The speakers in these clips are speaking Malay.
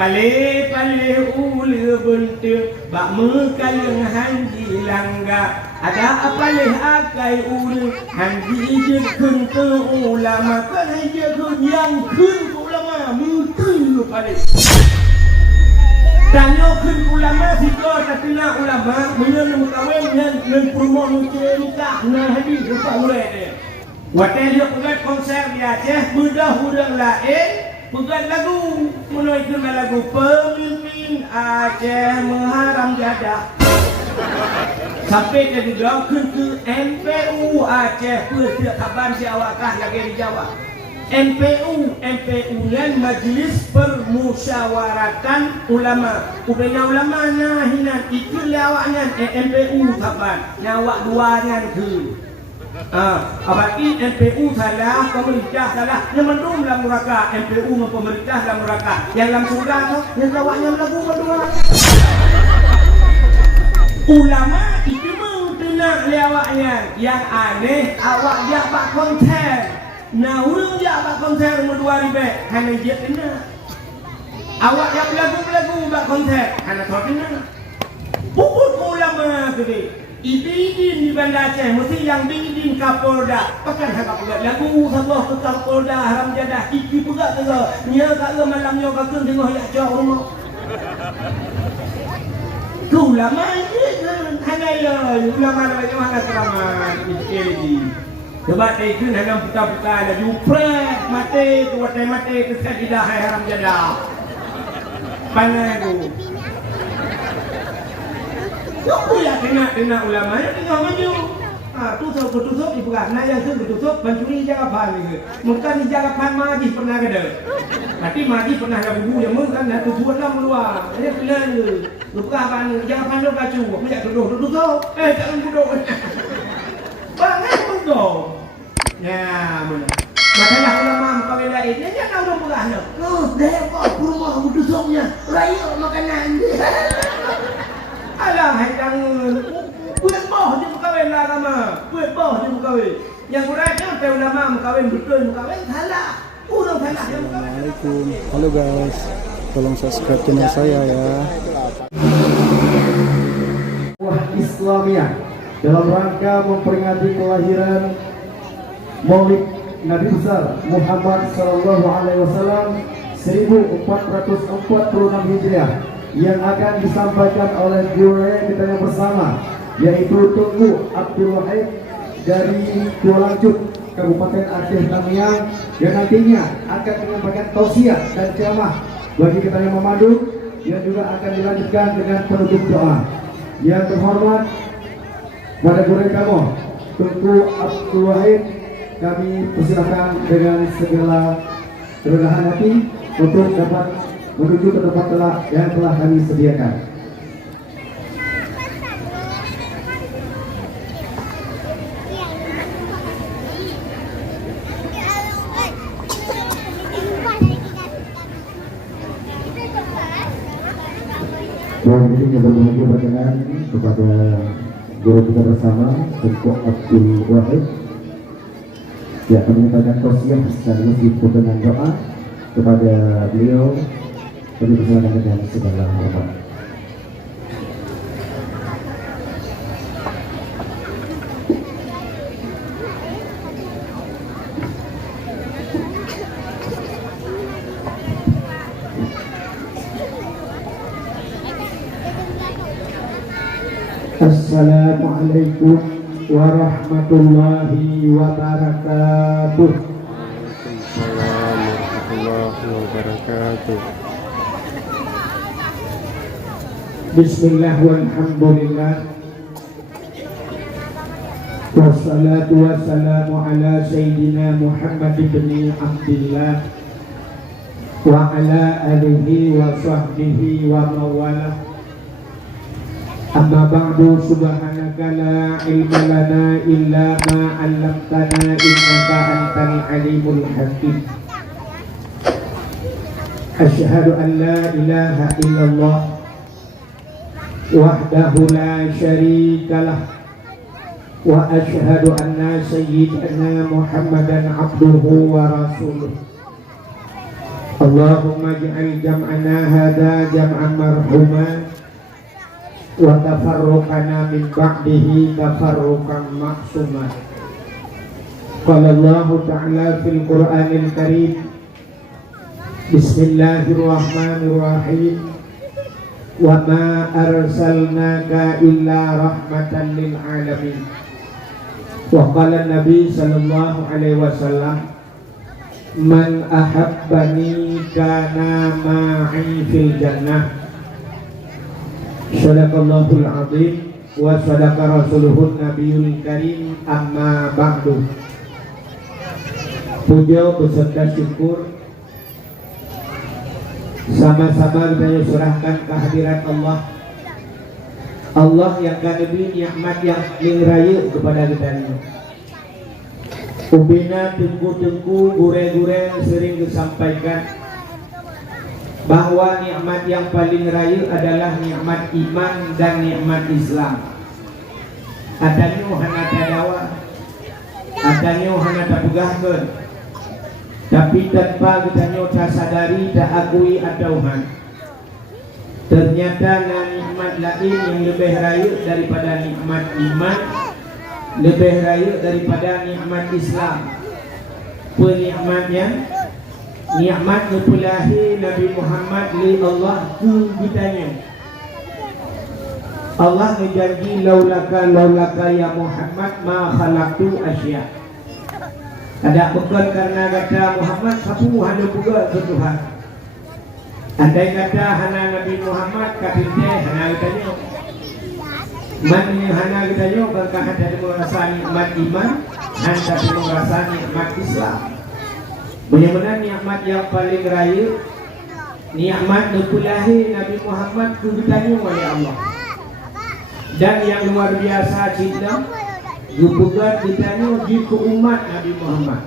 Pale ulu buntu bak mekalang hanji langga ada apale akai ulu hanji je kuntu ulama kan je yang kun ulama mutu pale danyo kun ulama siko tatina ulama menyen mukawin nyen promo nuke nikah na hadis rupa ulai de wate dia pegat konser dia Aceh mudah hurang lain pegat lagu menuikan lagu pemimpin Aceh mengharam jadah sampai ke juga ke MPU Aceh persia kaban si awakah lagi di Jawa MPU dan Majlis Permusyawaratan Ulama ubenya ulama nah hinan itu lawaknya MPU kaban nyawak duanya ke apalagi MPU salah, pemerintah salah yang mendung dalam neraka MPU dan pemerintah dalam neraka yang dalam surga tu yang lawaknya lagu berdua ulama itu mengenal lawaknya yang aneh awak dia bak konten nah urung dia bak konten berdua ribu hanya dia kena awak yang lagu bak konten hanya kau kena puput ulama gede Idin di Banda Aceh, mesti yang diidin Kapolda. Pakan hak pegat lagu sabah ke Kapolda haram jadah. Iki pegat ke nya kat malamnya ka keun tengok yak cak rumah. Tu lama je hanai ulama macam mana keramat ini. Sebab itu hanya putar-putar lagi upret mati kuatai mati kesan idah haram jadah. Panai tu. Siapa yang kena ulama ni tengah maju. Tutup di pegang. Nak yang tutup pencuri jagapan ni. Mungkin di jagapan maji pernah ada. Nanti maji pernah ada bubu yang mungkin dah tutup lah meluar. Ini pernah ni. Lupa kan jagapan lu kacu. Aku tak tutup. Jangan bodoh. Bangan bodoh. Ya, mana? Masalah ulama mukawin lain. Dia jangan orang pegang tu. Dah kau rumah tutupnya. Raya makanan. Alah, hai jangan. Buat boh dia mukawin lah sama. Buat boh dia mukawin. Yang kurang kan ulama mukawin betul mukawin salah. Urang salah yang mukawin. Assalamualaikum. Halo guys. Tolong subscribe channel saya ya. Wah Islamiyah dalam rangka memperingati kelahiran Maulid Nabi besar Muhammad sallallahu alaihi wasallam 1446 Hijriah yang akan disampaikan oleh guru kita yang bersama yaitu Tunku Abdul Wahid dari Kuala Lumpur Kabupaten Aceh Tamiang yang nantinya akan menyampaikan tausiah dan ceramah bagi kita yang memandu yang juga akan dilanjutkan dengan penutup doa. Yang terhormat pada guru kamu Tunku Abdul Wahid, kami persilakan dengan segala kerendahan hati untuk dapat menuju ke tempat yang telah kami sediakan. Dan ini kita menuju perkenalan kepada guru kita bersama Tunku Abdul Wahid yang akan menyampaikan tausiah sekaligus diikuti doa kepada beliau. Kami persilakan dengan segala hormat. Assalamualaikum warahmatullahi wabarakatuh. Waalaikumsalam warahmatullahi wabarakatuh. Bismillah walhamdulillah wassalatu wassalamu ala sayyidina Muhammad ibn Abdillah wa ala alihi wa sahbihi wa mawalah. Amma ba'du, subhanaka la ilma lana illa ma 'allamtana innaka antal alimul hakim. Asyhadu an la ilaha illallah wahdahu la syarikalah wa asyhadu anna sayyidana Muhammadan abduhu wa rasuluh. Allahumma ij'al jam'ana hadza jam'an marhuma wa tafarruqana min ba'dihi tafarruqan ma'suma. Qala Allah Ta'ala fil Qur'anil Karim, Bismillahirrahmanirrahim, wa ma arsalnaka illa rahmatan lil alamin. Wa qala Nabi sallallahu alaihi wasallam, man ahabbani kana ma'i fil jannah. Sadaqallahul azim wa sadaqa rasuluhun nabiyul karim, amma ba'du. Puja beserta syukur sama-sama kita serahkan kehadirat Allah. Allah yang kadang nikmat yang lingraya kepada kita ini. Ubina tengku-tengku gure-gure sering disampaikan bahwa nikmat yang paling raya adalah nikmat iman dan nikmat Islam. Adanya hana tadawa, adanya hana tapugahkeun, tapi tanpa kita sadari tak akui atau han. Ternyata nikmat lain yang lebih raya daripada nikmat iman, lebih raya daripada nikmat Islam. Penikmatnya nikmat nupulahi Nabi Muhammad li Allah ku kitanya. Allah menjanji laulaka ya Muhammad ma khalaqtu asya. Ada bukan karena kata Muhammad sapu hana juga ke Tuhan. Andai kata hana Nabi Muhammad kapinte hana kitanya. Man yang hana kitanya bangka hada merasa nikmat iman, handa merasa nikmat Islam. Benar-benar nikmat yang paling raya, nikmat nupulahi Nabi Muhammad ditanya oleh Allah. Dan yang luar biasa cinta, gupugat ditanya jika umat Nabi Muhammad.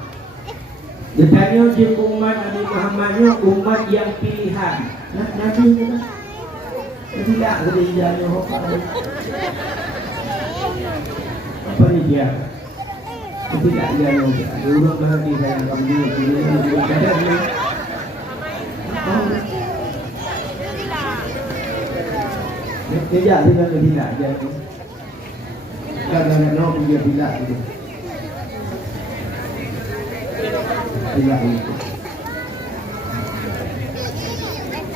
Ditanya jika umat Nabi Muhammadnya umat yang pilihan. Nabi itu tidak kerjanya apa dia? Tidak jauh. Dulu berarti saya kamu tidak jauh. Karena no dia tidak itu. Tidak itu.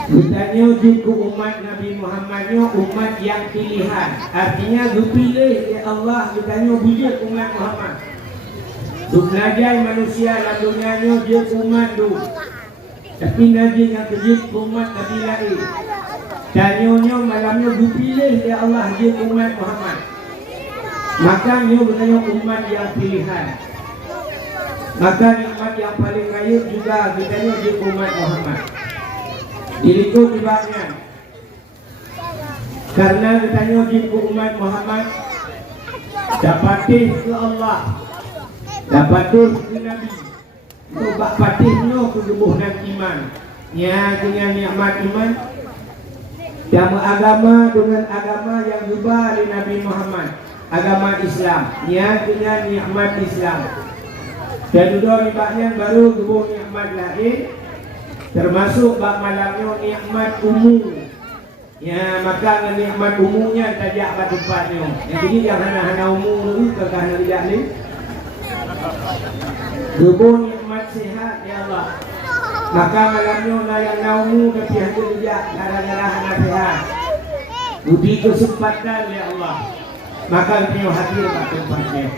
Ditanya jika umat Nabi Muhammadnya umat yang pilihan. Artinya dipilih oleh Allah. Ditanya bujuk umat Muhammad. Belajar manusia dalam dunianya dia umat tu. Tapi Nabi yang kejut umat Nabi lain. Tanya malamnya dipilih oleh Allah dia umat Muhammad. Makanya bertanya umat yang pilihan. Maka nikmat yang paling raya juga ditanya dia umat Muhammad. Dirikut sebabnya. Karena ditanya dia umat Muhammad dapatih ke Allah, dapatih ke Nabi, ubah patihnya kegebuhan iman. Ya dengan nikmat iman, jamu agama dengan agama yang berubah oleh Nabi Muhammad, agama Islam. Ya dengan nikmat Islam. Dan dua ribahnya baru gebuh nikmat lain, termasuk bab malamnya nikmat umum. Ya maka nikmat umumnya tajak pada tempatnya. Jadi yang hana-hana umum itu kekah nak tidak ni. Gebuh nikmat sihat ya Allah. Maka malamnya layak naumu tapi hanya tidak gara-gara hana sihat. Budi kesempatan ya Allah. Maka kita hadir pada tempatnya.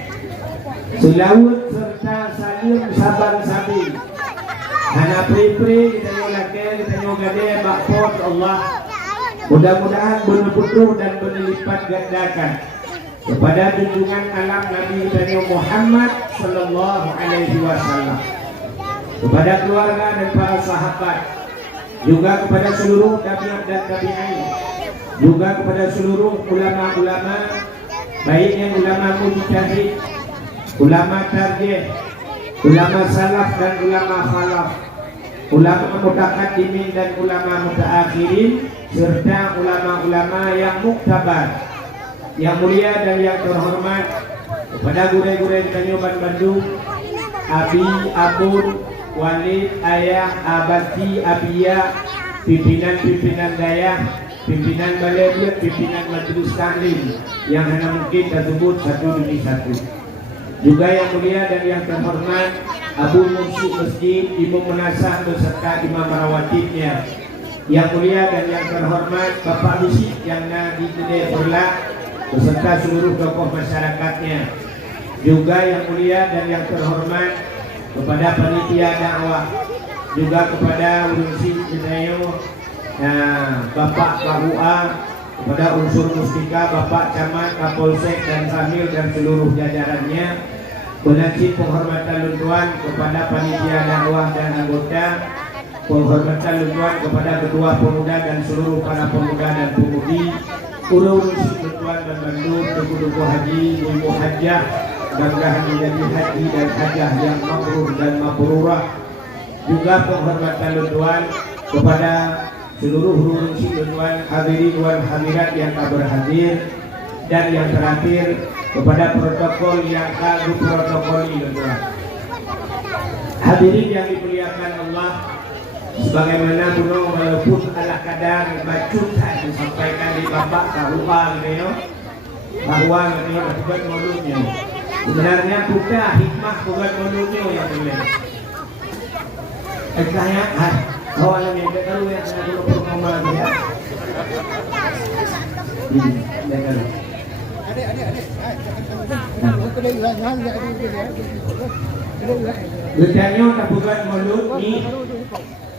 Selawat serta salim sabar sabi. Hana pri-pri kita nyolakkan, kita nyogade bakpot Allah. Mudah-mudahan benar-benar dan berlipat gandakan kepada junjungan alam Nabi Muhammad sallallahu alaihi wasallam, kepada keluarga dan para sahabat, juga kepada seluruh tabi'in dan tabi'in, juga kepada seluruh ulama-ulama, baik yang ulama mujtahid, ulama tarjih, ulama salaf dan ulama khalaf, ulama mutaqaddimin dan ulama mutaakhirin, serta ulama-ulama yang muktabar, yang mulia dan yang terhormat, kepada guru-guru di Tanjung Bandung, Abi, Abun, walid, ayah, abati, abiyah, pimpinan-pimpinan dayah, pimpinan balai, pimpinan majelis taklim yang hanya mungkin tersebut satu demi satu. Juga yang mulia dan yang terhormat Abu Mursyid Masjid, Ibu Menasah beserta imam rawatibnya. Yang mulia dan yang terhormat Bapak Rusyid yang di Kedai Berlak beserta seluruh tokoh masyarakatnya. Juga yang mulia dan yang terhormat kepada panitia dakwah, juga kepada unsur Jenayo, Bapak KUA, kepada unsur Mustika, Bapak Camat, Kapolsek dan Ramil dan seluruh jajarannya. Menanti penghormatan luntuan kepada panitia dakwah dan anggota, penghormatan luntuan kepada ketua pemuda dan seluruh para pemuda dan pemudi, urus luntuan dan Bandung, tuku-tuku haji, ibu hajah, mudah-mudahan menjadi haji dan hajah yang mabrur dan mabrurah. Juga penghormatan luntuan kepada seluruh urusi luntuan hadirin wal hadirat yang tak berhadir, dan yang terakhir kepada protokol yang kagum protokol luntuan. Hadirin yang dimuliakan Allah, sebagaimana Bruno walaupun ala kadar bacutan disampaikan di Bapak KUA gitu, bahwa gitu bukan modulnya. Sebenarnya bukan hikmah bukan modulnya yang benar. Saya awalan yang terlalu yang saya dulu performa dia. Bertanya tak bukan mulut ni,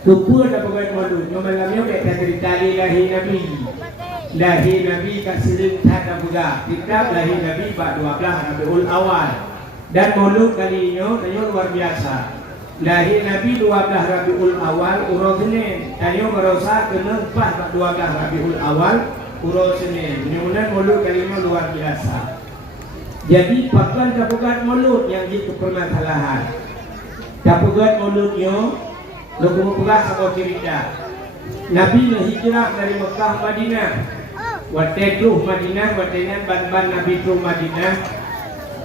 kupur tak bukan mulut. Malamnya kita cerita lahir Nabi. Lahir Nabi kasirin tak buka. Kitab lahir Nabi bab 12 Rabiul Awal. Dan mulut kali ini luar biasa. Lahir Nabi 12 Rabiul Awal urus Senin. Tanya berusaha kena 4 12 Rabiul Awal urus Senin. Mudah-mudahan mulut kali ini luar biasa. Jadi pakan tapukan mulut yang itu permasalahan. Tapukan mulutnya lalu pegang sama cerita. Nabi hijrah dari Mekah Madinah. Waktu Madinah, waktunya ban-ban Nabi itu Madinah.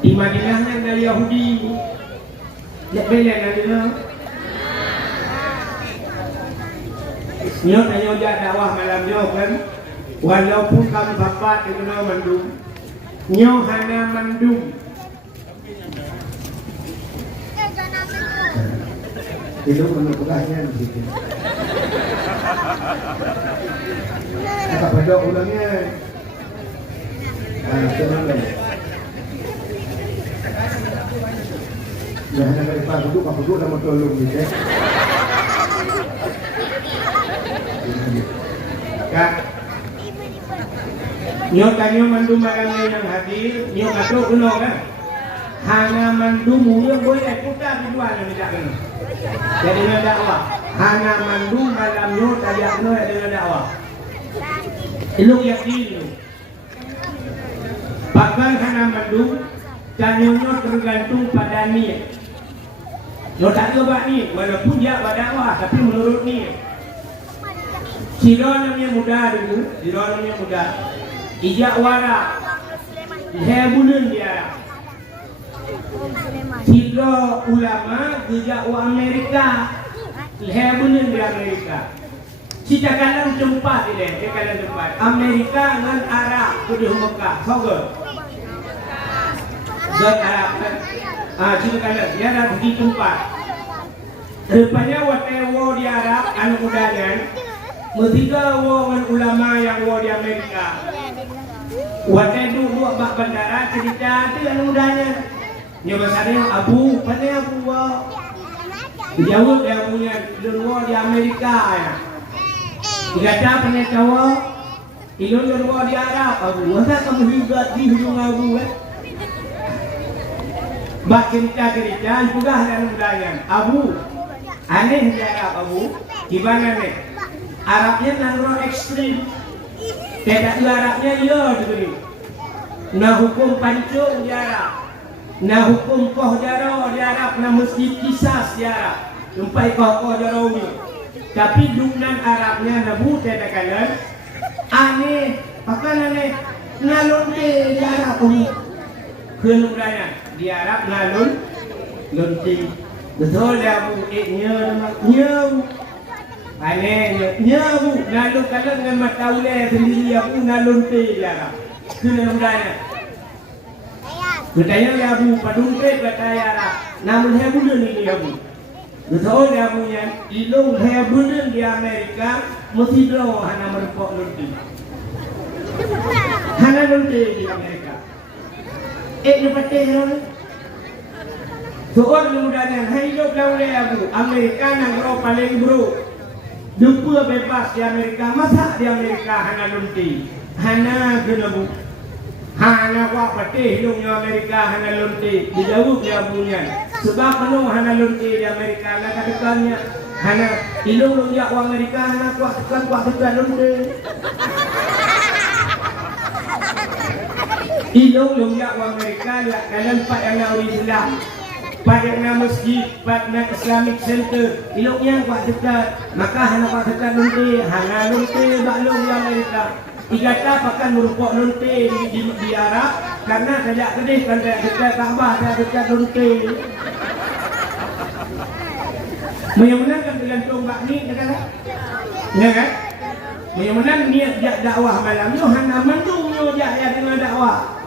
Di Madinahnya ada Yahudi. Ya bela Nabi. Nyo tanya jak dakwah malamnya kan. Walaupun kamu bapak dikenal mandum. Nyo hana mandum. Itu menurutnya di situ. Apa pada ulangnya? Jangan. Jangan dari Pak duduk nama tolong gitu. Kak. Nyo tanya mandum malamnya yang hadir, nyo kata ulang kan? Hana mandum yang boleh putar di luar yang tidak kena. Jadi dengan dakwah hana mandum malamnya tidak kena dengan dakwah. Ilmu yakin. Bahkan hana mandum tanyanya tergantung pada niat. Nyo tak coba ni, walaupun dia berdakwah tapi menurut niat. Siro namanya muda dulu, siro namanya muda. Ijak wara, hebulun dia. Siro ulama ijak wa Amerika, hebulun di Amerika. Cita kalang tempat ini, dia kalang tempat. Amerika dengan Arab kudu Mekah, sogo. Zat Arab kan? Cita kalang dia ada di tempat. Rupanya watewo di Arab anu kudagan. Mestiga dengan ulama yang di Amerika. Waktu itu buat bak bandara cerita tu yang mudanya. Nyoba saya Abu, mana Abu? Jauh dia punya luar di Amerika ya. Dikata punya cowok, ilmu luar di Arab. Abu, masa kamu hidup di hujung Abu? Bak cerita juga ada mudanya. Abu, aneh dia Arab Abu. Gimana nih? Arabnya nangro ekstrim. Tidak Arabnya ya diberi. Nah hukum pancung di Arab. Nah hukum koh jaro di Arab. Nah masjid kisas di Arab. Jumpai koh jaro ni. Tapi dunan Arabnya nabu tidak kalah. Aneh. Pakan aneh. Nalun di Arab ni. Kenuranya di Arab nalun. Lunting. Betul ya bu, nyew. Anehnya bu, nalun kalau dengan mata ulai sendiri aku nalun te ya. Kena udahnya. Katanya ya bu, padung te katanya lah. Namun saya bulan ini ya bu. Betul ya bu ya, ilung saya bulan di Amerika mesti doa hana merempok lunti. Hana lunti di Amerika. Ini betul. Soal kemudian hidup laulai aku Amerika nang ro paling bro. Dupa bebas di Amerika, masa di Amerika hana lunti, hana genebu, hana wak patih hidungnya Amerika hana lunti, dijauh dia punya. Sebab penuh hana lunti di Amerika, nak tekannya hana hidung lunjak wak Amerika hana kuat tekan lunti. Hidung lunjak wak Amerika lah kalian empat yang nak Islam. Pada nama masjid, pada Islamic Center, iloknya kuat dekat, maka hana kuat dekat lunti, hana lunti baklung di Amerika. Igata pakan merupuk lunti di Arab, karena tidak kedih kan tidak dekat Kaabah, tidak dekat lunti. Yang menang kan tergantung bak ni, ya kan? Yang menang niat dakwah malam, yo hana mendungnya ya dengan dakwah.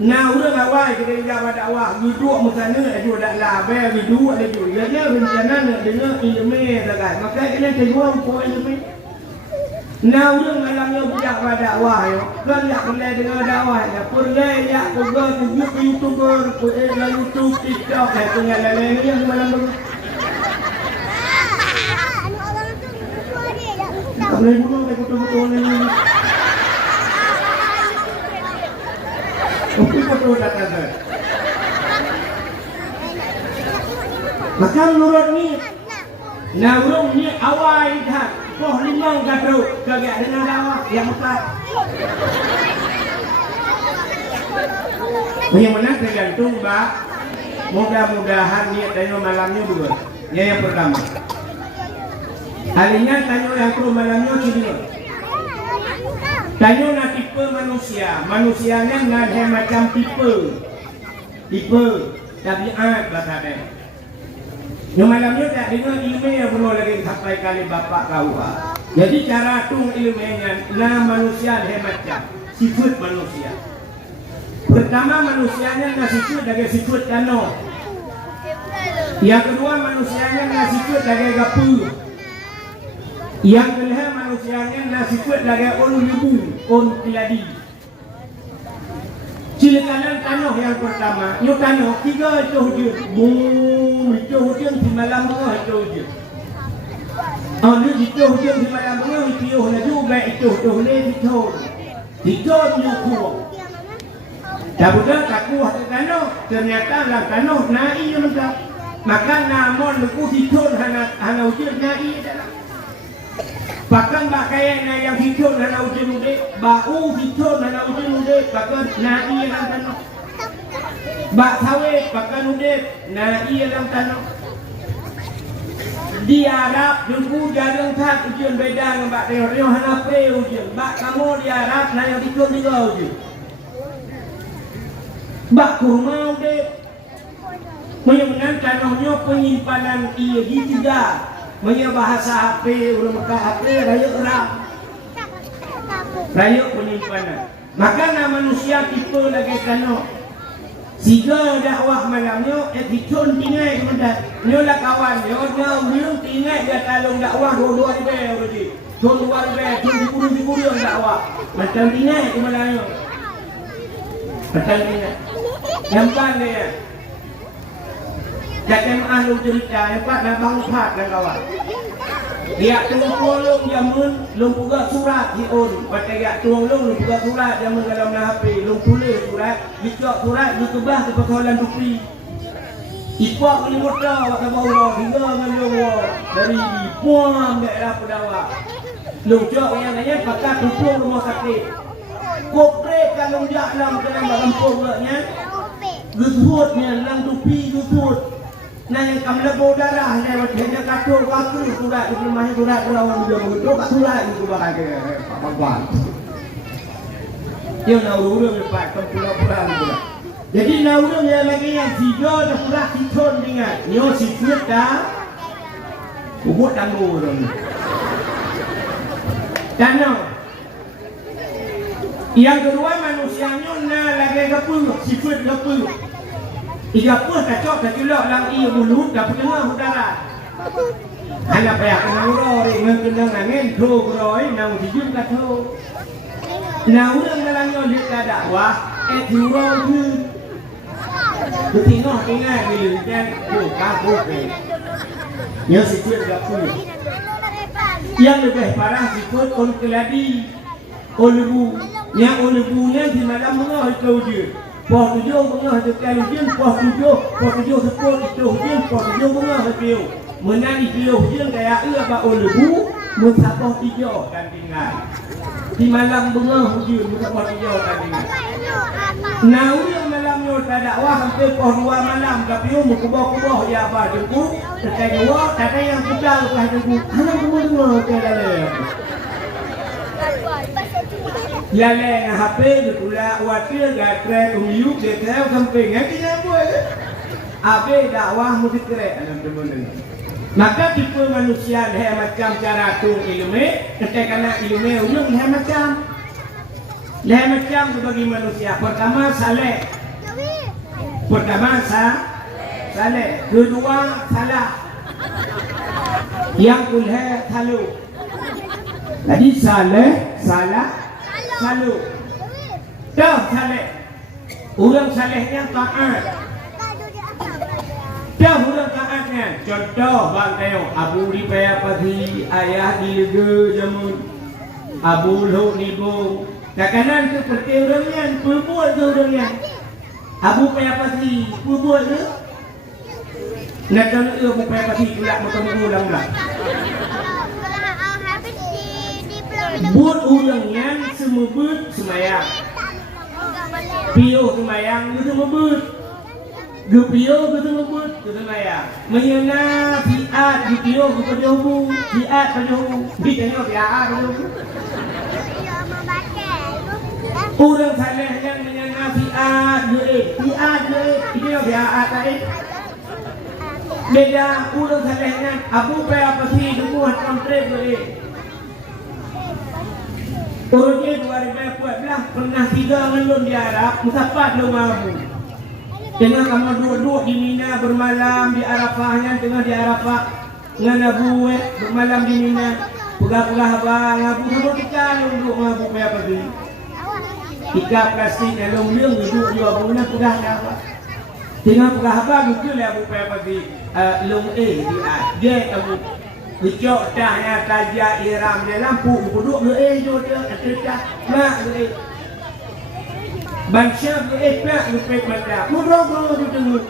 Nah, orang awal kita jawab dakwah, duduk musana aja dak labe, duduk aja. Ianya rencana nak dengar ilmu dekat. Maka kena terjuang poin ilmu. Nah, orang malamnya jawab dakwah yo. Kan yak boleh dengar dakwah ya. Boleh yak pegang YouTuber, YouTube, TikTok, tengah lain yang malam tu. Tak boleh bunuh betul-betul ni. Betul kata. Maka menurut ni, naurung ni awal dah. Poh limang kata kagak dengan dakwah yang mutlak. Yang mana tergantung bah. Mudah-mudahan niat tanya malamnya bukan. Yang pertama. Halinya tanya yang perlu malamnya cuma. Tanya nak tipe manusia, manusianya ada macam tipe tabiat bahasa. Yang malamnya tak dengar ilmu yang perlu lagi sampai kali bapak kau. Jadi cara tu ilmunya, nah manusia ada macam sifat manusia. Pertama manusianya na sifat lagi sifat kano. Yang kedua manusianya na sifat lagi gapu. Yang kedua manusianya nasi kuat lagi on keladi. Silakan tanah yang pertama, yo tanah tiga itu dia, itu dia di malam tengah itu dia. Dia itu dia di malam tengah itu lah juga itu le itu dia kuat. Tabudah kaku tanah ternyata lah tanah nai macam maka namun luku itu hana ujian nai adalah. Bahkan pakai yang hijau dan ujian ude, bau hijau dan ujian ude, bahkan nai yang tanah. Bak sawit bahkan ude, nai yang tanah. Di Arab dulu jarang tak ujian beda dengan bak Rio Hanape ujian. Bak kamu di Arab na yang hijau juga ujian. Bak kurma ude, menyebutkan tanahnya penyimpanan ia di tiga. Maya bahasa HP, ulang maka HP, raya penyimpanan. Maka nama manusia tipe lagi kano. Siga dakwah malamnya, dicun tinggal kemudian. Nyolah kawan, nyolah tinggal dia talung dakwah dua-dua ribu lagi. Cun 2 ribu, cun 10 yang dakwah. Macam tinggal kemudian. Macam tinggal. Nampak dia. Jangan malu cerita, empat nak bangkat dan kawan. Dia tolong jamun, lung buka surat hiun. Pada dia tolong buka surat jamun dalam HP, lung tulis surat, dicok surat, ditubah ke persoalan dupi. Ipak ni muda, waktu bawa hingga menjauh dari Puang daerah Pedawa. Lung cok yang lainnya pakai tupung rumah sakit. Koprek kalau dia dalam kampung nya, gusutnya dalam dupi gusut. Nah yang kamu lebih darah lewat hanya kacau waktu surat di rumahnya surat lawan dia begitu kat surat itu bahagia Pak Bang. Dia nak urus lepas pulau-pulau pula. Jadi naurang yang lagi yang tiga dah pula hiton dengan nyo sikut dah bubut tangguh dong. Karena yang kedua manusianya na lagi gapur sikut gapur. Iga pun kacok kacilok lang iyo mulut dah pendengar udara. Hanya payah naurang mengendang angin dro groi nau dijun kacau. Naurang malangnya lihat dakwah tiurang tu. Cứ thì nó cái ngay vì lửa đen của ca vô về nhớ sự chuyện gặp tôi yang lebih parah sikut on keladi olebu yang olebu nya di malam mengoh itu je poh tujuh mengoh itu kalau je poh tujuh sepuluh itu je poh tujuh mengoh itu menang itu je kayak ba olebu mensapoh tiga dan tinggal di malam mengoh je mensapoh tiga dan tinggal. Nah, yang malamnya tak dakwah hampir pukul 2 malam tapi kubah-kubah ya apa jengku terkait dua kata yang kita lepas jengku hanya semua tiada leh. Ya leh HP dia pula watir gatre umyuk dia tahu samping nanti apa abe dakwah mesti keren dalam teman. Maka tipe manusia dia macam cara tung ilmu ketika ilmu ujung dia macam bagi manusia. Pertama saleh. Saleh. Kedua salah. Yang kedua salu. Jadi saleh, salah, salu. Dah saleh. Orang salehnya taat. Dah orang taatnya. Contoh bang tengok Abu di Payapati, ayah di Lega Jamun, Abu Lho Nibung. Kadang-kadang tu seperti orang yang berbuat ke orang yang Abu Payapati berbuat ke nak tahu Abu Payapati pula macam ulang lah buat orang yang semua buat semayang piuh semayang itu semua buat gepiuh itu semua buat itu semayang menyena fiat gepiuh kepada Abu fiat kepada Abu di tengok fiat kepada Abu. Orang saleh yang menyenang fiat itu yang fiat tadi. Beda orang saleh yang Abu Payapati buat kontrak duit. Orangnya 2014 pernah 3 melon di Arab, musafat rumah Abu. Tengah kamu duduk di Mina bermalam di Arafahnya, tengah di Arafah dengan Abu bermalam di Mina. Pegah-pegah abang Abu semua kita duduk dengan Abu Payapati. Ikat plastik dalam lương duduk di Abu nak pegah apa? Tengah pegah apa betul lah Abu Payapati long di dia Abu Ucok tahnya tajak iram dia lampu duduk jo dia kerja nak bangsa nak lupa baca murah duduk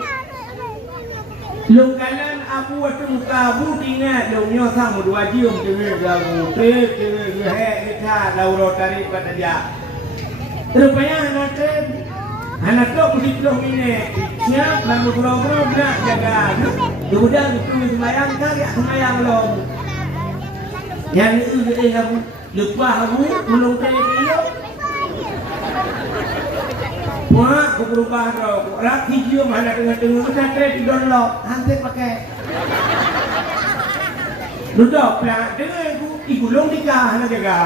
long kanan Abu waktu muka Abu tinggal longnya sama 2 jam dengan Abu dengan kita lauro tarik pada dia. Rupanya anak tu begitu ini siap lalu bro nak jaga sudah itu semayang tak semayang long yang itu kamu lupa kamu belum dia wah aku berubah roh laki dia mana tengah kita di download nanti pakai duduk pelan dengan ibu long nikah nak jaga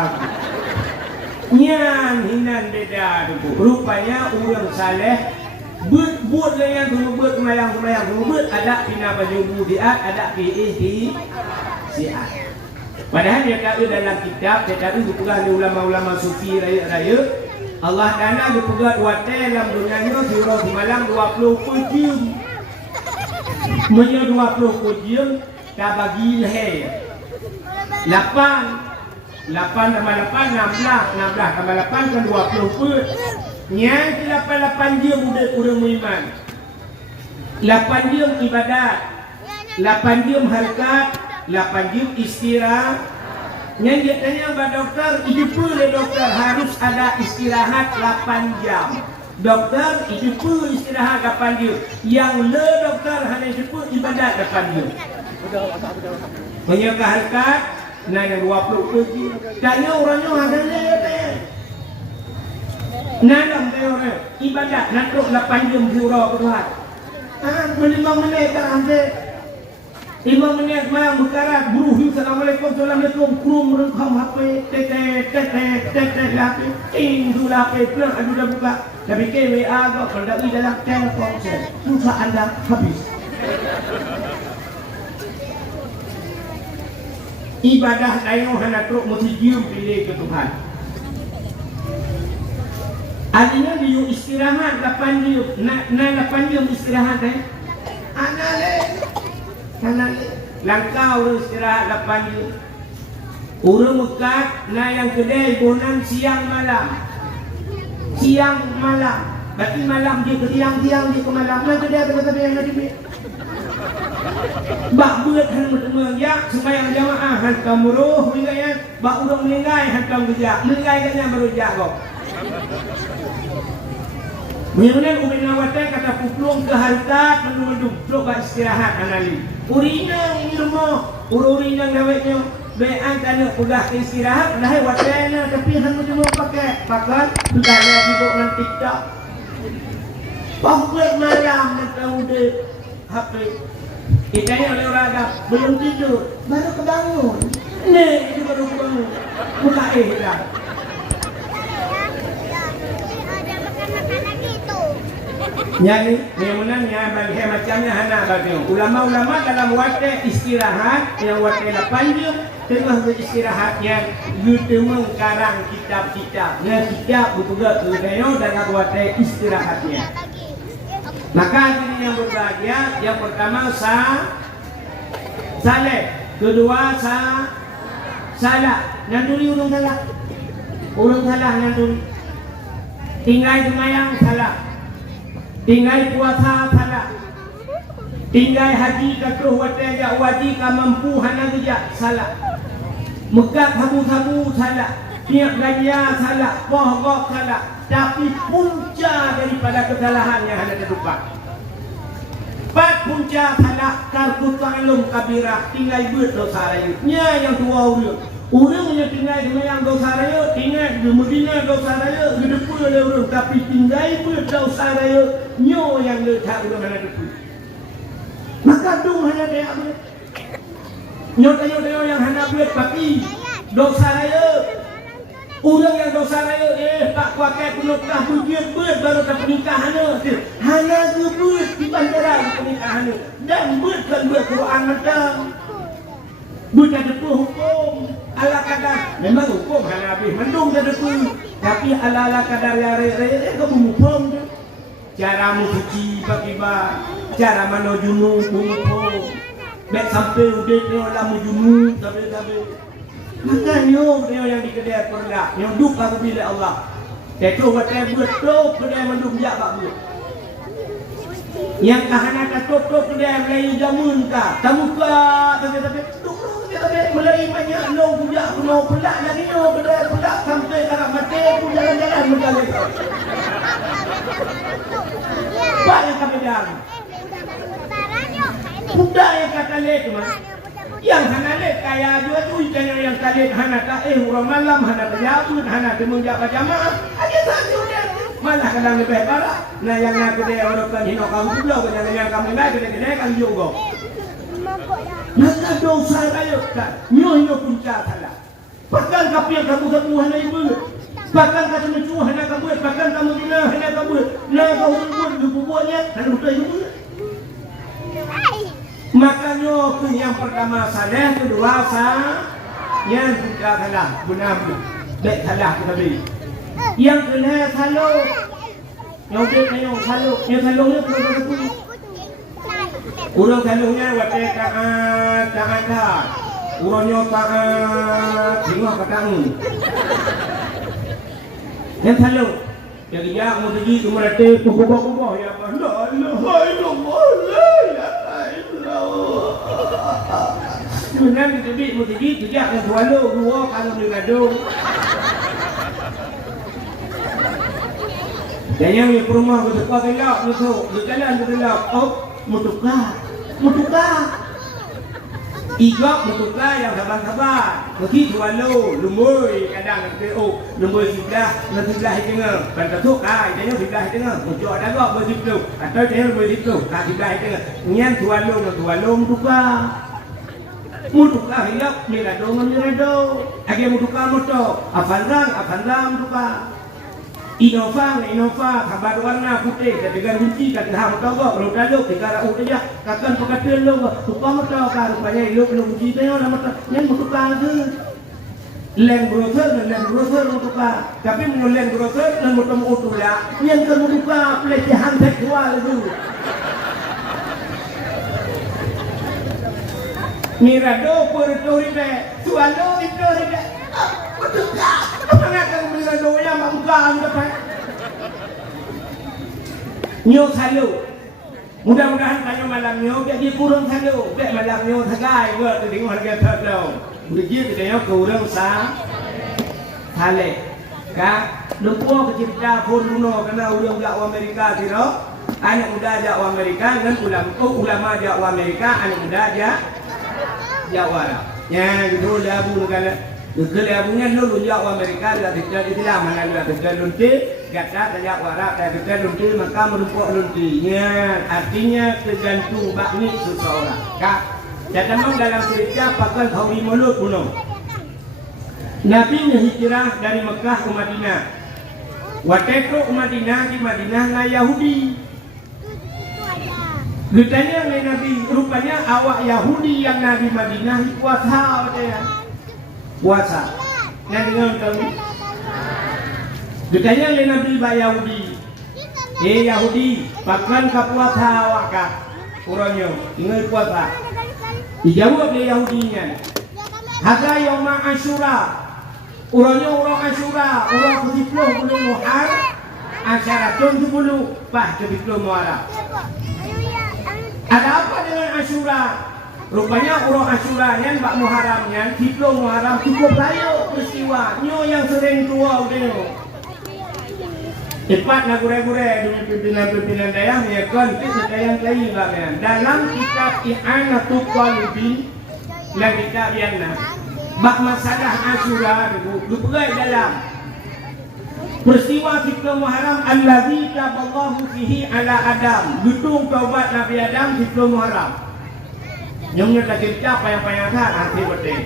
Nyan hinan beda tu. Rupanya orang saleh buat yang buat melayang buat ada pina baju budiat ada di siat. Padahal dia kata dalam kitab dia kata dipegang ulama-ulama sufi raya Allah Taala dipegang watai dalam dunia ni surah semalam 20 jam. Menyo 20 jam dah bagi leher. 8 tambah 8, 16 tambah 8 kan 20 pun yang 8 jam udah beriman 8 jam ibadat 8 jam harkat 8 jam istirahat yang dia tanya kepada dokter itu pun dokter harus ada istirahat 8 jam dokter itu pun istirahat 8 jam yang dokter hanya itu pun ibadat 8 jam banyak harkat nah yang 20 pergi tanya orangnya ada Nanam teori ibadat natruk 8 jam surau ke Tuhan. 5 menit kan hampir 5 menit mayang berkarat buruh assalamualaikum assalamualaikum krum rengkam HP tetet HP tu HP pelan adu dah buka dah fikir WA kau pendaki dalam telefon saya susah anda habis ibadah tayang natruk mesti diam pilih ke Tuhan. Artinya dia istirahat 8 jam. Nak 8 jam istirahat Anak langkau istirahat 8 jam. Urang mekat na yang kedai bonan siang malam. Siang malam. Berarti malam dia ke tiang dia ke malam. Nah kedai kata yang ada ni. Bak buat han bertemu ya sembahyang jamaah han kamuruh meninggal bak urang meninggal han kam kerja. Meninggal katnya baru jago. Kemudian Umi Nawate kata puplung ke harta menunduk coba istirahat anali. Urina ngirmo, urina gawetnya bean kana udah istirahat dah watena tapi han cuma pakai sudah ada video nang TikTok. Pahwet malam nak tahu de HP. Itanya oleh orang agak belum tidur, baru kebangun. Nih, itu baru kebangun. Buka dah. Yang menangnya bagi macamnya hana bagi ulama-ulama dalam waktu istirahat yang waktu 8 jam tengah beristirahat yang bertemu karang kitab-kitab yang kitab juga kemudian dalam waktu istirahatnya. Maka ini yang berbahagia yang pertama saleh, kedua salah nanduri urung salah nanduri tinggal semayang salah tinggal puasa salah tinggal haji katuh wataya wajib mampu hana kerja salah megat habu-habu salah tiap gaya salah bohong salah tapi punca daripada kesalahan yang hana terlupa punca salah karku ta'lum kabirah tinggal buat dosa rayu nya yang tua urang yang tinggal semayang dosa rayu tinggal di Medina dosa rayu gedepul oleh urang tapi tinggal buat dosa rayu nyo yang letak urang hana depu maka dung hana dia buat nyo yang hana buat tapi dosa rayu urang yang dosa rayu tak kuakai penukah bujian buat baru tak pernikahan hana buat di bandara pernikahan dan buat kan buat Quran macam buat ada hukum ala kadar memang hukum hana habis mendung dah depu tapi ala kadar yang re kamu hukum tu cara mencuci bagi-bagi cara menojunu hukum baik sampai udah ni orang menjunu tapi maka nyo yang di kedai pernah yang duk aku bila Allah itu watai betul kedai mendung jak bak buat yang kahana tutup kedai Melayu jamun ka kamu ka tapi Melayu banyak no bujak no pelak lagi no kedai pelak sampai karang mati pun jalan-jalan berkali banyak kabedang budak yang kata lek mah yang hana lek kaya juga tu yang kali hana tak orang malam hana terjabut hana temunjak berjamaah aja saja malah kadang lebih parah nah yang nak dia orang kan hino kamu pulau yang kamu nak kedai kan juga maka dosa rayu tak nyo punca salah bahkan kapil kamu hana ibu bahkan kamu mencuah hana kamu bahkan kamu dina hana kamu nah kamu buat bubuhnya hana betul ibu makanya yang pertama salah kedua yang juga salah benar baik salah tetapi yang kena salah yang dia salah yang salahnya perlu urang salahnya wate taat urangnya taat tengok katang yang salah jadi ya mau pergi ke merate kubah-kubah ya Allah Sebenarnya kita bik mesti sejak yang dua kalau boleh gaduh. Dan yang di rumah kita pakai lap tu, di jalan kita lap, mutukah. Igok bertukar yang sabar-sabar. Mesti tuan lu, lumbui kadang tu, lumbui sudah, nanti sudah tengah. Pentuk jangan sudah tengah. Muncul ada gok bersitu. Atau jangan bersitu. Kaki sudah tengah. Nyan tuan lu bertukar. Bertukar hidup, mirado mirado. Agi bertukar motor. Afanrang bertukar. Innova, kabar warna putih, katakan kunci, katakan motor, kalau dah lu, kita rauh aja, katakan perkataan lu, tukar motor, rupanya lu kunci tengok lah motor, yang bertukar ke, Land Cruiser bertukar, tapi menurut Land Cruiser dan motor auto lah, yang kan bertukar pelecehan seksual itu. Mirado peruturibe, sualo itu ribe, bertukar. Apa nak kamu mirado yang bukan dapat? Nyo selalu. Mudah-mudahan tanya malam nyo, dia kurang selalu. Dia malam nyo sagai, gua tu tengok harga terlalu. Begitu kita nyo kurang sah. Sale, kak, lupa kecipta pun luno kena ulang jak Amerika tiro. Anak muda jak Amerika dan ulama jak Amerika, anak muda jak Arab. Ya, gitu dah bu negara. Negara punya dulu jak Amerika dah tidak Islam, mana dah tidak lunti, kata jak Arab dah tidak lunti, maka merupakan luntinya. Artinya tergantung bakni seseorang. Kak, dan memang dalam cerita pakal Hawi Mulut kuno. Nabi hijrah dari Mekah ke Madinah. Waktu itu Madinah di Madinah na Yahudi. Ditanya oleh Nabi, rupanya awak Yahudi yang Nabi Madinah puasa dia. Puasa. Yang dengar tahu? Ditanya oleh Nabi Yahudi. Yahudi, pakan ka puasa awak kah? Orangnya, ingat puasa. Dijawab oleh Yahudinya. Hadza yauma Asyura. Orangnya orang Asyura, orang ke-10 Muharram. Asyaratun 10 bah ke-10 Muharram. Ada apa dengan Asyura? Rupanya orang Asyura yang Pak Muharramnya, 10 Muharram cukup layu peristiwa. Nyo yang sering tua udah. Cepat nak gure-gure dengan pimpinan-pimpinan daerah kan kita yang lain bagian. Dalam kitab I'anatul Talibin dan kitab yang bab masalah Asyura dipegai dalam peristiwa 10 Muharram allazi taballahu fihi ala Adam. Gedung taubat Nabi Adam 10 Muharram. Nyongnya lagi siapa yang payahkan hati betul.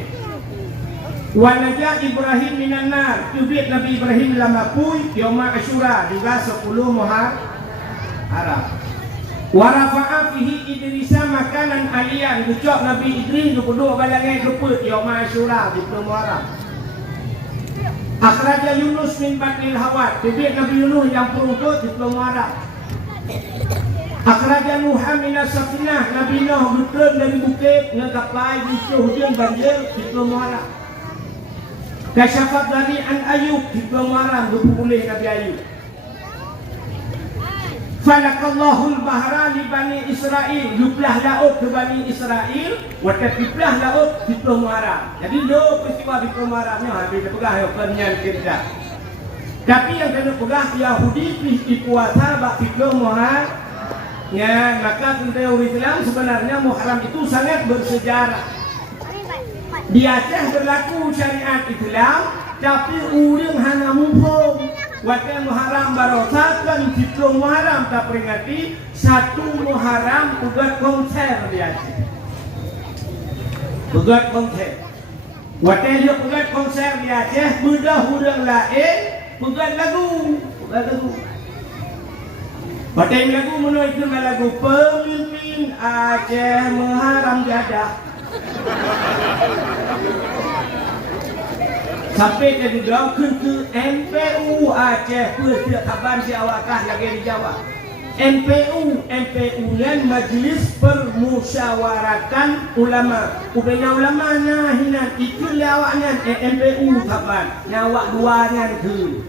Wa najat Ibrahim minan nar. Tubit Nabi Ibrahim dalam api yauma Asyura juga 10 Muharram. Wa rafa'a fihi Idrisa makanan aliyan. Ucap Nabi Idris duduk balangai duput yauma Asyura 10 Muharram. Akhraja Yunus min batnil hawat. Tubit Nabi Yunus yang perutut 10 Muharram. Akhraja Nuh minas safinah. Nabi Nuh berturun dari bukit ngegapai di hujan banjir 10 Muharram. Kasyafat dari an Ayub 10 Muharram boleh Nabi Ayub. Falakallahul bahra li Bani Israel. Jublah laut ke Bani Israel. Watatiblah laut 10 Muharram. Jadi dua peristiwa 10 Muharramnya habis terpegah penyan kita. Tapi yang kena pegah Yahudi di puasa bak 10 Muharram. Ya, maka teori Islam sebenarnya Muharram itu sangat bersejarah. Di Aceh berlaku syariat Islam, tapi urang hana mumpung. Waktu Muharram barosakan 10 Muharram tak peringati 1 Muharram ugat konser di Aceh. Ugat konser. Waktu dia ugat konser di Aceh, budak urang lain ugat lagu. Waktu lagu menuju lagu pemimpin Aceh Muharram jadah. Sampai ke juga ke MPU Aceh persiap kaban si awakah lagi di Jawa. MPU yang Majlis Permusyawaratan Ulama. Ubenya ulama nah hina itu lawaknya MPU kaban. Nyawak duanya ke.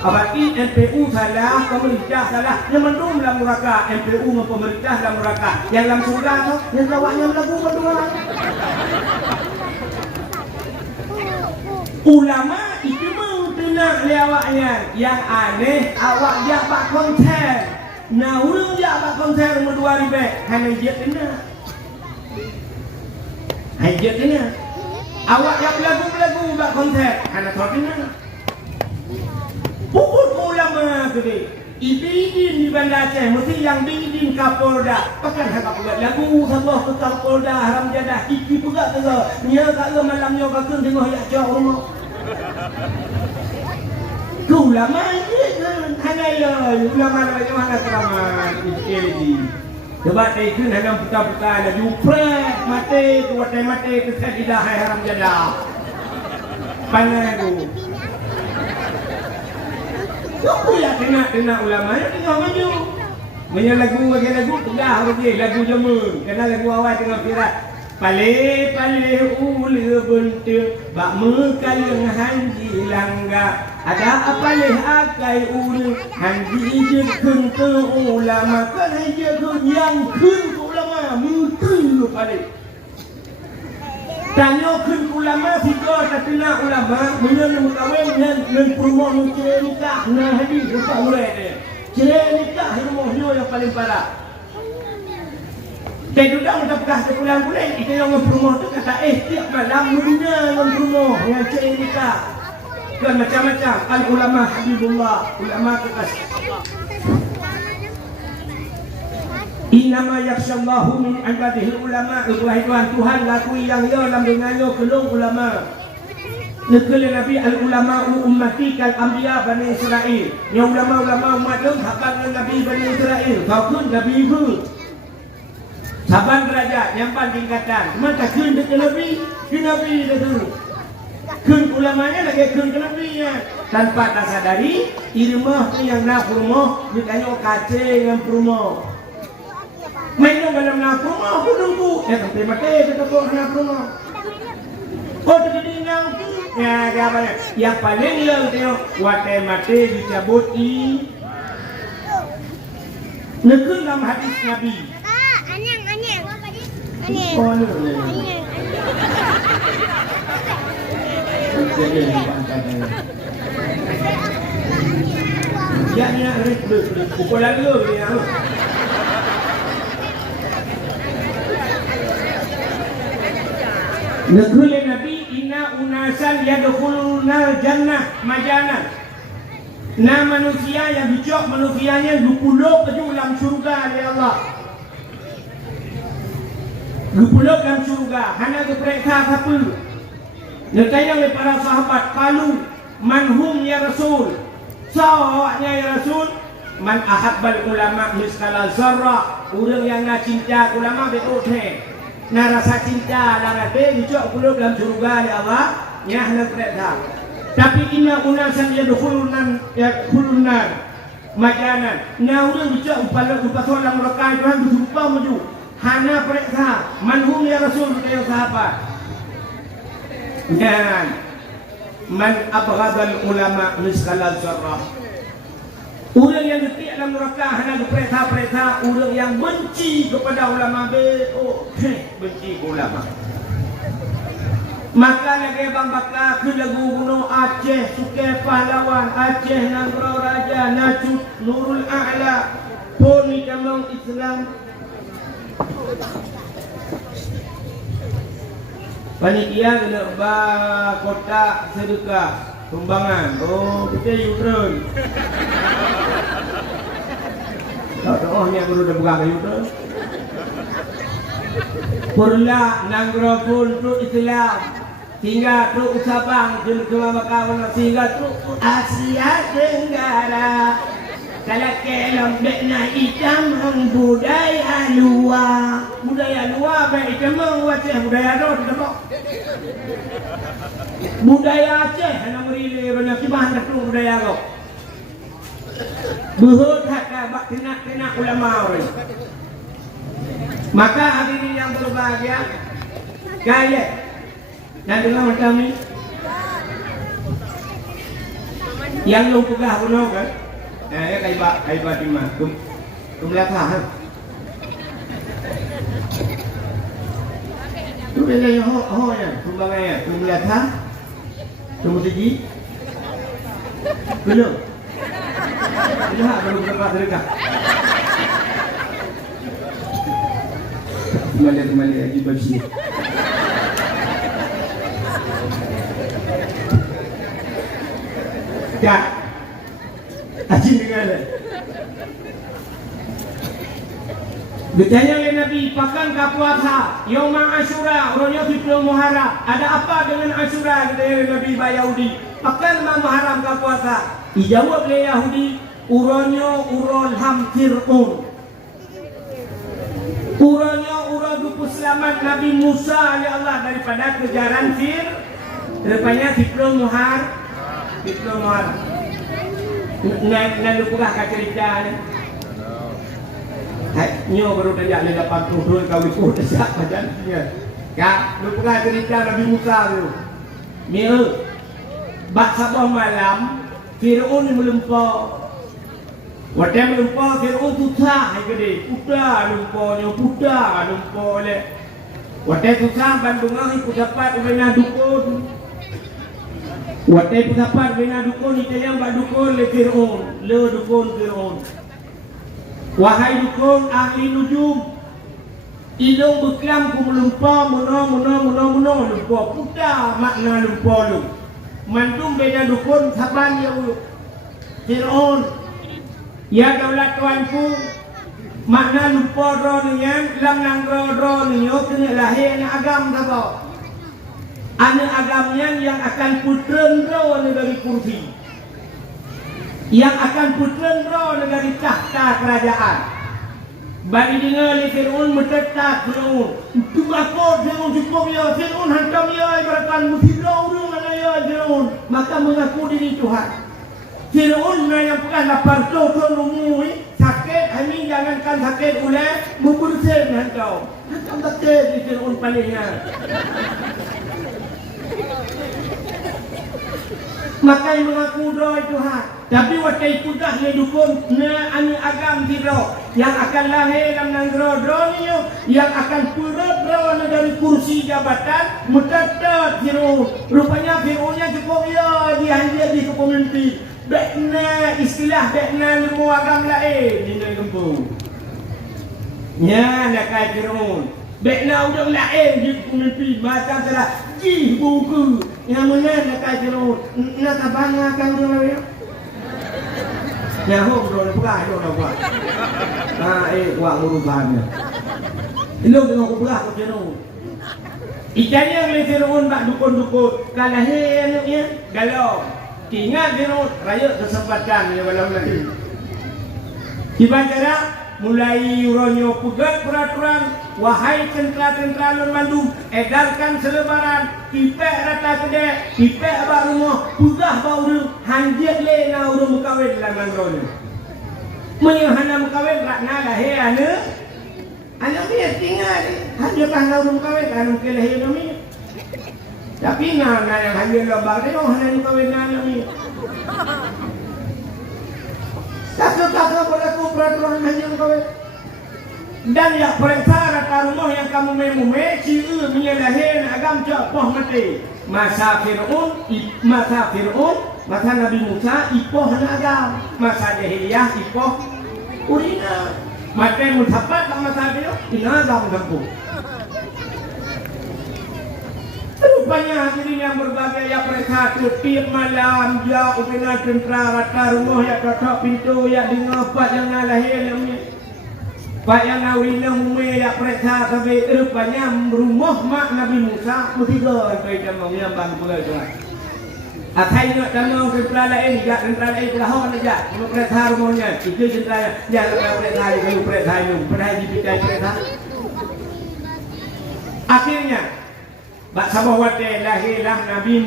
Abadi MPU salah, pemerintah salah. Yang mendung dalam neraka MPU dengan pemerintah dalam neraka. Yang dalam surga tu, yang lawaknya lagu berdua. Ulama itu mengenal lewatnya. Yang aneh awak dia pak konser. Nah urang dia pak konser berdua ribu. Hanya dia kena. Hajat ni. Awak yang lagu-lagu bak konsert, anak kau kena. Pukul ulama tu deh. Ibidin di Banda Aceh, mesti yang bidin Kapolda. Pakan hak pula lagu sabah ke Kapolda haram jadah. Iki pula tu ke. Nya kat ke malamnya kau kena tengok yak jauh rumah. Ku ulama ni kan. Hanai ulama nak mana keramat. Iki. Coba tekan hanya putar-putar lagi upret mati kuatai mati kesat tidak hai haram jadah. Pandai tu. Kau ya kena ulama ya tengok maju. Punya lagu bagi lagu tegah bagi lagu jamun. Kena lagu awal tengok viral. Pale ule bentuk bak mekalang hanji langga. Ada apa leh akai ule hanji jekun ke ulama kan jekun yang kun ulama mungkin pale. Tanya kun ulama fikir tak kena ulama menyang mengawin dengan perumahan mungkin nikah nah hadis tak boleh dia. Cerai nikah rumahnya yang paling parah. Dan juga kita bekas sepulang bulan kita yang berumah tu kata tiap malam dunia yang berumah yang cerai nikah dan macam-macam al ulama habibullah ulama kekasih Allah. Innama yakhshallahu min ibadihi ulama. Wahai Tuhan lakui yang ya dalam dengannya kelung ulama. Negeri Nabi al-ulama ummati kal anbiya Bani Israel. Yang ulama-ulama umat tu sahabat Nabi Bani Israel. Kau pun Nabi itu. Sahabat derajat yang paling tingkatan. Maka kun ke Nabi, ke Nabi itu. Kun ulamanya lagi kun ke Nabi ya. Tanpa tak sadari, irmah tu yang nak rumah, ditanya kace yang rumah. Main dalam nak rumah, aku nunggu. Sampai mati kita bawa nak rumah. Oh jadi nang ya dia apa ya? Yang paling yang tengok watai mati dicabut i. Nekun dalam hadis Nabi. Anyang. Oh ni. Ya ni nak pukul lagi ni. Negeri Nabi inna unasan yadkhuluna jannah majana. Nah manusia yang bijak manusianya 20 ke dalam syurga oleh Allah. 20 dalam syurga. Hanya keperiksa apa? Ditanya oleh para sahabat, "Qalu manhum ya Rasul?" Sawaknya ya Rasul, "Man ahabbal ulama miskala zarra." Orang yang nak cinta ulama betul nah rasa cinta dan ada dijak puluh dalam surga ya Allah ya hendak mereka. Tapi inna unasan yadkhulunan majanan. Nah udah dijak upala upasol dalam mereka Tuhan berjumpa maju. Hana mereka manhum ya Rasul kata sahabat. Dan man abghadal ulama miskala zarrah. Orang yang detik dalam neraka hanya perintah-perintah orang yang benci kepada ulama benci ke ulama. Maka lagi bang bakar ke lagu gunung Aceh, Sukai Pahlawan, Aceh Nanggro Raja, Nacut, Nurul A'la, Poni Kamang Islam. Panitia kena kotak sedekah sumbangan. Oh, kita Ukraine. Doanya baru dah buka itu. Purla Nanggro pun tu Islam. Hingga tu Sabang jul ke Makawan hingga tu Asia Tenggara. Kalau kelam dekna hitam budaya luar. Budaya luar baik cemang Aceh budaya tu tidak. Budaya Aceh hanya merilai banyak kibahan tu budaya tu. Buhut hak bak kena ulama orang. Maka hari ini yang berbahagia kaya dan dengan macam ni yang lu pegah puno kan ya kaiba di mana kum belakang tu dia yang ho ya sumbangan ya kum belakang kum tinggi belum lihat belum berapa sedekah kembali lagi bersih Ya. Haji dengar. Bertanya oleh Nabi, pakan puasa Yauma Asyura, orangnya Fitri Muharram. Ada apa dengan Asyura? Kata Nabi Yahudi. Pakan Muharram puasa. Dijawab oleh Yahudi, uranya urol hamtirun. Uranya urol dupu selamat Nabi Musa oleh Allah daripada kejaran rupanya Fitri Muharram. Fitri Muharram. Nak lupa cerita ni. Nyo baru tanya dia 82 kali pun dah macam ni. Ya, lupa cerita Nabi Musa tu. Mil bak sabah malam Firaun melempar. Waktu melempar Firaun susah gede. Puda lumpur le. Waktu susah bandungan ikut dapat bina dukun. Waktu dapat bina dukun itu yang bak dukun le Firaun, le dukun Firaun. Wahai dukun ahli nujum, ilung beklam ku melumpah muno lumpah puda makna lumpah lu. Mantum beda dukun saban ya u. Firaun, ya daulat tuanku, makna lumpah ro nian, lam nang ro niyo kena lahir anak agam sabo. Anak agamnya yang akan putren ro dari kursi. Yang akan putren roh dari tahta kerajaan. Bagi dengar oleh Fir'aun mentetap Fir'aun. Itu apa Fir'aun cukup ya. Fir'aun hantam ya. Ibaratkan musirau dia mana ya Fir'aun. Maka mengaku diri Tuhan. Fir'aun yang pernah lapar tahun umur sakit. Ini jangankan sakit oleh membersih hantam. Hantam sakit di Fir'aun palingnya. Maka yang mengaku doa Tuhan. Tapi waktu itu dah dia dukun ani agam tiro yang akan lahir dalam nangro ni yang akan perut dari kursi jabatan mutatat Firaun. Rupanya Firaunnya cukup ya dia di kepemimpin. Bekna istilah bekna lemu agam lain di negeri kampung. Ya nak kait Firaun. Bekna udah lain di kepemimpin macam salah ji buku yang mana nak kait Firaun. Nak tabana kan dia. Ya hok bro, bukan itu dah buat. Buat urusannya. Ilmu dengan kubah kau Firaun. Ikannya oleh Firaun bak dukun-dukun. Kalau ya galau. Ingat Firaun raya kesempatan ya malam lagi. Dibaca mulai uronyo pegat peraturan, wahai tentera-tentera non Bandung, edarkan selebaran, ipek rata kedai, ipek abang rumah, pudah bau hanjir le na urung mukawin dalam rono. Menyahana mukawin rakna lahir ane ni tinggal, hanjir kan urung mukawin anu ke lahir ni. Tapi na yang hanjir lobang tu hana mukawin na ni. Kakak berlaku peraturan hanya kawin. Dan yang perintah rata rumah yang kamu memume, ciu menyalahin agam capoh mati. Masa Fir'aun, masa Nabi Musa ipoh agam. Masa jahiliyah ipoh urina. Mata mutapat masa dia agam kampung. Rupanya hadirin yang berbagai yang perintah tiap malam ya ubina tentera rata rumah ya totok pintu ya dengar pak yang lahir yang ni pak yang awina umwe ya perintah sampai rupanya rumah mak Nabi Musa mutiga sampai jamang yang bang pula tu. Atai nak jamang tentera lain ya tentera lain pelahon aja perintah rumahnya itu tentera ya perintah itu perintah dipikai perintah. Akhirnya bak sabah wate lahirlah Nabi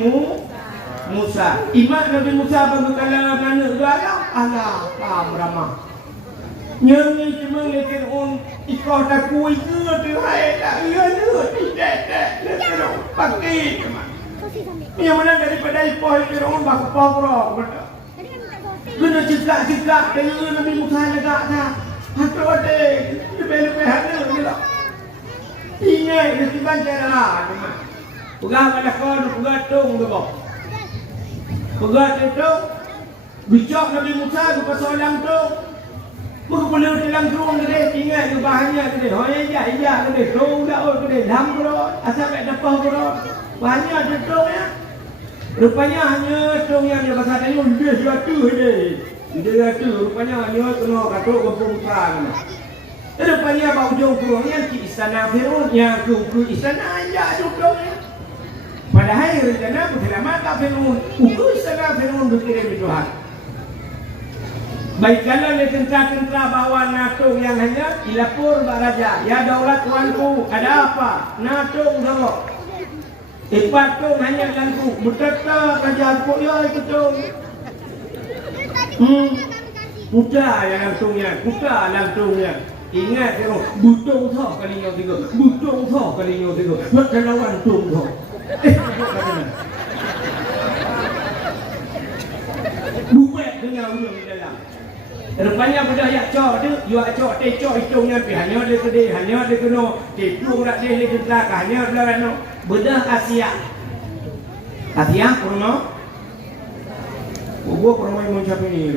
Musa. Imak Nabi Musa berkala mana doa Allah ramah. Nyanyi cuma lekin ikau tak kuih ke tu hai tak ya tidak pakai cuma. Yang mana daripada ipoh Firaun bak pawro betul. Kena cekak dengan Nabi Musa legak dah. Hatu wate lebih hana gila. Ingat kesiban cara cuma. Pegang malakon, pegang tung tu kau. Pegang itu, bijak Nabi Musa tu pasal dalam tu. Mereka dalam turun dia ingat tu bahannya dia. Oh iya dia tung dah tu dia dalam tu. Asal tak dapat tu. Bahannya ada tung ya. Rupanya hanya tung yang dia pasal masa tengok dia jatuh dia jatuh rupanya dia kena katuk berpungkang. Rupanya bau jauh kurangnya ke istana Firaun yang ke istana aja duduk. Padahal rencana penyelamat Firaun ke istana Firaun berkirim Tuhan. Baik kalau dia tentara-tentara bawa natung yang hanya dilapor Pak Raja. Ya daulat tuanku, ada apa? Natung sama. Patung hanya gantung. Betapa Raja aku ya itu. Kuda yang lantungnya. Ingat tengok, butung thok kali yang tiga. Maka lawan tung thok. Buat dengan ulung di dalam. Rupanya budak yak cok tu, yuak cok tecok hitungnya pi hanya dia sedih, hanya dia kena tepung dak dia le kentak hanya belah no. Bedah Asia kurma. Gua kurma yang macam ini.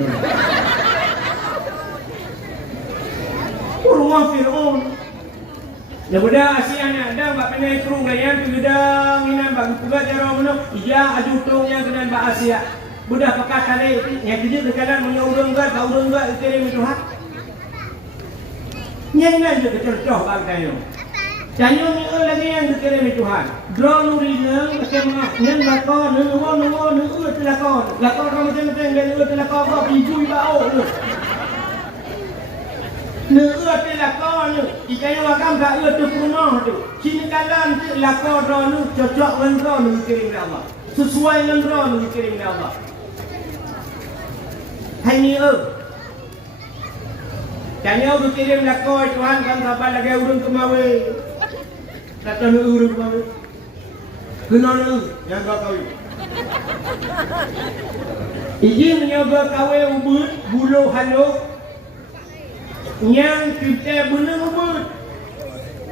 Kurma Firaun. Ya budak Asia ni ada bak penai kerung layan tu gedang minan bak juga cara mana? Iya aju tongnya dengan bak Asia. Budak pakai kali yang kerja dekat menurung enggak kirim itu hak. Nyanyi juga contoh bangkai yo. Jangan ni lagi yang dikirim itu hak. Drone urinang macam nyan lakon nu telakon. Lakon kamu tengok dari telakon kau bijui bau tu. Nu telakon tu. Ikai wakam tak tu rumah tu. Sini kalan tu lakon drone cocok dengan drone dikirim oleh Allah. Sesuai dengan drone dikirim oleh Allah. Hanya tanya berkirim lakoi Tuhan kan sabar lagi urung kemawe. Kata nu urung kemawe. Kenal yang kau kawin. Iji menyoba kawe ubud bulu halus. Yang kita benar ubud.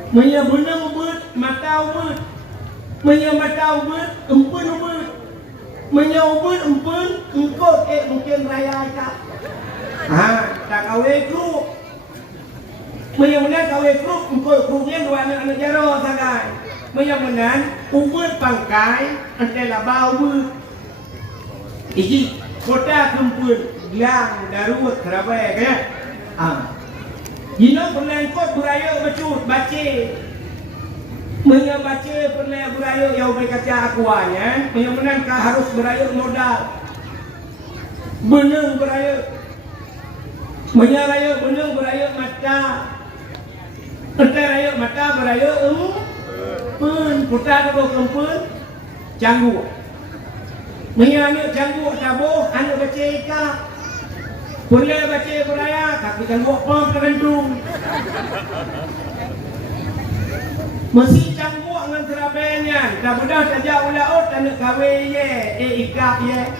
Menya benar ubud mata ubud. Menya mata ubud empun ubud. Menyobot empun engkau mungkin raya tak. Tak kawe kru. Menyamanan kawe kru engkau krunya dua anak jaro sagai. Menyamanan ubut pangkai antara bau ubut. Iji kota kempun yang darut kerabai kan. Jino pernah ikut beraya becut baca. Baca pernah beraya yang berkata akuannya, menyamanan harus beraya modal. Benang beraya. Benang beraya mata. Raya mata beraya pun putar ke kempun canggu. Menyanya canggu tabuh anak baca ika. Boleh baca beraya tapi kan buat pom terendung. Masih cangguak dengan terabainya. Dah mudah saja ulaut dan kawe ye, ikap ye.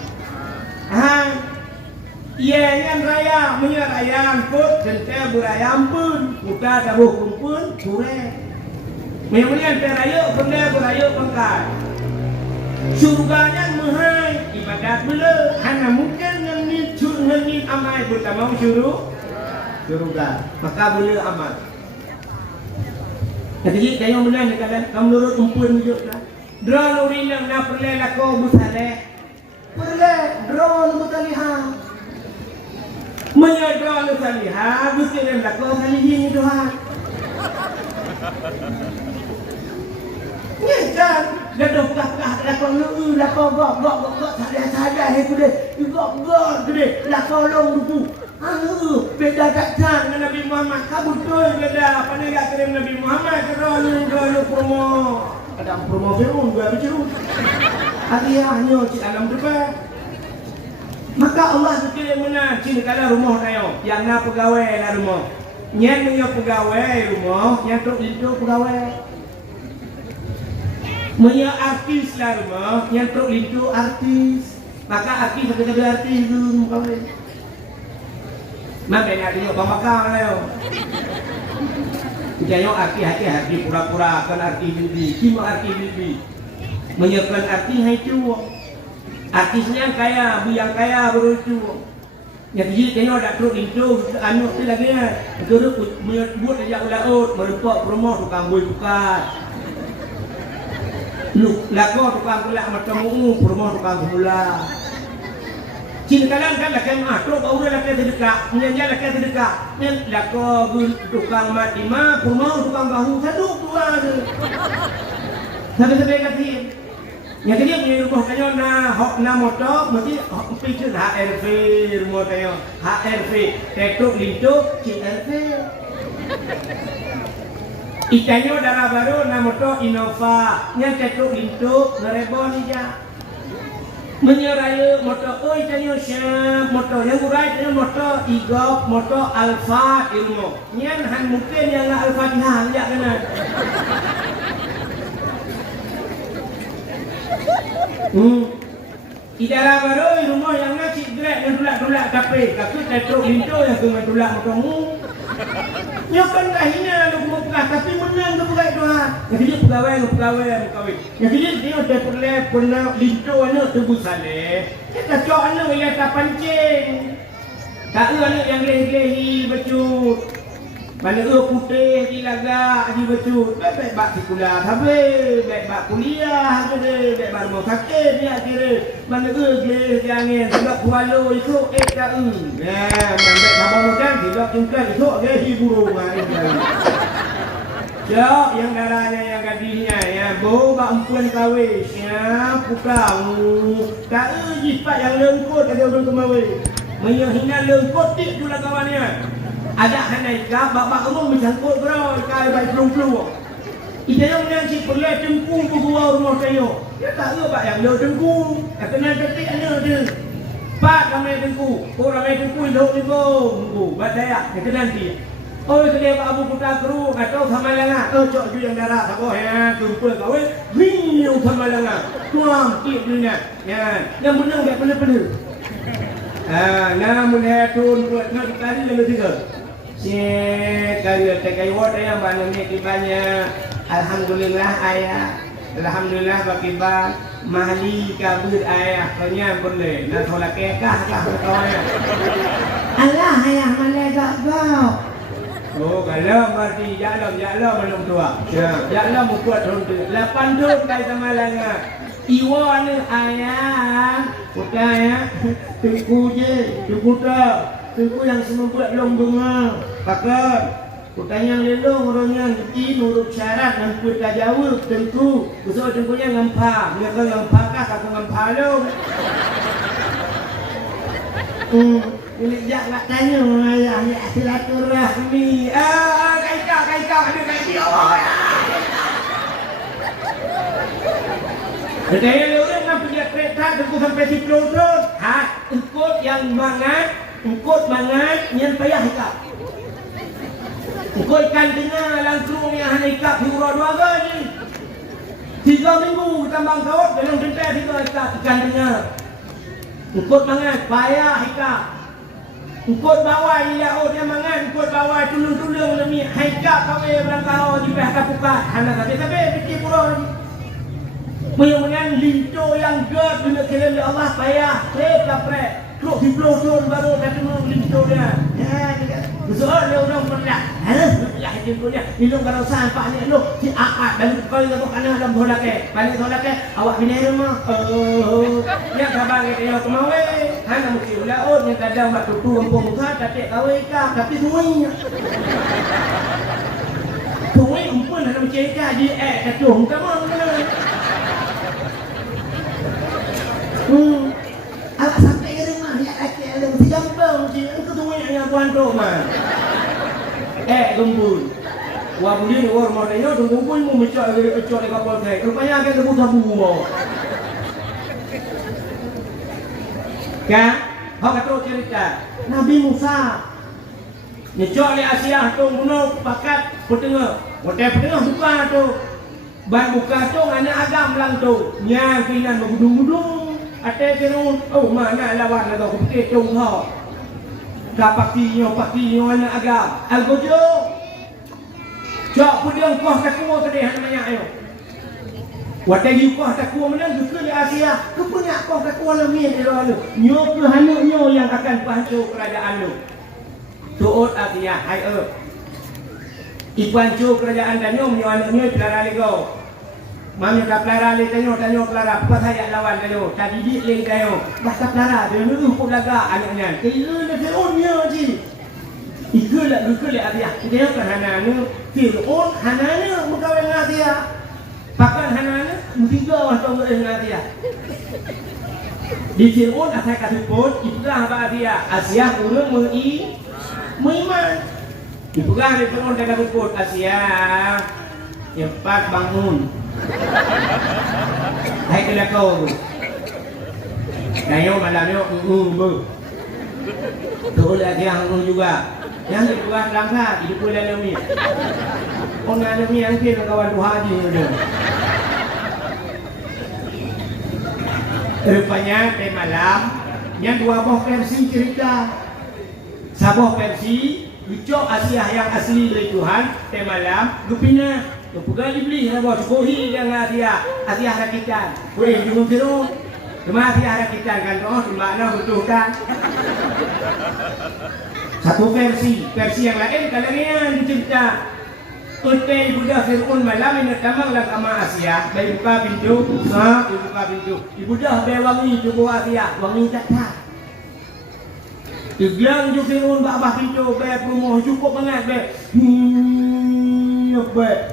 Ye yang raya, punya raya angkut, sente beraya ampun, kita dabuh kumpul, sure. Kemudian teraya, benda beraya pangkat. Surganya mahal, ibadat bela, hanya mungkin ngeni amai bertama surga, maka bela amal. Jadi kayo muna nakalan kamu nurut umpun juga lah. Drone urinang na perle lako busale. Perle drone mutaliha. Menya drone mutaliha busiren lako kalihin doa. Nyetan gaduh kakak lako lu lako gok sada he kude. Gok kude lako long rupu. Beda takkan dengan Nabi Muhammad. Kamu betul beda. Apa ni kirim Nabi Muhammad kerana promo. Ada promo Firaun juga bercerut. Hadiahnya cik alam depan. Maka Allah berkirim mana cik kalau rumah tayo. Yang nak pegawai lah rumah. Yang punya pegawai rumah, yang tu itu pegawai. Punya artis lah rumah, yang tu itu artis. Maka artis ada artis tu pegawai. Maka nak dia bakal leo. Jangan hati pura-pura kan arti bibi. Cuma arti bibi. Menyiapkan arti hai tu. Artisnya kaya, yang kaya berucu. Yang dia tengok dak teruk itu anu tu lagi nah. Geruk buat aja ulaut merupak rumah tukang boi buka. Lu lako tukang kelak macam rumah tukang gula. Cina kalang kan lakai terus baru lakai sedekah, menyanyi lakai sedekah. Nen lako tukang mati mah, purma tukang bahu satu dua tu. Sampai kasih. Yang kedua punya rumah kayo na motor, mesti picture HRV rumah kayo. HRV, tektok lintu, CRV. Ikanyo darah baru na motor Innova, yang tektok lintu, nerebon ija. Menyeraya motor, ikanyo siap motor yang urai itu motor Igop, motor Alfa di rumah. Yang mungkin yang Alfa dihal ya kena. Idara baru rumah yang nasi grek yang dulak kape tetruk lintu yang kena dulak motormu. Nyokan kahina lu buka tapi menang tu buka doa. Jadi pegawai. Jadi dia dah pernah lintu anak tu busale. Kita cok anak yang tak pancing. Tak ada anak yang leh-lehi becut. Mana putih di lagak di becut. Baik bak sekolah habis, baik bak kuliah habis, baik bak rumah sakit dia kira. Mana geleh jangan sebab kualo esok tak ya, mana sama modal tidak tinggal esok dia burung hari ni. Jok yang darahnya yang gadisnya ya, bak empuan kawin ya, pukau. Tak jipat yang lengkut ada orang kemawin. Menghina lengkut tik dulu kawannya. Ada hanai ka bapa umum mencangkut bro kai bai pelung-pelung. Ijanya menyanyi perlu tengkung ke gua rumah kayo. Dia tak tahu pak yang lo tengkung. Kena tetik ana dia. Pak kami tengkung. Orang mai tengkung dok ni go. Bat daya kena nanti. Oh dia pak abu putra kru atau sama langa. Cok ju yang darah tak ya kumpul kau winyu sama langa. Tuam tik dunia. Ya. Yang menang dia benar-benar. Namun hetun buat nak kali lebih tiga. Kayu wat yang banyak ni banyak. Alhamdulillah ayah. Alhamdulillah bakiban mahli kabir ayah kanya boleh. Nak tolak kekah kawanya. Allah ayah malaikat kau. Oh kalau berarti jalan belum tua. Jalan buat ronde. 8 tahun kai sama langa. Iwa ni ayah. Putra ya. Tengku je. Tengku yang semua buat long bunga. Pakat. Kutanya lelong orangnya nanti nurut syarat dan kuita jauh tengku. Kusuk tengkunya ngampa. Mereka ngampa kah aku ngampa lo. Ini jak nak tanya ayah ya silaturahmi. Kaita ada kaita awak. Kedai orang nak pergi kereta tengku sampai si pelotot. Ikut yang mangat yang payah hikap. Ikut ikan tengah langsung yang hanya hikap hura 2 kali. 3 minggu tambang kawat dalam kentai 3 hikap ikan tengah. Ikut mangat payah hikap. Ikut bawah ilaut yang mangat, ikut bawah tulung-tulung demi hikap kawai berangkau di pihak kapukat. Hana sampai fikir pura ni. Menang lintu yang ged bila kira Allah payah kapret. Kluk di peloton baru dah tengok lintu dia. Soal dia orang pernah. Ya dia punya. Ilung kalau sampai ni lu si aat dan kau yang kana dalam bola ke. Balik bola ke awak bini rumah. Nya khabar dia kemawe. Hana mesti ulaut yang kadang waktu tu kampung muka tapi kawai kah tapi duit. Duit umpun hana mesti kah di kacung kamu mana. Awak sampai ke rumah ya akak ada mesti gampang mesti engkau duit yang buan rumah. Gembul. Wah buli ni orang mau tanya tu gembul mu mencak di kapal saya. Rupanya agak gembul sabu mau. Kan? Hak kata cerita Nabi Musa. Mencak di Asia tu bunuh pakat petengah. Hotel petengah buka tu. Ban buka tu anak agam lang tu. Yang kinan bergudung-gudung. Ate kenun. Oh mana lawan atau kepikir tung hak. Pakinya anak agam. Algojo. Jok pudang kuah takua ke dia namanya ayo. Watai kuah takua menang juga di Asia. Kepunya kuah takua lemin ero lu. Nyo ke hanuknyo yang akan pancur kerajaan lu. Tuut Asia hai Ipancur kerajaan dan nyo anaknya pelara lego. Mami tak pelara le tanya pelara apa saya lawan kayo. Tak didik le kayo. Basta pelara dia nu pun laga anaknya. Kira le Fir'aunnya ji. Ikulah dia. Dia kan hanana Fir'aun hanana mukawan dengan dia. Pakan hanana mutiga atau dengan dia. Di Fir'aun asal katupun itulah apa dia. Asia urang meiman. Dipegang di Fir'aun kata katupun Asia. Cepat bangun. Hai kena kau. Kayo malam yo bu. Betul lagi yang juga. Yang kedua langkah hidup dalam ni. Orang dalam ni yang kira kawan Tuhan je dia. Rupanya di malam yang dua buah versi cerita. Sebuah versi Ucok Asia yang asli dari Tuhan di malam Gupina Kepugal Iblis Rabah Sukohi dengan Asia Rakitan Boleh juga Fir'aun Cuma Asia Rakitan kan oh makna betul kan. Satu versi yang lain kalangan dicerita Utai Buddha Fir'aun malam ini tamanglah kama Asia Bayi buka pintu buka pintu Buddha bayi wangi cuba Asia wangi tak Dibilang je Fir'aun babah pintu bayi rumah cukup banget bayi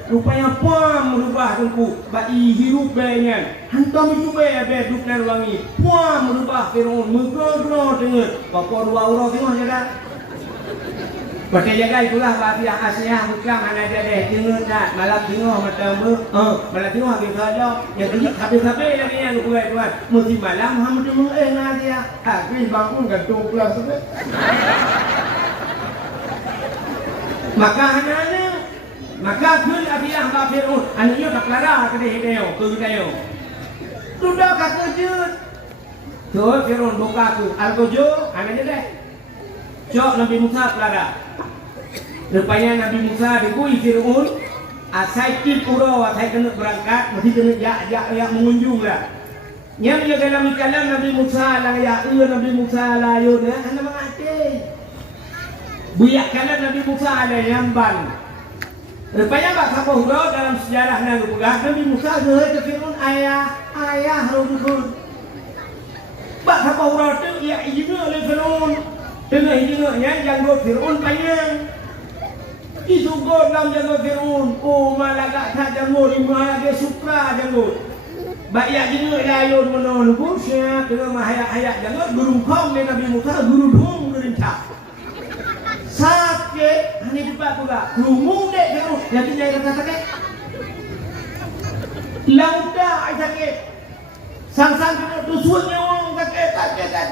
rupanya puam merubah tengku bayi hirup bayinya hantam itu bayi duduk wangi puam merubah Fir'aun megera dengar bapa dua tengok je dah. Pakai jaga itulah bahagia Asia bukan mana dia tengok tak malam tengok macam malam tengok habis saja yang kecil habis lagi yang buat mesti malam ham tu dia habis bangun gantung pulang tu maka kun abilah ba Fir'aun anaknya tak lara ke dia sudah kata jut tu Fir'aun buka tu algojo anaknya deh jok Nabi Musa lara. Rupanya Nabi Musa dibui Fir'aun asai kil pura asai kena berangkat mesti kena jak mengunjung lah. Yang dia dalam kalam Nabi Musa lah Nabi Musa lah yun ana mengate. Buyak kalam Nabi Musa ada yang ban. Rupanya bak sapura dalam sejarah Nabi Musa ke Fir'aun ayah rukun. Bak sapura tu ya ina le Fir'aun. Tengah ina janggut Fir'aun panjang. Itu god dalam janggut Fir'aun. Oh malaga tak janggut lima dia sutra janggut. Bayak gini layun menon busya tengah mahayat janggut guru kong le Nabi Musa guru dong gerinca. Sakit hanya debat pula. Rumung dek Fir'aun. Yang tinggal kata sakit. Lauda sakit. Sang-sang kena tusunya orang sakit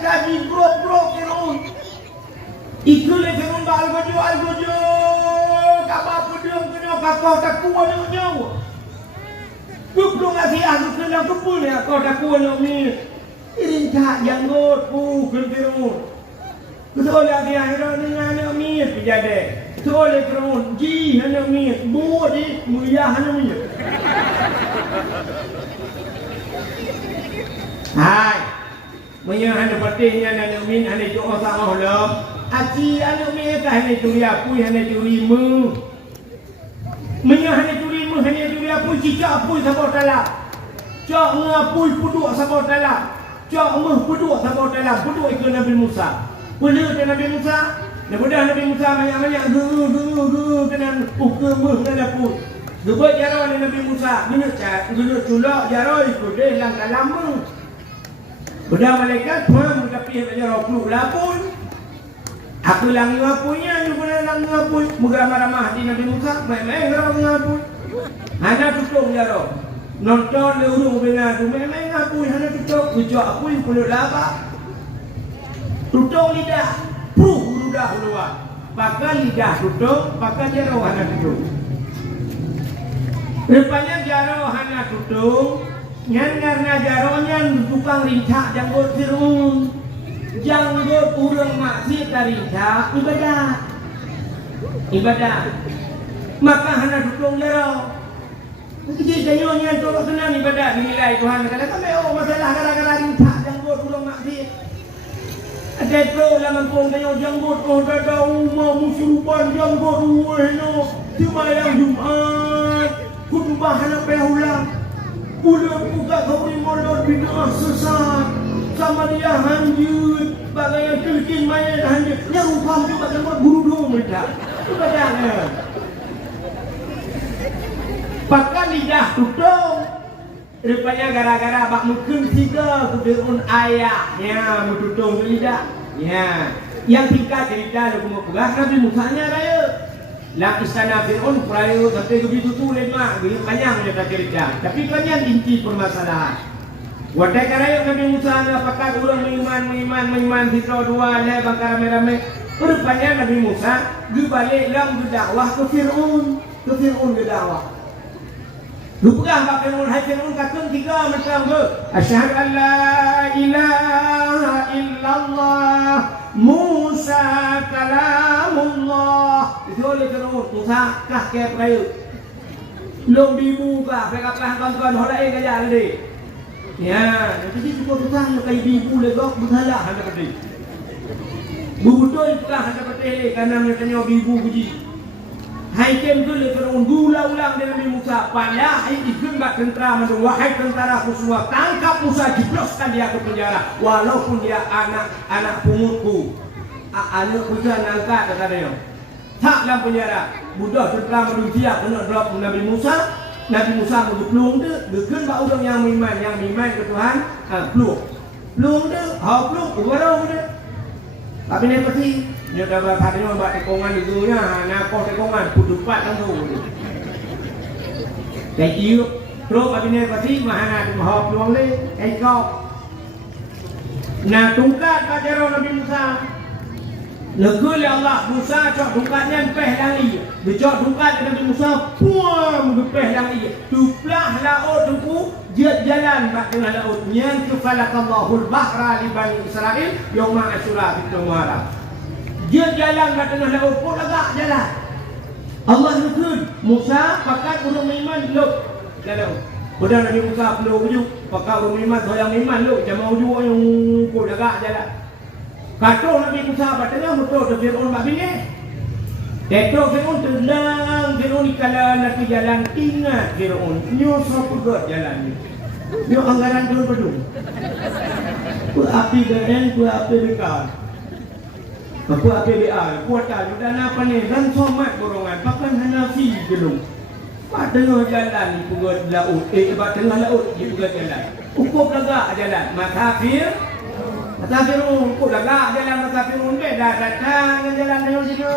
jadi brok Fir'aun. Ikulah Fir'aun algojo kabar pedang kena kakau tak kuat nyawa. Gubung ngasih aku kena kebun ya kau tak kuat ni. Rinca janggut Fir'aun. Betul lagi akhirnya dengan ni jadi. Betul Fir'aun ji hanya ni buat di mulia hanya ni. Hai. Punya hanya pentingnya hanya min hanya doa sama Allah. Aci anak mereka hanya curi apu hanya curi mu. Punya hanya curi mu hanya curi apu cicak apu sama dalam. Cak ngapui puduk sama dalam. Cak meh puduk sama dalam. Puduk ikut Nabi Musa. Puduk ke Nabi Musa. Mudah Nabi Musa banyak guru kena ukur meh kena put. Sebab jarang Nabi Musa guna culak jarang ikut dia lang dalam mu. Budak malaikat pun tapi jarang peluk lapun. Aku lang ngapunya juga lang ngapun muga ramah di Nabi Musa main orang ngapun ada tutup jaro nonton le urung bena tu main ngapun ada tutup tujuh aku puluh laba tutup lidah ludah luar pakai lidah tutup pakai jaro hana tutup rupanya jaro hana tutup nyan karena jaronya tukang rincak janggut Fir'aun janggut urang maksiat tarinca ibadah maka hana dukung jaro jadi janyonya tu senang ibadah dinilai Tuhan kata kami masalah gara-gara rinca janggut urang maksiat ada itu laman pun janggut ada umah musyruban janggut ruweh no sembahyang Jumat khutbah hana pehulang Udah buka kau mulut bid'ah sesat. Sama dia hanjut, bagai yang kelkin main hanjut. Yang rupam juga kan buat guru dulu mereka. Itu jangan. Pakai lidah tutup. Rupanya gara-gara bak mungkin tiga kebirun ayahnya menutup lidah. Ya, yang tingkat cerita lu mau pegah Nabi Musa nya raya. Lah istana Fir'aun perayu sampai begitu tu lemak, banyak mereka cerita. Tapi banyak inti permasalahan. Wadai karaya Nabi Musa nya pakat orang mengiman Fitra dua le bakar rame-rame. Rupanya Nabi Musa dia balik lam berdakwah ke Fir'aun berdakwah. Lupagah Pak Fir'aun, hai Fir'aun kata tiga macam ke. Asyhadu an la ilaha illallah Musa kalamullah. Itu oleh Fir'aun, Musa kah ke perayu. Belum dibuka, mereka kawan-kawan hodai kaya tadi. Ya, jadi juga tutang kayak ibu legok bersalah hendak peti. Betul lah hendak peti karena mereka nyawa ibu puji. Hai kem tu le Fir'aun ulang dengan Nabi Musa. Pada hai ikut bak tentara madu wahai tentara aku semua tangkap Musa jebloskan dia ke penjara walaupun dia anak pungutku. Anak puja nangka kata dia. Tak dalam penjara. Budak tentara madu dia kena drop Nabi Musa. Nabi Musa pelung tu, dekan bak orang yang beriman ke Tuhan, pelung tu, pelung, ubarau tu. Tapi ni pasti dia dah berhadapnya buat tekongan itu nya, nak tekongan putupat kamu. Kayak itu, terus tapi ni pasti mahana tu pelung le, kau. Nah tungkat pacaran Nabi Musa. Negul Allah Musa cok tungkatnya peh langi. Becok tungkat Nabi Musa puam peh langi. Tuplah laut tu dia jalan kat tengah laut. Yang kafalakallahul bahra li bani Israil yauma asyura fi Muharram. Dia jalan kat tengah laut pun agak jalan. Allah negul Musa pakat gunung Iman luk jalan. Pada Nabi Musa perlu ujuk pakat gunung Iman goyang Iman luk jamaah ujuk yang ko agak jalan. Kata Nabi Musa batanya betul tu Fir'aun bak bingit. Dekro Fir'aun tenang, Fir'aun dikala nak jalan ingat Fir'aun. Nyo so pegat jalan ni. Nyo anggaran tu pedung. Ku api dengan ku api bekal. Ku api BA, kuota dan apa ni dan somat borongan pakan Hanafi belum. Pak tengah jalan ni pegat laut. Bak tengah laut dia pegat jalan. Ukur lagak jalan. Makafir Masa Fir'aun, kok lagak jalan masa Fir'aun dah datang dengan jalan dengan situ.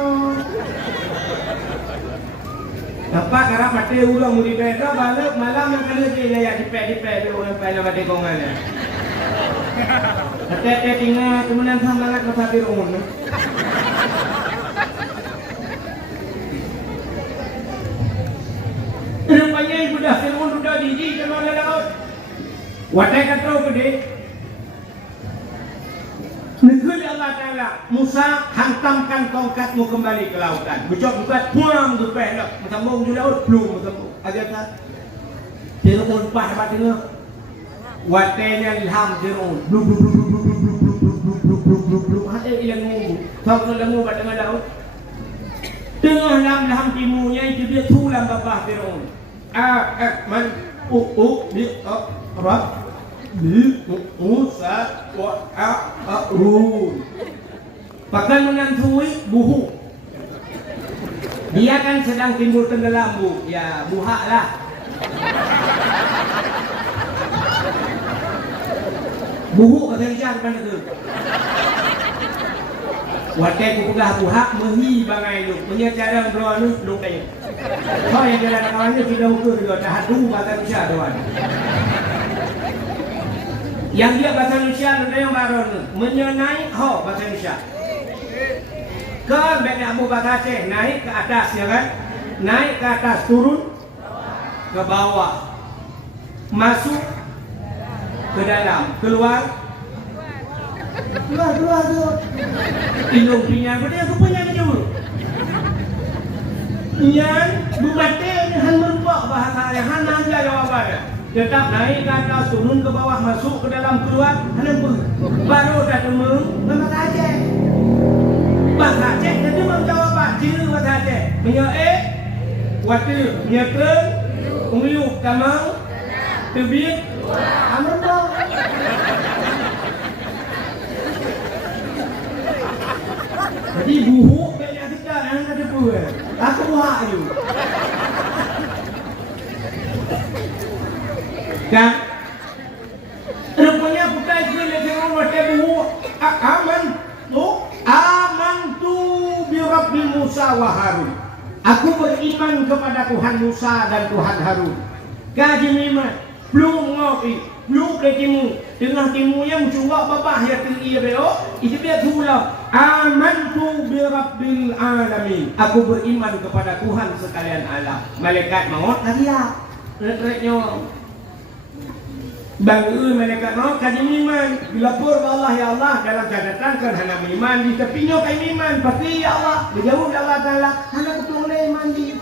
Nampak karena mati ulang mudi beda balik malam yang kali dia ya dipek dia orang pada mati kongan ya. Kata tinggal kemudian sama nak masa Fir'aun. Rupanya ibu dah Fir'aun sudah diji ke luar laut. Watai kata gede. Negeri Allah Ta'ala Musa hantamkan tongkatmu kembali ke lautan. Bucok-bucok puang tu peh nak sambung di laut belum sambung. Aja tak. Fir'aun pah apa tengah. Watenya ilham Fir'aun. Blub blub blub blub blub blub blub blub blub blub blub. Ada ilang munggu. Tahu lengu kat tengah laut. Tengah lam timunya itu dia tulang babah Fir'aun. Man di apa? Di Musa wa Harun. Pakai menantui buhu. Dia kan sedang timbul tenggelam bu. Ya buhak lah. Buhu kata dia depan itu. Wakai kupugah buhak mehi bangai lu. Punya cara berdoa lu kaya. Kau yang jalan kawannya tidak ukur juga. Dah hadu kata dia doan. Yang dia bahasa Indonesia ada yang baru menyenai bahasa Indonesia. Ke Bani Abu bahasa Aceh naik ke atas ya kan? Naik ke atas turun ke bawah. Masuk ke dalam, keluar. Indung pinyang gede aku punya dia. Yang bubate han merubah bahasa yang han nanya jawabannya. Tetap naik ke atas, turun ke bawah, masuk ke dalam, keluar, baru dah temung bahasa Aceh. Bahasa Aceh jadi menjawab ciri bahasa Aceh. Punya waktu, punya keren, umliuk, tamang, Terbit. Aman dong. Jadi buhuk banyak kita yang ada pun. Aku buhak je. Dan rupanya putai kena dengan wate buhuk. Aman tu bi Rabbil Musa wa Harun. Aku beriman kepada Tuhan Musa dan Tuhan Harun. Kaji miman, belum ngopi, belum ketimu. Tengah timu yang curah babah ya tinggi beo. Itu dia tulah. Amantu bi Rabbil Alamin. Aku beriman kepada Tuhan sekalian alam. Malaikat maut dia. Retretnya. Bangui malaikat maut kaji miman. Dilapor ke Allah ya Allah dalam catatan kan hana miman di tepinya kai miman. Pasti ya Allah. Dijauh Allah Taala. Hana kutung le mandi.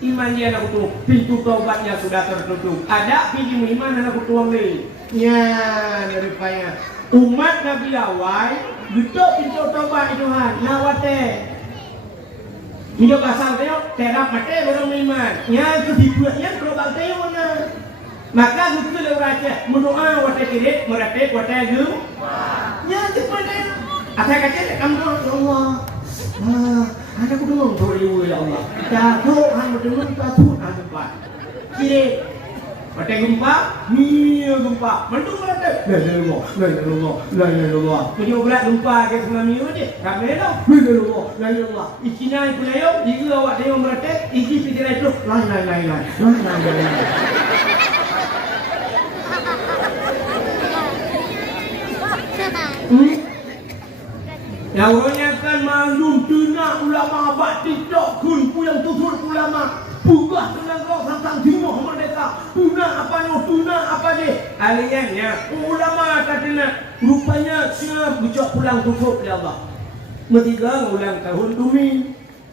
Iman dia nak kutung. Pintu taubatnya sudah tertutup. Ada pintu iman hana kutung le. Ya, rupanya umat Nabi awal betul pintu taubat itu han nawate. Minyak asal teo terap mate orang iman. Ya kebibuatnya global teo mana. Maka betul raja mendoa wate kiri merate wate gum. Ya cepat teo. Apa kata kamu Allah. Ada kudung dulu ya Allah. Jatuh han betul jatuh han gempa. Kiri Mata gempa, mia gempa. Mandu merata. La ilaha illallah. Punya berat gempa ke tsunami aje. Ramai dah. La ilaha illallah. Ikinai punayo, diga awak dia merata, iki pikiran itu. La. Yang orangnya kan maklum tenak ulama abad tidak kun yang tutur ulama. Pugah dengan kau tentang timur merdeka. Tuna apa je? Aliannya ulama katanya rupanya siap bicak pulang tutup ya Allah. Metiga ulang tahun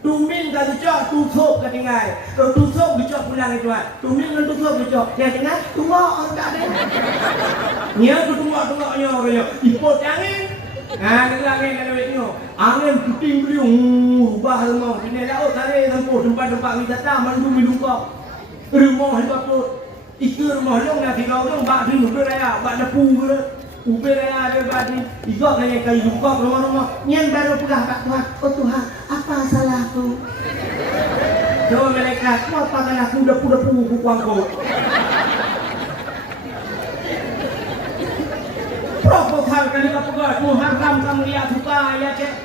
Tumin kan bicak tutup ketinggal. Kalau tutup bicak pulang itu ah. Tumin kan tutup bicak. Yang tinggal tunggu orang tak ada. Nya tunggu-tunggunya orangnya. Ipot angin. Dengar angin puting beliau rubah rumah sini laut tarik tempuh tempat-tempat wisata mandu minumkau rumah hebat tu ikut rumah long nak tinggal tu bak di ubir raya bak depu ke ubir raya ada bak di igak nanya kayu buka rumah-rumah nyen baru pegang tak Tuhan oh Tuhan apa salahku jawab malaikat apa salahku depu-depu bukuangku Propokal kali kapag muharram kamu lihat buka ya cek.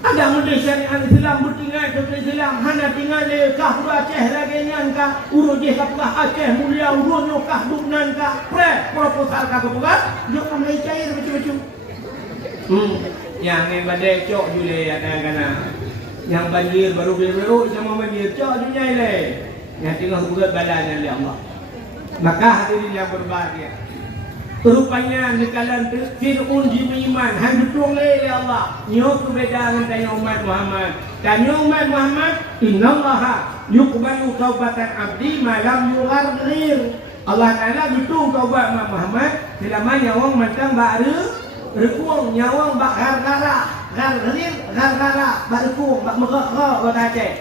Ada muda syariat Islam bertinggal ke Islam hana tinggal le kah Aceh lagi nyan kah urujih kapag Aceh mulia urunyo kah duknan kah pre proposal kah kapag yo kamai cair macam-macam. Yang ni badai cok jule ada kana. Yang banjir baru biru sama banjir cok dunia le. Yang tengah buat badannya oleh Allah. Maka hadirin yang berbahagia. Rupanya nekalan Fir'aun iman hang betul ya Allah nyo perbedaan dengan umat Muhammad dan umat Muhammad innallaha yuqbalu taubatan abdi ma lam yughargir Allah Taala betul taubat Muhammad selamanya wong macam baru rekuang nyawang bak gargara bak rekuang bak megak bak aceh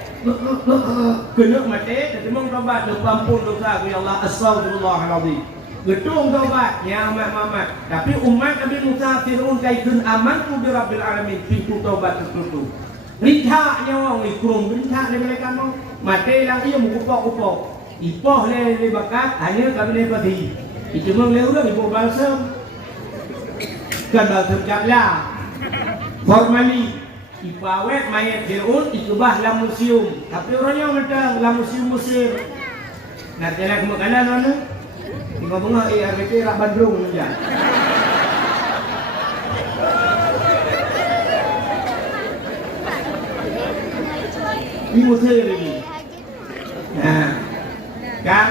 kena mati terima taubat ampun dosa ya Allah astagfirullahalazim Betul taubat ya umat Muhammad. Tapi umat Nabi Musa Fir'aun kaitun amantu bi Rabbil Alamin pintu taubat tertutup. Rintaknya orang ikrum rintak dari mereka mau mati lang ia mengupok-upok. Ipoh le bakat hanya kami le pati. Itu meng le urang ipoh balsam. Kan balsam jabla. Formali ipawet mayat Fir'aun ikubah dalam museum. Tapi orangnya macam dalam museum Mesir. Nak jalan ke makanan mana? Bunga RBT rak Bandung saja. Ini Mesir ini. Nah, kan?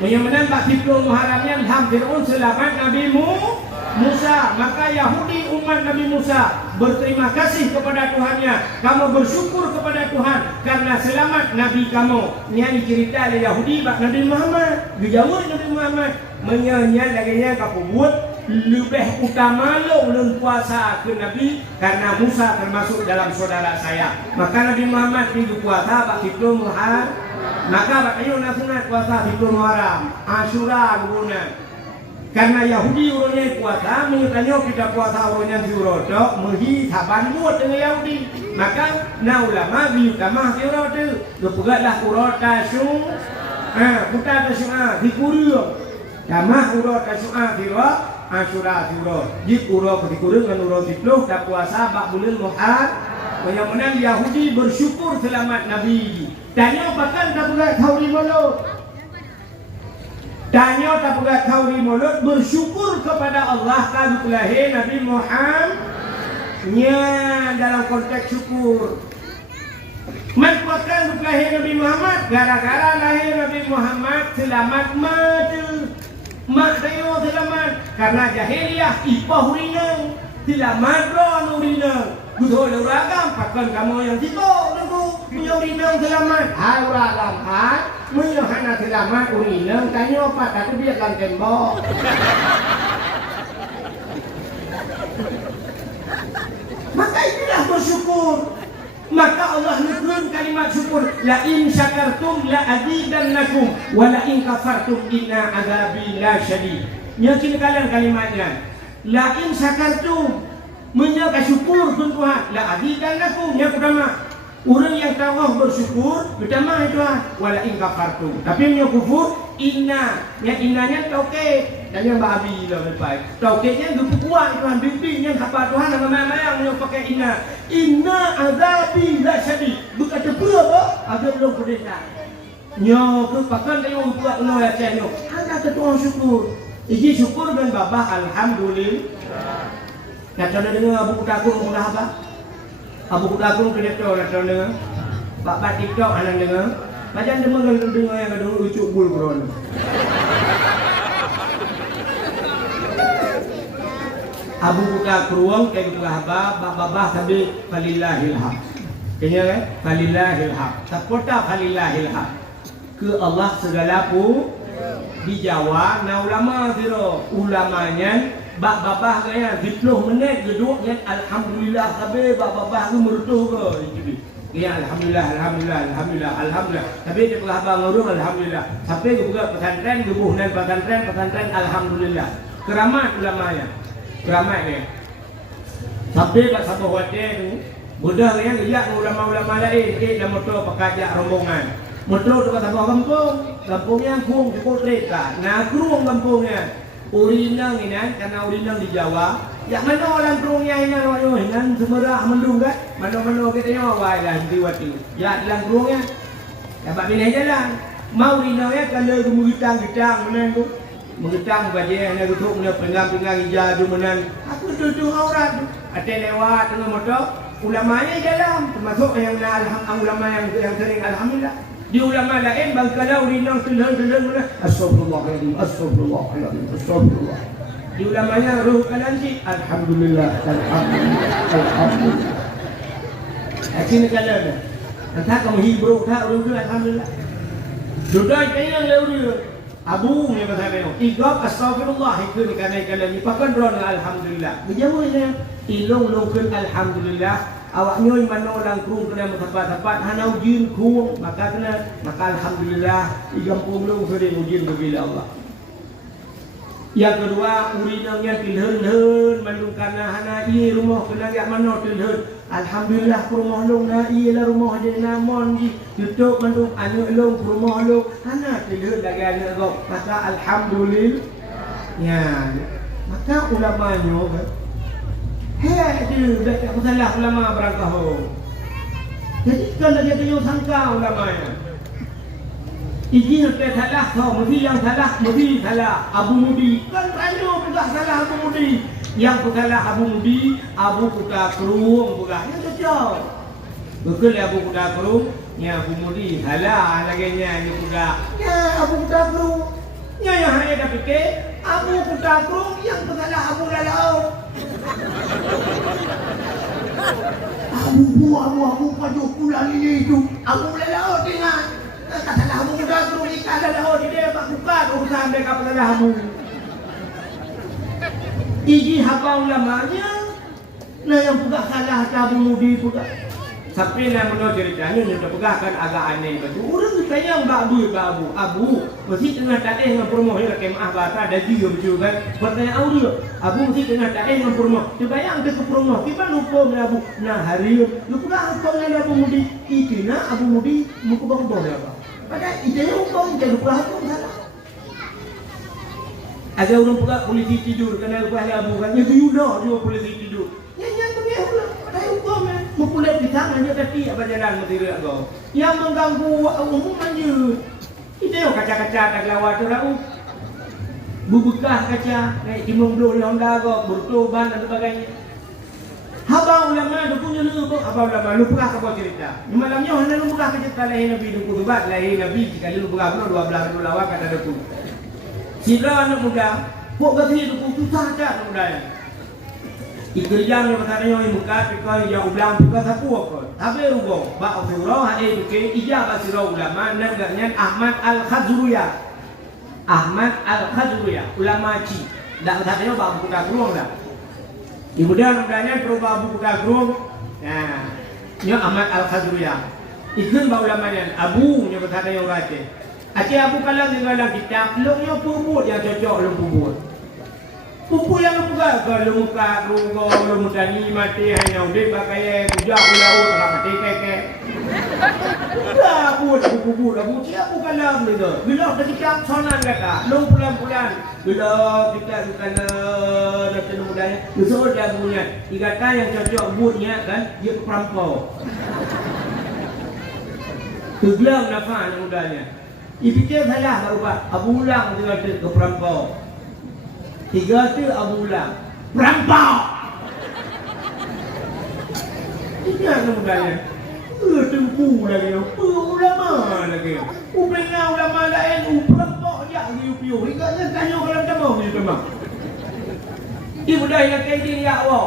Menyamakan tak Fir'aun Muharramnya hampir selamat Nabi Musa. Maka Yahudi umat Nabi Musa berterima kasih kepada Tuhannya. Kamu bersyukur kepada Tuhan karena selamat Nabi kamu. Ini cerita dari Yahudi bak Nabi Muhammad. Dijawab Nabi Muhammad. Menyanyian lagi kamu buat lebih utama lo puasa ke Nabi karena Musa termasuk dalam saudara saya. Maka Nabi Muhammad minggu puasa bak itu Muharram. Maka bak ayo nasunat puasa itu Muharram, Asyura guna. Karena Yahudi urutnya puasa, menurutnya kita puasa urutnya diurotok, mehi saban buat dengan Yahudi. Maka na ulama biutama diurot tu, lepugatlah urut tasung, bukan tasung dikurung. Kamah urut tasung diurot, Asyura diurot. Jik urut dikurung dengan urut dipluh, dah puasa bak bulan Muharram. Mudah-mudahan Yahudi bersyukur selamat Nabi. Tanya bahkan tak boleh tahu di mulut. Tanya tak boleh tahu di mulut bersyukur kepada Allah kan lahir Nabi Muhammad. Nya dalam konteks syukur. Menguatkan lahir Nabi Muhammad gara-gara lahir Nabi Muhammad selamat mati. Mak tayo selamat karena jahiliyah ipah urinang selamat ron urinang. Betul uragam pakai kamu yang tiba lagu punya urinang selamat. Hai uragam hai punya hana selamat urinang tanya apa tapi biar kan tembok. Maka inilah bersyukur. Maka Allah nukun kalimat syukur. La in syakartum la azidannakum wa la in kafartum inna azabi la syadid. Yakin kalian kalimatnya. La in syakartum menyaka syukur Tuhan la azidannakum yang pertama orang yang tahu bersyukur pertama itu wala in kafartum tapi yang kufur inna yang innanya tauhid dan yang babi lah baik tauhidnya itu kuat Tuhan bimbing yang apa Tuhan nama-nama yang pakai inna azabi la syadid bukan apa ada belum berdeka nyo tu pakan yang buat no ya cenyo hanya ketua syukur iki syukur dan babah alhamdulillah. Nak tahu dengar Abu Kutakun mudah apa? Abu Kutakun kena tahu nak tahu dengar. Pak TikTok anak dengar. Macam dengar yang ada ucuk bul bron. Abu Kutakun kayak gitu apa? Babah tapi falillahil haq. Kenya kan? Falillahil haq. Sapota falillahil haq. Ke Allah segala pu di Jawa. Nah ulama zero ulamanya. Bak babah kaya 10 minit duduk yang alhamdulillah sabe bak babah tu mertuh ke. Ya alhamdulillah. Tapi dia pelabang ngurung alhamdulillah. Sampai ke buka pesantren gebuh dan pesantren alhamdulillah. Keramat ulamanya. Keramat dia. Sampai kat Sabah Wate tu mudah yang lihat ulama-ulama lain dah motor pekajak rombongan. Motor tu kat Sabah kampungnya kung cukup reka. Nah kurung kampungnya. Urinang ini karena urinang di Jawa. Ya mana orang kerungnya ini orang ini semerah mendung kan? Mana kita yang awal lah diwati. Ya dalam kerungnya. Dapat pilih jalan. Mau urinangnya kalau menggitang mana tu? Menggitang bagian yang tutup mana pinggang hijau tu mana? Aku tutup aurat tu. Ada lewat dengan motor. Ulamanya jalan. Termasuk yang ulama yang sering alhamdulillah. Di ulama lain bangkala urinang telan mana? Astagfirullahaladzim. Di ulamanya ruh kanan si alhamdulillah. Akhirnya kalah. Entah kamu hibro tak ruh alhamdulillah. Sudah kaya lewat Abu ni pasal ni. Igap astagfirullah itu kerana kalah ni pakan ron alhamdulillah. Berjauhnya ilong alhamdulillah. Awak nyoy mana orang kurung kena tempat-tempat hana ujin kurung maka alhamdulillah igampung lu sering ujin bila Allah. Yang kedua urinangnya tilhen mandung kana hana i rumah kena yak mana tilhen alhamdulillah rumah lu na i la rumah je namon di tutup mandung anu lu rumah lu hana tilhen lagi ana go maka alhamdulillah ya maka ulamanya hei tu dah salah ulama berangkah. Jadi kalau dia tanya sangka ulamanya. Iji nak salah kau, mesti yang salah, mesti salah Abu Mudi. Kan tanya juga salah Abu Mudi. Yang salah Abu Mudi, Abu Kutakrum bukan. Yang jauh. Betul Abu Kutakrum, yang Abu Mudi salah laganya ni budak. Ya Abu Kutakrum. Yang hanya dah fikir Abu Kutakrum yang salah Abu Lalau. Abu padu pulang ini itu Abu lalau dengan katalah Abu muda terus ikan lalau di dia pak buka urusan mereka katalah Abu Iji haba ulamanya, nah yang pegah salah Abu Mudi pegah. Sampai nak menurut ceritanya yang terpegahkan agak aneh betul. Orang kita yang abu, mesti tengah tak dengan promo yang kemah bahasa ada juga betul kan. Bertanya audio, abu mesti tengah tak dengan promo. Terbayang ke promo, tiba lupa abu. Nah hari lu pegah kau dengan Abu Mudi, itu nak Abu Mudi muka bangkong apa? Padahal itu yang kau jadi pegah kau salah. Ada orang pegah polisi tidur kerana pegah abu kan. Yang yudah juga polisi tidur. Yang tu dia pula. Ada hukum kan. Mempulat di tangannya kaki apa jalan material kau. Yang mengganggu umum aja. Itu yang kaca-kaca tak lawat terau. Bubukah kaca, naik timung blue Honda kau, bertoban dan sebagainya. Haba ulama tu punya lu apa ulama lu pernah kau cerita. Malamnya hendak lu pernah cerita lahir Nabi du kutubat, lahir Nabi jika lu pernah 12 bulan lawak kata tu. Sila anak muda, pok gati tu susah tak anak muda ya. Ikerjaan yang katanya yang muka pikir yang ulang buka sapu apa. Tapi rugo, ba surau hade buke ijabah surau ulama namanya Ahmad Al-Khazruya. Ahmad Al-Khazruya, ulama Ci. Dak katanya ba buku dagrong dah. Ibu dia namanya berubah buku dagrong. Nah, nya Ahmad Al-Khazruya. Ikun ba ulamanya Abu nya katanya orang Aceh. Aceh Abu kalau tinggal kitab, lu nya puput yang cocok lu puput. Pupu yang buka kalau muka rungo lu mutani mati hanya udah pakai puja ulau orang mati keke. Dah buat buku dah buat siapa kalam ni tu. Bila ketika sonan kata, lu pulang bila kita kena nak temu mudanya, besok dia punya. Dikata yang cocok buatnya kan dia perampau. Kegelam nafas mudanya. Dipikir salah tak ubah. Abu ulang dengan ke perampau. Tiga tu Abu Ulang perampau. Tiga namanya. Tengku lagi, ulama lagi. Upena ulama lain, perampau je piu-piu. Ikatnya tanya kalau demam ni demam. Ibu dah yang kaji ya Allah.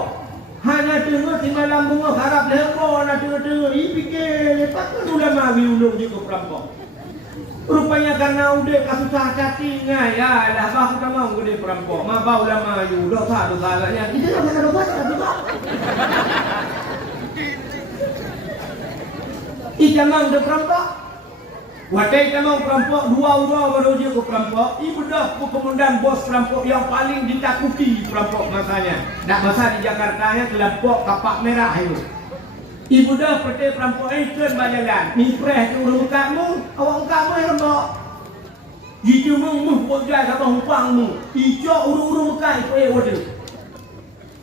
Hanya tengok di malam bunga harap lemo nak tengok. Fikir lepas tu ulama ulung je ke perampau. Rupanya karena udah kasusah cacingnya ya dah bah kita mau gede perampok ma bau lama yu dosa agaknya itu dosa dosa Ijamang de perampok watai jamang perampok dua baru dia ke perampok ibu dah komandan bos perampok yang paling ditakuti perampok masanya dak masa di Jakarta nya kelompok kapak merah itu. Ibu dah pergi perampok itu berjalan. Ni preh tu urut kamu, awak kamu yang lembok. Jika mu buat jai sama humpang mu, ijak urut Mekah itu waduh.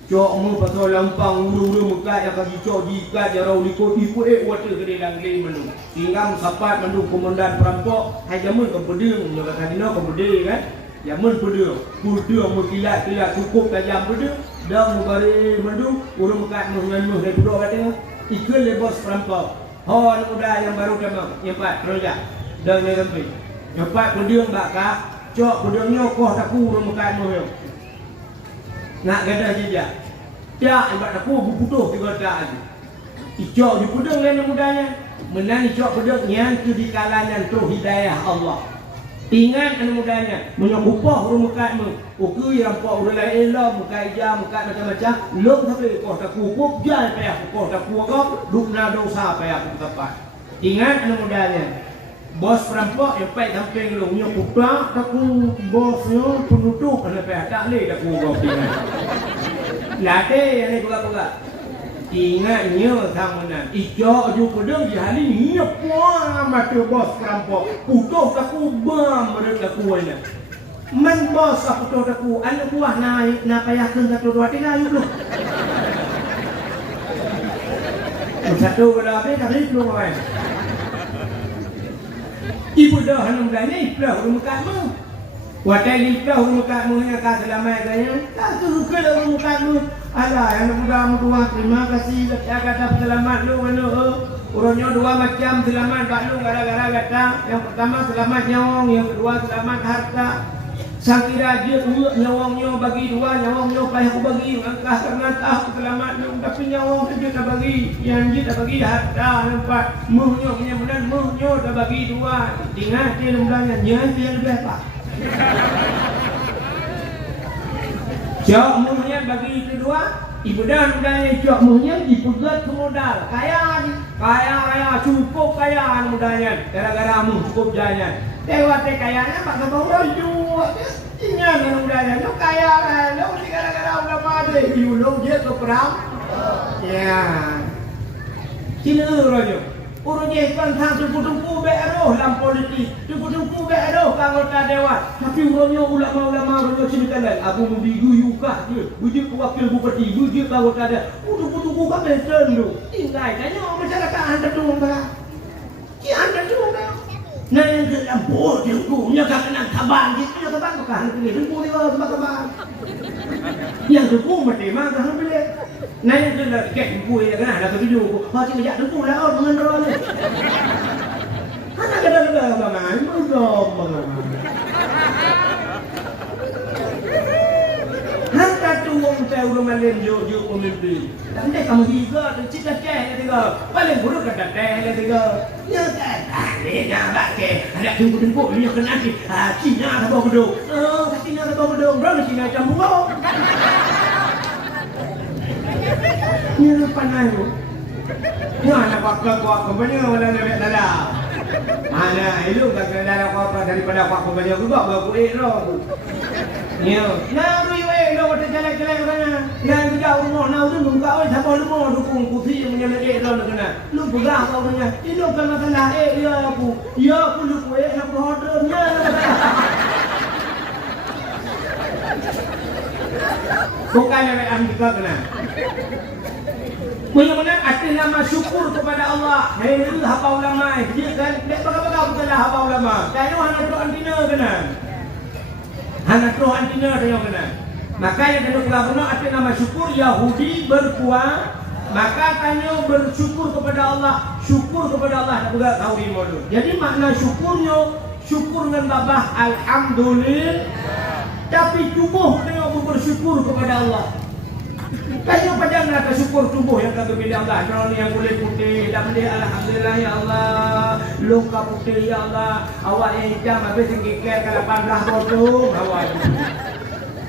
Jok mu pasal lampang urut Mekah yang kaki jok jika jarau likut ibu waduh gede langli menu. Sehingga musapat menu komandan perampok, hai jamun ke pedeng, jaga kadina ke pedeng kan. Jamun pedeng, pedeng mu kilat cukup tajam pedeng. Dah mu bari menu urut Mekah mu dengan mu dari dua katanya. Ikut lebos perampok. Hon muda yang baru demam. Yang 4 rojak. Dan yang lebih. Yang 4 pedang bakar. Cok pedang nyokoh taku remukan mu. Nak gadah jejak. Tak ibat taku berputuh tiga tak aja. Icok di pedang lain mudanya. Menang icok pedang yang tu di kalangan tu hidayah Allah. Ingat anak mudanya menyokupah rumukatmu. Okey rampok udah lain lah muka ijam muka macam-macam. Lom tapi kau tak kukup jangan payah kau tak kukup duk na dosa payah aku tepat. Ingat anak mudanya. Bos perampok yang pai samping lu nyokupah tak ku bosnya penutup anak payah tak leh tak kukup ingat. Late yang ni buka-buka. Ingatnya sama ijak ju pedang di hari ni apa mata bos perampok putus aku bam mereka kuanya man bos aku putus aku anak buah naik nak payahkan satu dua tiga yuk lu satu berapa kali lu main ibu dah hendak belanja iplah rumahmu watai iplah rumahmu yang kau selamat kaya tak suka lah rumahmu. Alah, yang muda dua terima kasih kata selamat lu mana urutnya dua macam selamat pak lu gara-gara kata yang pertama selamat nyawang yang kedua selamat harta sang kiraja nyawangnya bagi dua nyawangnya payah aku bagi angkah karena aku selamat lu tapi nyawang saja tak bagi yang dia tak bagi harta nampak muhnya kenyamanan muhnya tak bagi dua ingat dia mudanya jangan dia lebih pak Cok muhnya bagi kedua, ibu dan mudanya cok muhnya dipugat ke modal. Kaya cukup kaya mudanya. Gara-gara mu cukup janya. Tewate kayanya pak sabang jual. Ingat dengan mudanya, lo kaya lo gara-gara udah mati. Diulung dia ke perang. Ya. Sini rojo. Urusnya kan tang tunggu-tunggu beroh dalam politik, tunggu-tunggu beroh anggota dewan. Tapi urusnya ulama-ulama urusnya sini kan, Abu Mubigu Yukah dia, bujuk wakil bupati, bujuk anggota dewan. Tunggu-tunggu kan betul tu. Tinggal, tanya masyarakat anda tu mana? Ki anda tu mana? Nah yang dalam bor tunggu, nya kan kena kaban, kita kaban tu kan pilih tunggu dia kaban. Yang tunggu mesti mah kan pilih. Nah yang sudah kek gue ya kan ada video ko pasti ngejak tu lah orang mengenal ni kan ada bangan belum hantar tu orang saya udah malam jo pemimpin tapi kamu juga tu cita cita tiga paling buruk kata teh tiga ya kan ni nak ke ada tunggu ni kena ni Cina tak bawa gedung Cina tak bawa gedung berapa Cina campur ni panai tu. Ni anak pakar banyak mana nak dalam. Mana elok tak kena dalam apa daripada pakar banyak juga baru elok. Ni, nah tu elok ada jalan-jalan mana. Yang kita rumah nak tu muka oi siapa rumah dukung kursi yang menyamai elok nak kena. Lu pegang kau punya. Elok kan masalah ya aku. Ya aku lu nak ordernya. Bukan yang kita kena. Benar-benar arti nama syukur kepada Allah. Hei haba ulama. Dia kan bagaimana bukanlah haba ulama. Kayu hana tu antina kena. Hana tu antina dia kena. Maka yang kedua ulama arti nama syukur Yahudi berpuasa. Maka tanya bersyukur kepada Allah. Syukur kepada Allah tak boleh tahu di mana. Jadi makna syukurnya syukur dengan babah alhamdulillah. Tapi tubuh tengok bersyukur kepada Allah. Kayu pada nak syukur tubuh yang kata bila Allah. Kalau yang boleh putih, dah boleh alhamdulillah ya Allah. Luka putih ya Allah. Awak yang hitam habis ngikir ke 18 botol awak.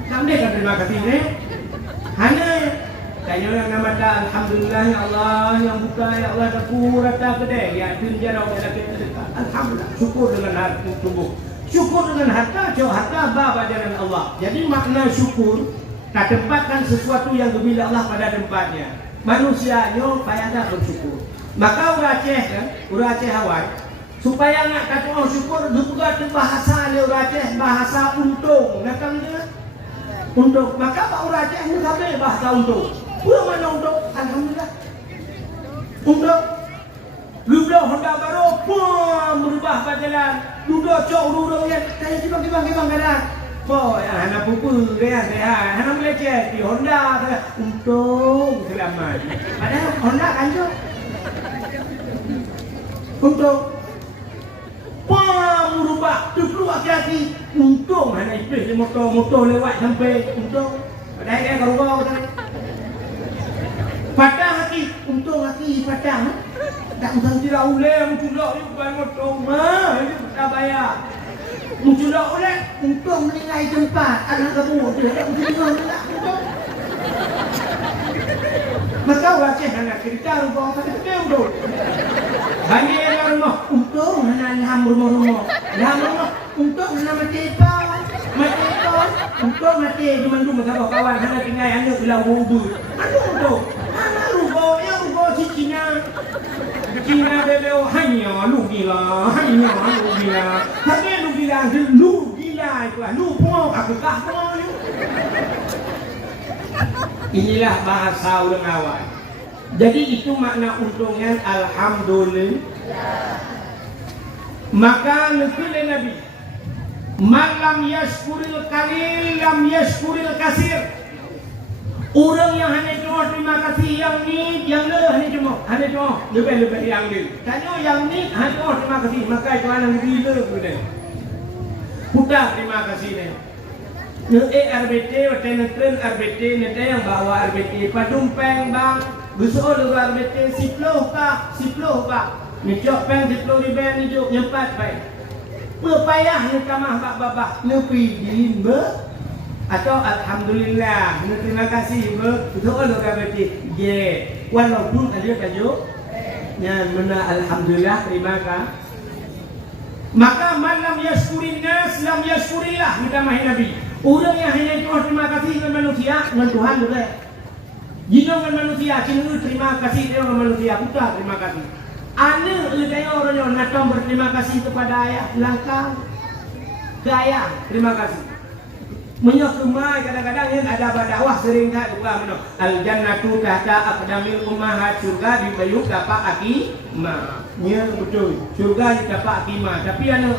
Sampai kan terima kasih ni. Hanya kayu yang nama alhamdulillah ya Allah yang buka ya Allah dapur rata kedai yang tunjuk orang yang kita alhamdulillah syukur dengan hati tubuh. Syukur dengan harta, harta bapa jalan Allah. Jadi makna syukur tak tempatkan sesuatu yang berbila Allah pada tempatnya. Manusia yo payah dah bersyukur. Maka orang Aceh kan, orang Aceh Hawaii supaya nak kata syukur juga tu bahasa dia orang Aceh bahasa untung. Nakam dia untung. Maka orang Aceh ni sampai bahasa untung. Pura mana untung? Alhamdulillah. Untung. Gublo Honda baru pun berubah jalan. Duduk cok duduk yang saya kibang kanan. Boy, anak pupu dia, anak meleceh di Honda, untung selamat. Padahal Honda hancur. Untung, merubah, tu keluar kaki, untung anak itu motor lewat sampai untung. Padahal dia berubah tadi. Patah hati, untung hati patah. Tak usah tidak uleh, menculak ni bukan motor mah, ini tak bayar. Menculak oleh untuk menilai tempat anak kamu dia tak menculak pula. Maka wajah anak cerita rumah kata dia tu. Banyak rumah untung anak rumah. Rumah untung anak mati untung mati cuma tu masa kawan anak tinggal anak bilang wudu. Tu. Anak rumah si Cina bebel hanya lu gila. Tapi lu gila itu lah. Lu pun aku tak pun. Inilah bahasa ulang awal. Jadi itu makna untungnya alhamdulillah. Maka lekul Nabi. Malam yashkuril qalil lam yashkuril kasir. Orang yang hanya cuma terima kasih yang ni, yang le hanya cuma lebih yang ni. Tanya yang ni hanya cuma terima kasih, maka itu anak gila punya. Putar terima kasih ni. RBT, tren RBT ni yang bawa RBT, padumpeng bang, besar lu RBT siploh pak. Ni cok peng siploh riben ni cok nyempat baik. Berpayah ni kamah bak babah, lepi dimba. atau alhamdulillah, terima kasih betul lo berarti ye walaupun ada tajuk yang mana alhamdulillah terima kasih. Maka malam yaskurin nas lam yaskurillah kita mahin Nabi. Orang yang hanya itu terima kasih dengan manusia dengan Tuhan juga. Jika dengan manusia cuma terima kasih dengan manusia bukan terima kasih. Ana ada orang yang nak berterima kasih kepada ayah langkah ke ayah terima kasih. Menyokemai kadang-kadang yang ada dakwah sering tak juga mana al jannatu tahta aqdamil ummahat, surga di bayuk dapat akimah. Ya betul. Surga di dapat akimah. Tapi ana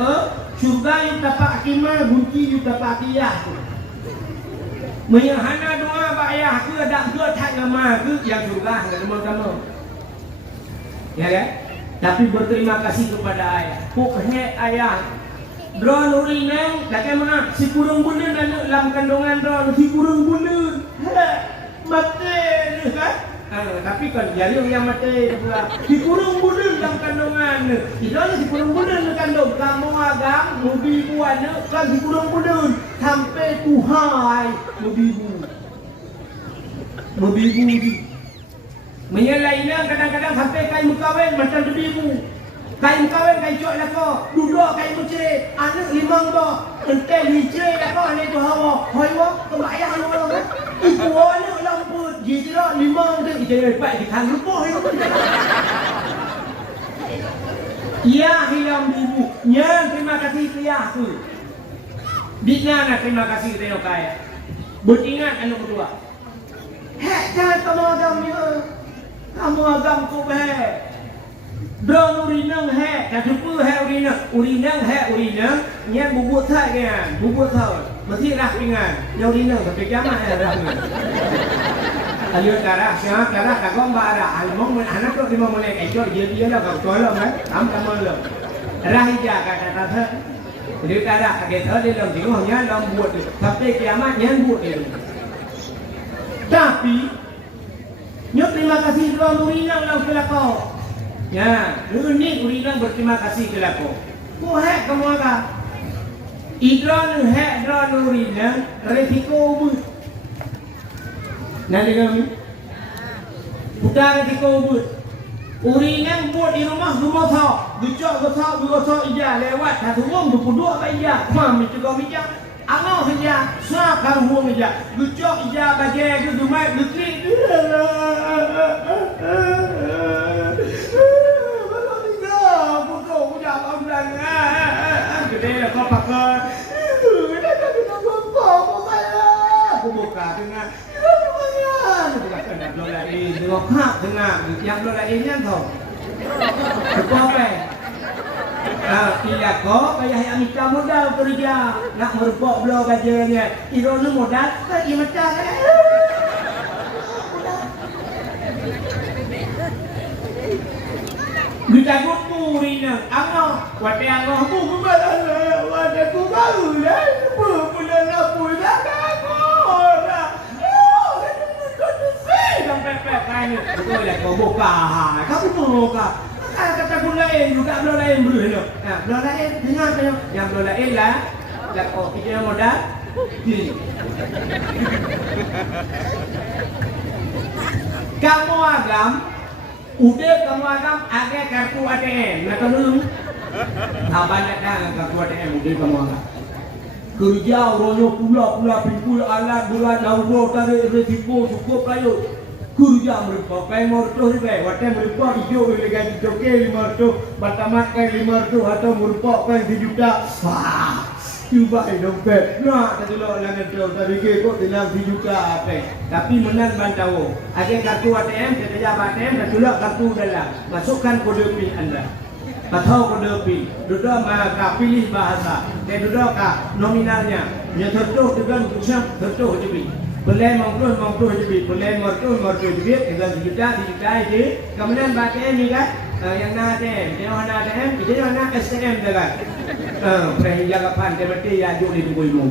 surga yang dapat akimah bunci yang dapat akiyah tu. Menyahana doa ba ayah ke ada ke tak nama ke yang surga enggak sama-sama. Ya kan? Tapi berterima kasih kepada ayah. Pokoknya ayah drone urinang, tak mana si kurang bulan dan dalam kandungan drone si kurang bulan, mati kan? Tapi kan jalur yang mati pula si kurang bulan dalam kandungan, idolnya si kurang bulan dalam kandung, kamu agam, mobil buan, kan si kurang bulan sampai Tuhan mobil bu, menyelainnya kadang-kadang sampai kain mukawin macam debu. Kain kawin kain cok lako, duduk kain menceri, anak limang bo, entai menceri lako, anak tu hawa, hawa, kebayang hawa kan? Ibu anak lamput, jijera limang tu, ijai lepas di kang lupa itu. Ya hilang ibu, nyan terima kasih pria tu. Dina nak terima kasih tengok kaya. Beringat anak berdua. Hek jangan kamu agamnya, kamu agam kau baik. Drone urinang hai, tak cukup hai urinang hai urinang, yang bubut thai kan, bubut thai, mesti dah pingan, yang urinang tapi kiamat dah pingan. Ayat darah, siapa darah kagom bara, almong anak tu 5 menit, ekor dia dah kau tolong kan, kamu lom. Darah hijau kata kata, dia darah kaget dia lom tengoknya lom buat, tapi kiamat yang buat dia. Tapi, nyok terima kasih drone urinang lom kelakau. Ya, ini urinang berterima kasih kepada aku. Kau hek kamu apa? Idran hek drone urinang resiko bu. Nanti kami, bukan resiko bu. Urinang buat di rumah thau, gocok ija lewat satu rumah 22 pak ija, mam itu kau ija. Angau saja, suap kalau huang ija, gocok ija bagai tu dumai dukri. Gede lah kau pakai. Gede tapi kau aku buka dengan. Buka kena blolain, tengok hak tengah. Yang blolainnya tau. Kau apa? Iya kau kayak yang minta modal kerja, nak merebok blog aja Irona modal, iya macam. Kita kupu rina, angau, wate angau bu kubalah, wate kubalu dah, bulan lapu dah kau dah. Kau tu sih sampai ni. Betul lah kau buka, kau buka. Kata bulain, buka bulain dulu. Bulain dengar tu, yang bulain lah, kau pikir modal, ni. Kamu agam. Udah kamu agam ada kartu ATM, nak tahu? Abang ada kartu ATM, udah kamu agam. Kerja orangnya pula pikul alat bulan lauro tarik resiko cukup kayu. Kerja mereka, kayak morto ni kayak, waktu mereka hijau dengan joke 500, batamat kayak 500 atau mereka kayak 1 juta. Wah, cuba dompet. Nah, tadi lo langan jauh tadi ke kok bilang 1 juta apa? Tapi menang bantau. Ada kartu ATM, kita ATM, dan juga kartu dalam. Masukkan kode PIN anda. Tahu kode PIN. Duduk maka pilih bahasa. Dan duduk nominalnya. Yang tertuh dengan usaha tertuh jadi. Boleh mengurus jadi. Boleh mengurus jadi. Dengan 1 juta itu. Kemudian ATM ni kan? Yang nak ATM, yang nak ATM, kita yang nak STM dah. Perhijau kapan terberti ya jauh di tubuh ilmu.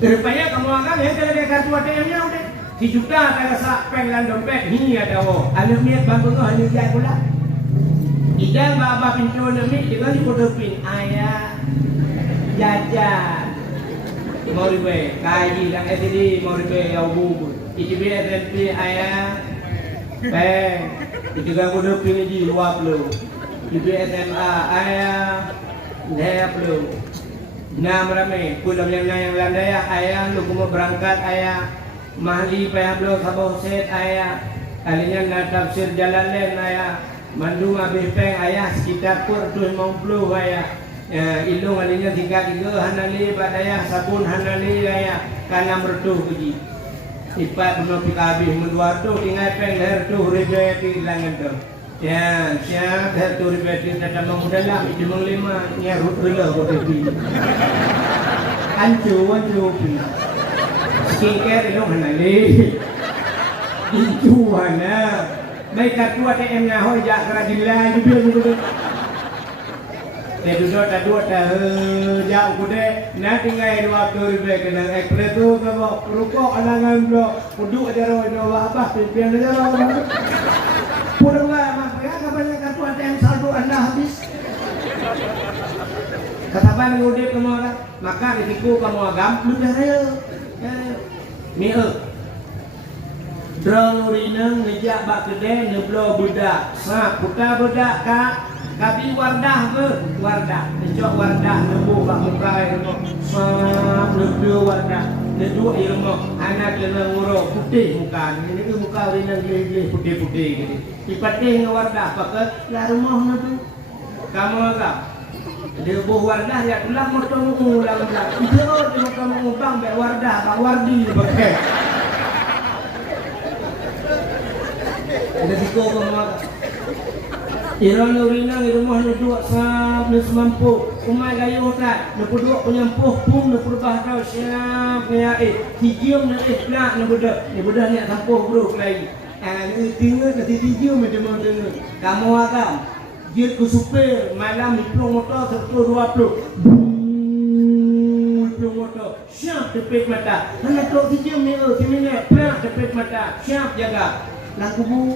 Rupanya kamu akan yang kalau kartu ATM-nya udah 1 juta kalau sak penglan dompet ni ada oh. Alif niat bantu tu hanya dia pula. Idang bapa pintu ni dengan kode PIN ayah jajan. mau ribe kaji dan SDD mau ribe ya bubu ITB SMP ayah itu kan kudu pilih di luar lu ITB SMA ayah daya lu nam rame pulang yang landaya ayah lu mau berangkat ayah mahli payah lu sabah set ayah kalinya na tafsir Jalalain ayah mandung abipeng ayah sekitar kur 250 ayah ilung alinya 3 hanali badaya sabun hanali ayah kana merdu puji ipat no pikabi menduar tu tinggal peng leher tu ribe ti langan tu ya siap leher tu ribe ti dalam dalam di menglima nya rela bodepi ancu pi skincare ilung hanali incuana mai katua TM nya hoi jak kerajin juga duduk jauh kude nanti ngai dua ribu kena ekretu kalau rukuk alangan bro duduk aja roh apa pimpin aja roh pulang lah makanya kabarnya kartu ATM saldo anda habis katapan ngudip kamu orang maka risiku kamu agam lu jahil mie drone urinang ngejak bak gede neblo budak sa puta budak kak kabi wardah ngejok wardah nebu bak muka ilmu sa neblo wardah nedu ilmu anak kena nguruk putih muka ini muka urinang gili putih-putih gitu ipatih ngewardah pakai lah rumah nebu kamu agak dia buh wardah ya tulang motor ulang itu dia motor bang bek wardah bang wardi pakai ada tiko kemana? Iran urinang di rumah ni dua sab ni semampu. Umai gaya otak, ni dua penyampuh pun ni berbahasa siap ni tijium ni nak ni budak ni sampuh bro lagi. Ni tinggal nanti tijium macam mana? Kamu agam, dia ku supir malam ni pelong motor 120. Pelong motor, siap tepik mata. Hanya tu tijium ni sini perak tepik mata, siap jaga. Laku bu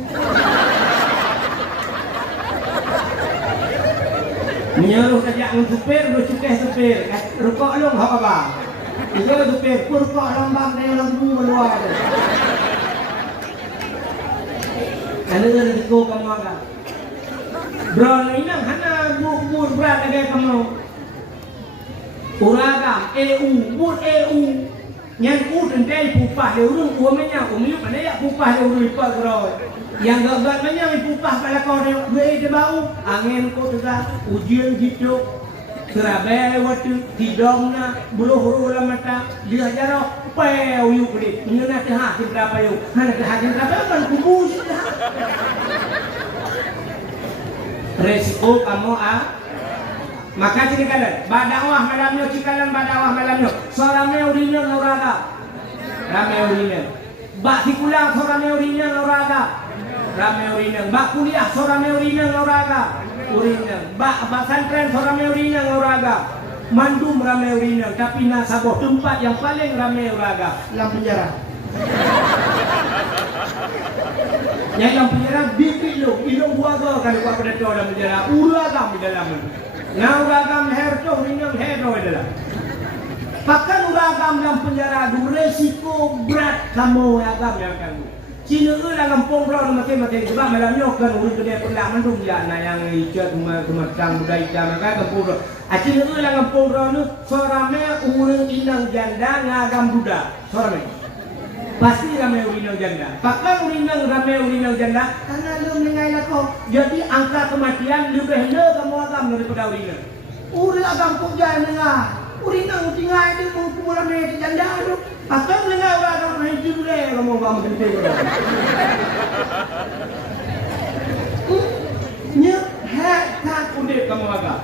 menyuruh kejak dengan supir lu cukeh supir rukuk lu hak apa itu supir rukuk lambang dia lagu keluar ada risiko kamu agak bro ini hana bur berat lagi kamu uragam bur yang tentang pupah dia urung uamanya umyu mana ya pupah dia urung ipa geroi yang gagal mana pupah pada kau dia bau angin ko juga ujian gitu serabai waktu tidongna buluh huru mata dia jaro peu yu kudi nyuna teh hak berapa yu hana teh hak berapa kan kubus resiko kamu maka cikalan badawah malamnya cikalan badawah malamnya soramnya urinya nguraga rame urinya bak sikulang soramnya urinya nguraga rame urinya bak kuliah soramnya urinya nguraga urinya bak santren soramnya urinya nguraga mandum rame urinya tapi nasabah tempat yang paling rame uraga dalam penjara yang penjara bibi lu ilung buaga kalau kau pada dalam penjara uraga di dalam nah uragam leher tu minum leher tu adalah pakai uragam dalam penjara du resiko berat kamu agam yang kamu Cina dalam pongro mati-mati sebab malamnya kan urut dia pernah mandung ya nah yang icat kematang budaya maka kampung Cina dalam pongro nu sorame urang inang janda ngagam budak sorame pasti ramai urinang janda. Pakai ramai urinang janda karena lu mengenai lako. Jadi angka kematian lebih le kamu agam daripada urinang. Urang agam pun jangan dengar. Urinang tinggal itu mengumpul ramai janda tu. Pakai mengenai agam main jule kamu agam gede. Nyep hak tak kudip kamu agam.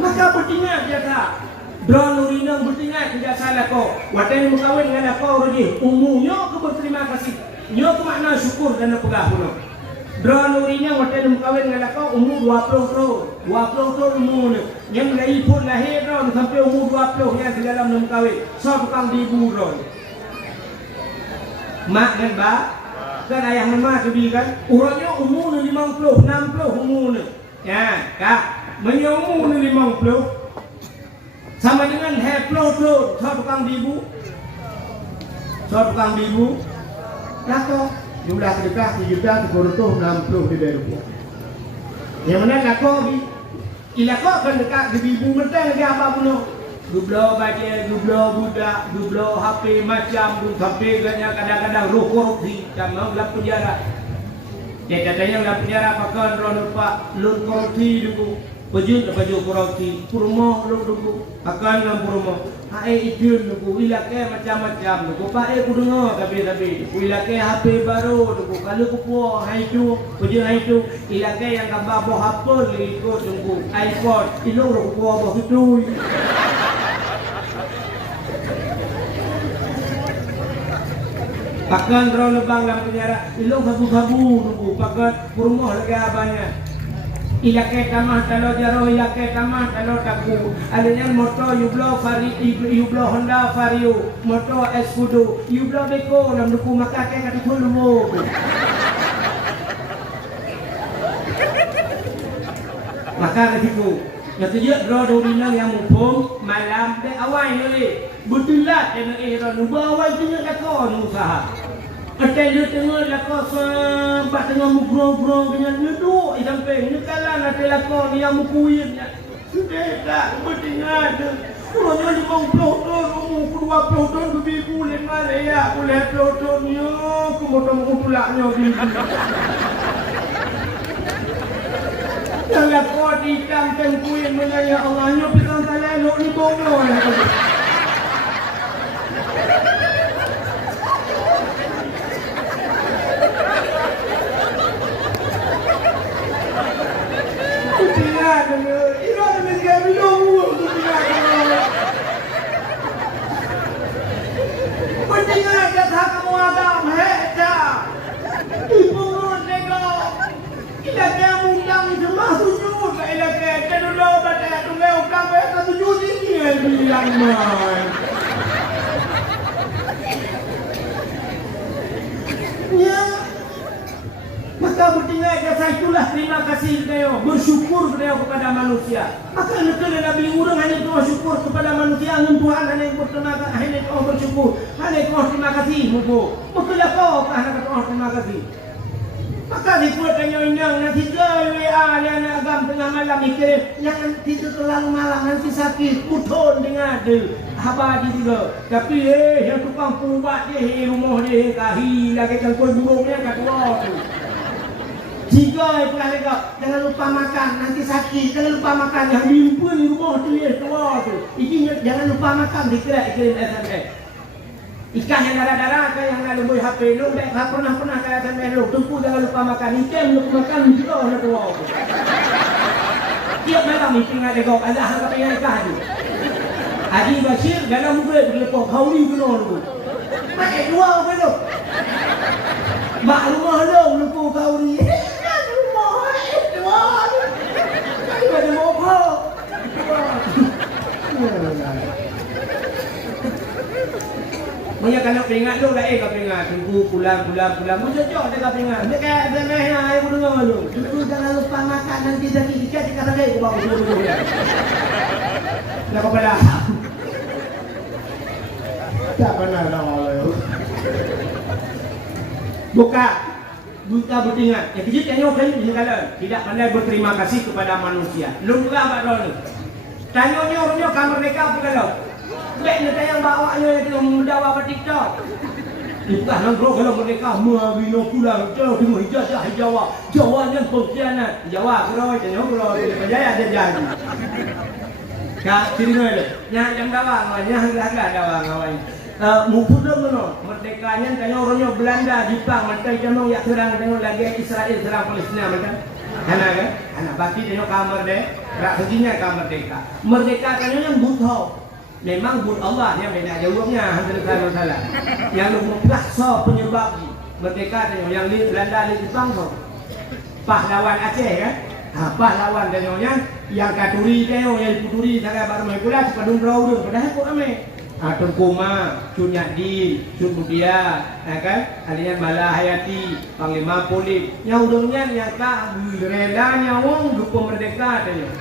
Maka bertingat jaga. Drone urinang bertingat tidak salah kau. Waten mengawin dengan kau rugi. Umunya aku berterima kasih. Nyo aku makna syukur dan pegah puno. Drone urinang waten mengawin dengan kau umur 20 tahun umur. Yang dari pun lahir drone sampai umur 20 yang di dalam mengawin. So tukang dibu drone. Mak dan ba kan ayah mama tu kan. Urangnya umur 50, 60 umur. Ya, kak. Menyumur 50. Sama dengan heplo tukang bibu. Tukang bibu. Lako jumlah sedekah 360 rupiah. Yang mana lako ilako kan dekat di bibu mentah lagi apa pun. Gublo baca, gublo budak, gublo HP macam pun sampai kadang-kadang roh korupsi dan mau dalam penjara. Dia katanya dalam penjara pakai lun korupsi dulu. Pejun baju korupsi, purmo lu dulu. Akan dalam purmo. Hai itu dulu, ilake macam-macam dulu. Pak ku dengar tapi ilake HP baru dulu. Kalau ku puas hai itu, pejun hai itu, ilake yang gambar buah apa ikut tunggu iPhone. Ilo ku puas buah itu. Pakan roh lebang dalam penjara, ilong sabu-sabu nunggu pakai kurma lagi abangnya. Ilake tamah kalau jaro ilake tamah kalau taku. Adanya motor Yublo Yublo Honda Vario, motor Escudo, Yublo Beko dalam duku makake kata puluh. Maka ketiku, yang tujuh roh dominan yang mumpung malam dek awal ni. Betulat yang nak bawa itu nak lakon usaha. Ada dia tengah lakon sampai tengah mugrong-grong dengan leduk di samping. Ni kalah nak lakon yang mukuin. Sudah tak berdengar tu. Kurangnya 50 ton, umur 20 ton bebibu lima ya. Boleh 20 ton ya. Kemudian tulaknya bibu. Yang lakon ikan tengkuin menanya Allahnya pisang salah elok ni bongol. Maka bertinggal jasa itulah terima kasih beliau, bersyukur beliau kepada manusia. Maka negara Nabi orang hanya doa syukur kepada manusia, dengan Tuhan hanya berterima kasih, hanya doa bersyukur, hanya doa terima kasih. Maka kau hanya doa terima kasih. Maka dibuatkannya undang nanti ke WA dia nak agam tengah malam mikir jangan tidur terlalu malam nanti sakit putun dengan dia apa dia juga. Tapi yang tukang pubat dia rumah dia kahi lagi kan koi burung dia kat luar tu. Jika pula lagi jangan lupa makan nanti sakit, jangan lupa makan yang dihimpun di rumah tu dia keluar tu. Ini jangan lupa makan dikirim SMS. Ikan yang darah-darah ke yang ada boy HP lu tak pernah kaya SMS lu. Tunggu jangan lupa makan ikan, lupa makan juga nak keluar. Tiap malam meeting ada kau ada hal apa yang ikan tu. Haji Bashir dalam muka berlepas kau ni kena tu. Mak dua apa tu? Mak rumah lu lupa kau ni. Rumah dua. Kau ada mau apa? Maya kalau peringat tu dah kau peringat tunggu pulang macam jauh dia kau peringat dia kayak SMS lah aku dengar malu tunggu jangan lupa makan nanti sakit dikit dekat sakit aku bawa dulu dia dah kau pada tak pernah dah malu buka bertingat yang kejut yang nyok kali tidak pandai berterima kasih kepada manusia lu juga apa dulu tanya orangnya kamar mereka apa kalau baiknya tayang bawanya itu mendawa pada TikTok. Bukan nangkro kalau mereka mabino pulang jauh tengok ijazah Jawa yang pengkhianat. Jawa keroi tanya keroi berjaya dia jadi. Kak sini ni. Yang dawa harga dawa ngawai. Mupudong no merdekanya tanya orangnya Belanda, Jepang, mereka jangan yang serang tengok lagi Israel serang Palestina mereka. Kan? Anak baki tengok kamar deh. Rak begini kamar mereka. Merdeka tanya yang butuh. Memang buat Allah yang beda jawabnya antara salah. Yang lumpuh so penyebab merdeka tengok yang di Belanda di Jepang so. Pahlawan Aceh kan? Pahlawan tengoknya yang katuri tengok yang puturi sangat baru mengikulah sepadung rau padahal kok ramai. Tengku Ma, Cun Yadin, Cun Budia, kan? Alian Bala Hayati, Panglima Polis. Yang udangnya nyata relanya wong dupa merdeka tengok.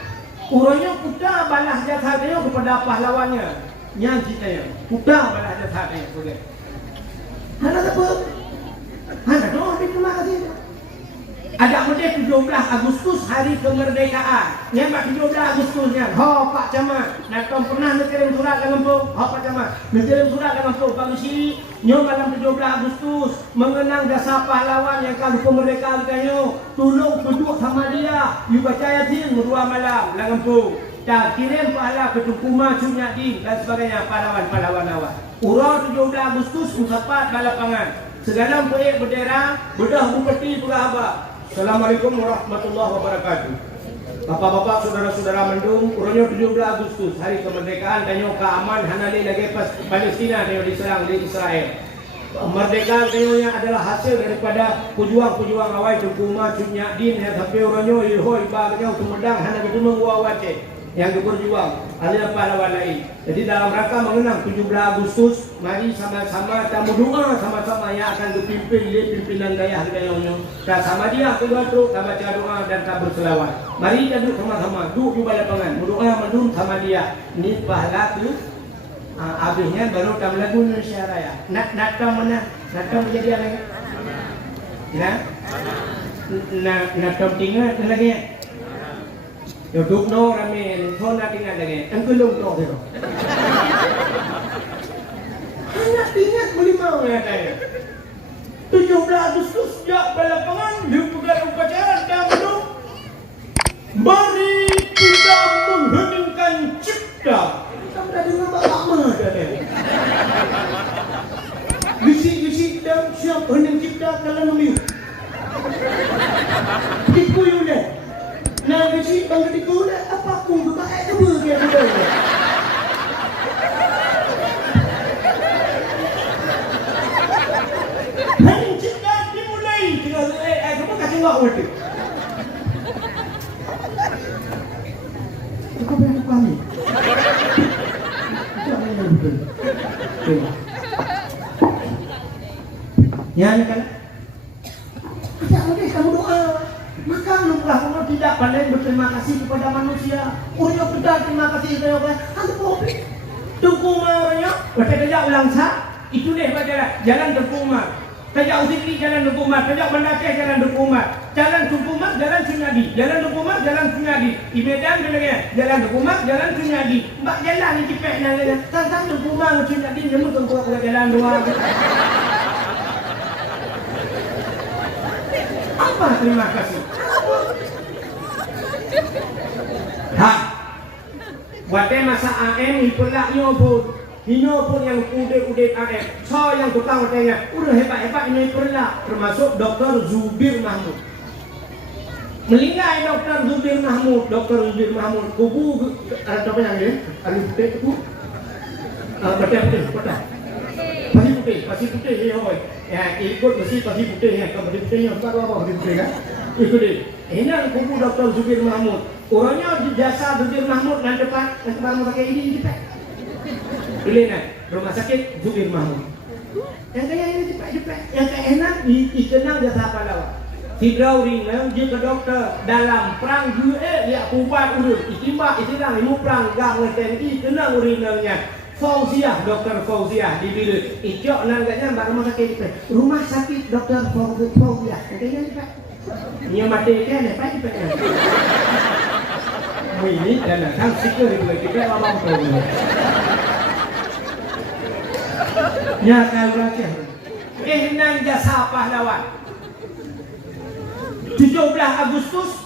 Urangnya kuda balas jasanya kepada pahlawannya. Yang ceritanya. Kuda balas jasanya. Boleh. Hana apa? Hana doa terima kasih. Ada model 17 Agustus hari kemerdekaan. Yang 17 Agustusnya. Ho Pak Camat. Nak pernah nak kirim surat dengan Pung? Ho Pak Camat. Nak kirim surat dengan Pung. Pak Misi. Nyo malam 17 Agustus mengenang jasa pahlawan yang kalau kemerdekaan kanyo. Tolong duduk sama dia. You baca Yasin dua malam dengan Pung. Dan kirim pahala ke Tukuma Cunyadin dan sebagainya pahlawan-pahlawan awak. Urau 17 Agustus usapat balapangan. Segala proyek bendera bedah bupati Purahaba. Assalamualaikum warahmatullahi wabarakatuh. Bapak-bapak, saudara-saudara mendung, urangnya 17 Agustus hari kemerdekaan danyo keaman hanali lagi pas Palestina danyo diserang di Israel. Kemerdekaan danyonya adalah hasil daripada pejuang-pejuang awal Tukuma Cunyadin yang sampai urangnya ilhoi bagnya tumedang hana gitu menguawace. Yang berjuang ada pahlawan lain. Jadi dalam rangka mengenang 17 Agustus, mari sama-sama kita berdoa sama-sama yang akan dipimpin oleh pimpinan daya harganya. Dan sama dia keluar tu, kita baca doa dan kita berselawat. Mari kita duduk sama-sama, duduk di lapangan, berdoa mendung sama dia. Ini pahala tu. Habisnya baru kita lagu Indonesia Raya. Nak tahu mana? Nak tahu menjadi apa? Nak tahu tinggal lagi. Yo duk no ramen, thon na tinggal lagi. Engkau long to tu. Hanya ingat beli mau ya saya. 17 Agustus ya balapangan dibuka upacara dan mari kita mengheningkan cipta. Kita dah dengar lama dah. Bisik-bisik dan siap hening cipta dalam memiu. Tipu you dah. Nah, bisi bang ketiku dah apa pun buka air tu dia tu. Hari cipta dimulai dengan kamu kasih awak waktu. Kau berapa kali? Ya kan? Tidak boleh kamu doa. Maka kamu tidak pandai berterima kasih kepada manusia. Uryo kita terima kasih kepada orang. Anda boleh. Tukuma orangnya. Baca kerja ulang sah. Itu deh baca jalan Tukuma. Kerja Usikri jalan Tukuma. Kerja Banda Aceh jalan Tukuma. Jalan Tukuma jalan Sunyadi. Jalan Tukuma jalan Sunyadi. Di Medan bilangnya jalan Tukuma jalan Sunyadi. Mbak jalan ni cepet nangnya. Tang Tukuma Sunyadi jemu tengku jalan dua. Apa terima kasih? Ha. Buatnya masa AM ipulak Hino pun yang udet AM. So yang tukang katanya, udah hebat-hebat ini ipulak. Termasuk Dr. Zubir Mahmud. Melinggai Dr. Zubir Mahmud. Kubu apa yang ni? Alif putih tu. Putih. Pasti putih ni hoi. Ya, ikut mesti pasti putih ya. Kalau putih ni apa putih kan? Ikut dia. Ini kubu Dr. Zubir Mahmud. Orangnya jasa Zubir Mahmud dan depan mau pakai ini cepat. Boleh nak? Rumah sakit Zubir Mahmud. Yang kaya ini cepat. Yang kaya enak dikenal jasa pahlawan. Tidrau ringan dia ke doktor dalam perang UA dia kubat urut. Itimbak istilah ilmu perang gang TNI kenal urinalnya. Fauziah, Dr. Fauziah di bilik. Ijok nangganya mbak rumah sakit. Rumah sakit Dr. Fauziah. Kayaknya cepat. Ini mati kan ya, pasti cepat. Ini dan datang sikir di bilik kita ngomong tu. Ya kalau rakyat. Nan jasa pahlawan. 17 Agustus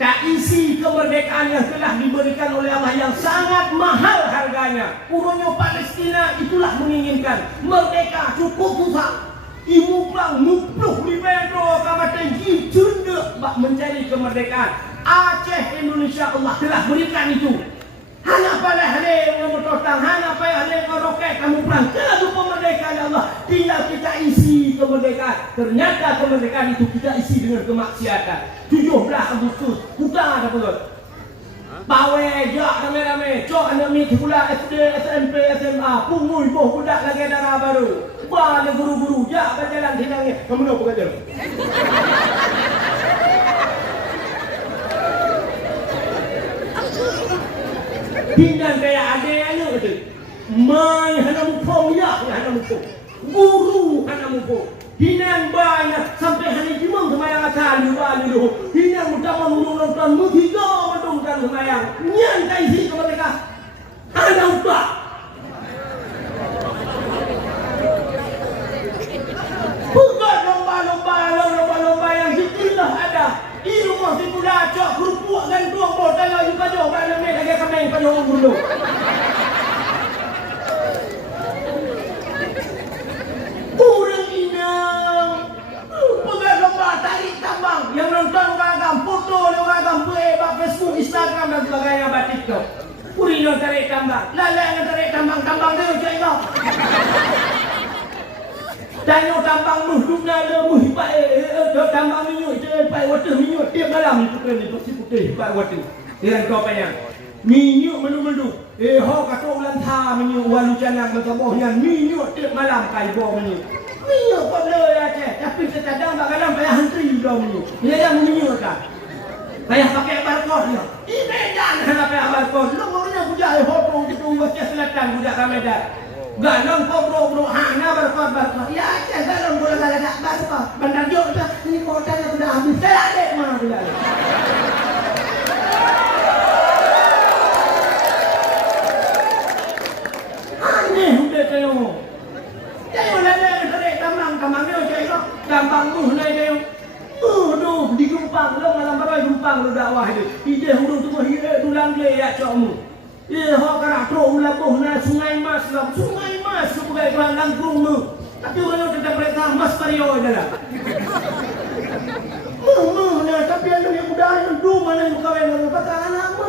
tak isi kemerdekaan yang telah diberikan oleh Allah yang sangat mahal harganya. Urangnya Palestina itulah menginginkan merdeka cukup susah. Imu pang mupluh di Pedro kamatan junda bak mencari kemerdekaan. Aceh Indonesia Allah telah berikan itu. Hanya pada hari yang bertotang, hanya pada hari yang roket kamu perang ke kemerdekaan Allah. Tinggal kita isi kemerdekaan. Ternyata kemerdekaan itu kita isi dengan kemaksiatan. 17 Agustus, kita ada betul. Pawe jak rame-rame, cok anak mi sekolah SD, SMP, SMA, pungui boh budak lagi darah baru. Balik guru-guru, jak berjalan hilangnya. Kamu nak bekerja? Hindan kayak ada anak tu. Mai hana mupo ya hana mupo. Guru hana mupo. Hindan banyak sampai hari jemang semayang akan lupa dulu. Hindan utama nonton mutiga menonton semayang. Nyan kai si ke mereka. Hana lupa. Bukan lomba yang jadilah ada. Di rumah si pula cok kerupuk dan tuang botol lagi kajau pada ni lagi kami penuh dulu. Orang inang. Bukan lomba tarik tambang yang nonton orang foto orang buat Facebook, Instagram dan sebagainya buat TikTok. Purino tarik tambang, lala yang tarik tambang dia cak kau. Tanya tambang muh nala muh hipai tambang minyak hipai water minyak tiap malam itu kan pasti putih hipai water. Dia kau payang. Minyak melu-melu. Ho kata ulang tha minyak walu canang bertaboh yang minyak tiap malam kai bo minyak. Minyak kau boleh aja tapi terkadang bakalan payah hantri dah minyak. Dia dah minyak dah. Payah pakai barcode dia. Ini jangan pakai barcode. Lu orangnya budak hotong gitu Aceh Selatan budak Ramadan. Galong bro hana barcode. Ya Aceh galong bola galak barcode. Bandar jok dah. Ini kotanya sudah habis. Saya ada mana sudah. Aneh udah kayo. Kayo lele tarik tambang dia kayo. Tambang mu naik kayo. Aduh, di Gumpang, lo malam barai Gumpang lo dakwah itu. Ide hurung tu hire tulang le ya cokmu. Ho karak pro ulabuh na Sungai Mas lah. Sungai Mas tu bukan kelang krung mu. Tapi orang tetap mereka Mas Pario adalah. Na tapi anu yang mudah yang du mana yang kawin lo pakai anak mu.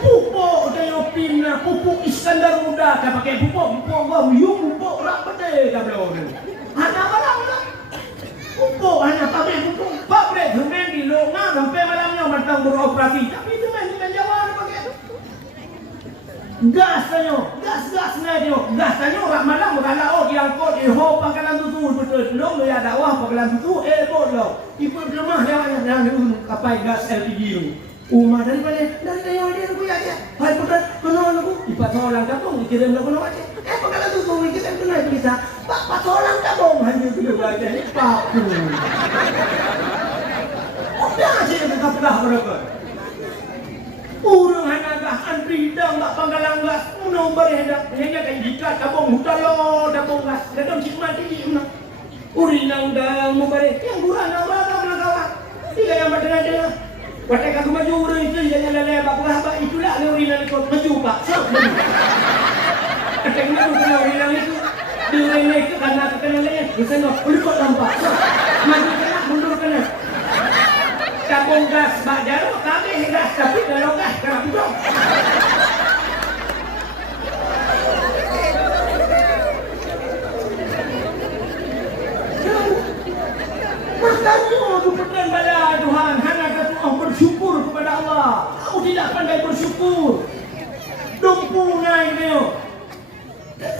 Pupuk kayo pina, pupuk Iskandar muda, tak pakai pupuk gom, yung pupuk rak pede dah belum. Anak malam lah. Pupuk hanya pakai pupuk, pakai semen di longan sampai malamnya matang beroperasi. Tapi semen dengan Jawa pakai. Gas tanyo, gas nanyo, gas tanyo rak malam berkala yang kot ho pangkalan tutu betul. Long lo ya dakwah pangkalan tutu bot lo. Ibu rumah yang kapai gas LPG tu. Umar dari tayo dia aku ya aja. Hai putar kono aku ipatolang kabong dikirim lo kono aja. Pangkalan tutu dikirim kono bisa. Pak patolang kabong hanya tu aja. Pak. Udah aja buka berapa. Urang hanagah antri dang tak pangkalan gas. Nomor hendak hanya kayak dikat kabong hutan lo dabong gas. Dadam cik mati di mana. Urinang dang memberi yang kurang nama kawan. Tiga yang berdengar. Watak aku maju urang itu jangan lele bak itulah le urinang ikut maju pak. Watak maju kena urinang itu. Dia naik ke kanan ke kanan lagi. Di sana urut nampak. Maju kena mundur kena. Kabung gas bak jarum kami gas tapi kalau gas kena pudong. Makanya aku berdoa pada Tuhan, hanya kata bersyukur kepada Allah. Aku tidak pandai bersyukur. Dumpungan dia.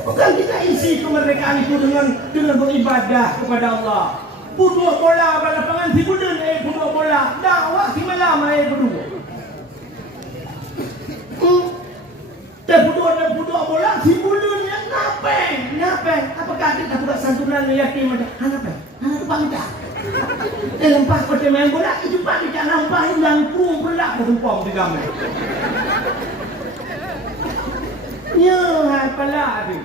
Bukan kita isi kemerdekaan itu dengan beribadah kepada Allah. Putus bola pada lapangan si budun putus bola. Dakwah si malam berdua. Putus bola si budun yang ngapeng. Apakah kita buat santunan yatim ada? Ngapeng. Anak bangga. Lempah pada main bola itu pak tidak nampak yang kurung bola bertumpang di gambar. Ya, apalah tu.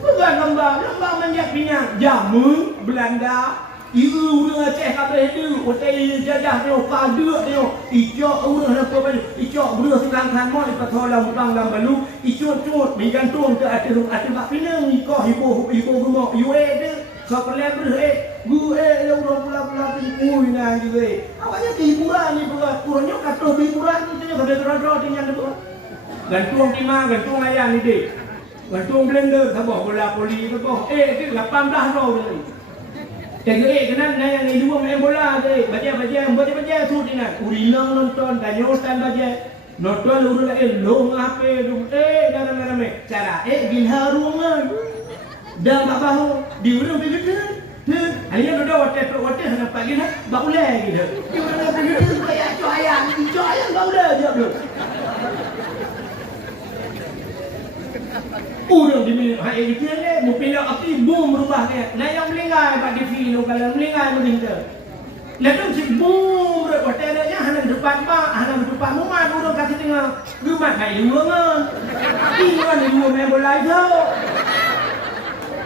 Bukan lembang menjak pinang jamu Belanda. Iu urang Aceh kabeh tu, hotel jajah dia kaduk dia. Icok urang apa baju? Icok beruh selangkan mo di patolang hutang dalam balu. Icok cut digantung ke atas bak pinang nikah ibu rumah UA dia. So pelak beruh gue urang pula pingui nang gue. Awaknya hiburan ni bukan kurangnya kata hiburan tu je kada dro dengan tu. Gantung timah, gantung ayam ni dek. Gantung blender sabah bola poli sabah. Dia 18 roh ni. Jaga kenan yang ni dua main bola tu. Baca tu dinan. Urinang nonton tanyotan baca. Nonton urang long ape tu. Dalam cara gilha ruangan. Dan babahu di urang begitu. Hanya duduk water nampak gini, bak ulai gitu. Gimana begitu kayak ayam bak ulai aja dulu. Urang di minit hai itu ni, mu pilih api boom berubah ni. Nah yang melingai bak di film kalau melingai begitu. Lepas si boom waternya hanya depan rumah urang kasih tengah rumah hai luangan. Iwan di luar main bola itu.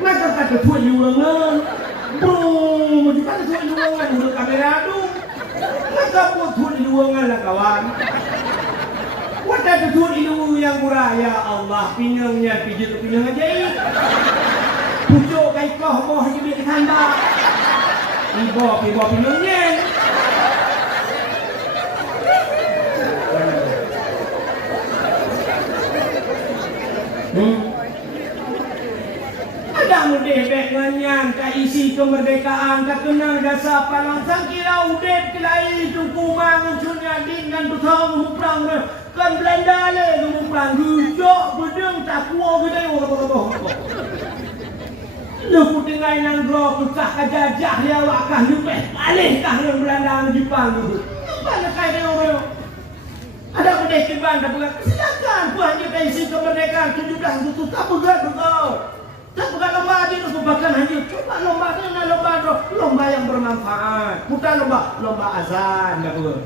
Maka kata tuan luangan. Bro, di mana tuan luangan udah kamera tu. Maka pun tuan luangan lah kawan. Wata tuan ilu yang murah ya Allah, pinangnya pijit pinang ajaib. Pucuk kai kau moh jadi tanda. Ibo pinangnya. Ada mudebek nganyan ka isi kemerdekaan ka kenal dasa palangsang kira udet kilai tukumang uncunya dengan tutang muprang kan Belanda le muprang gujok bedeng takwa gede orang lu putingai nang gro kusah kajajah ya wakah lupeh palih kah yang Belanda Jepang tu mana kai dia orang ada mudek tiban dah bukan silakan buahnya ka isi kemerdekaan 17 tu tak begat betul. Tak bukan lomba aja, bahkan hanya coba lomba ni lomba yang bermanfaat, bukan lomba azan, tak boleh.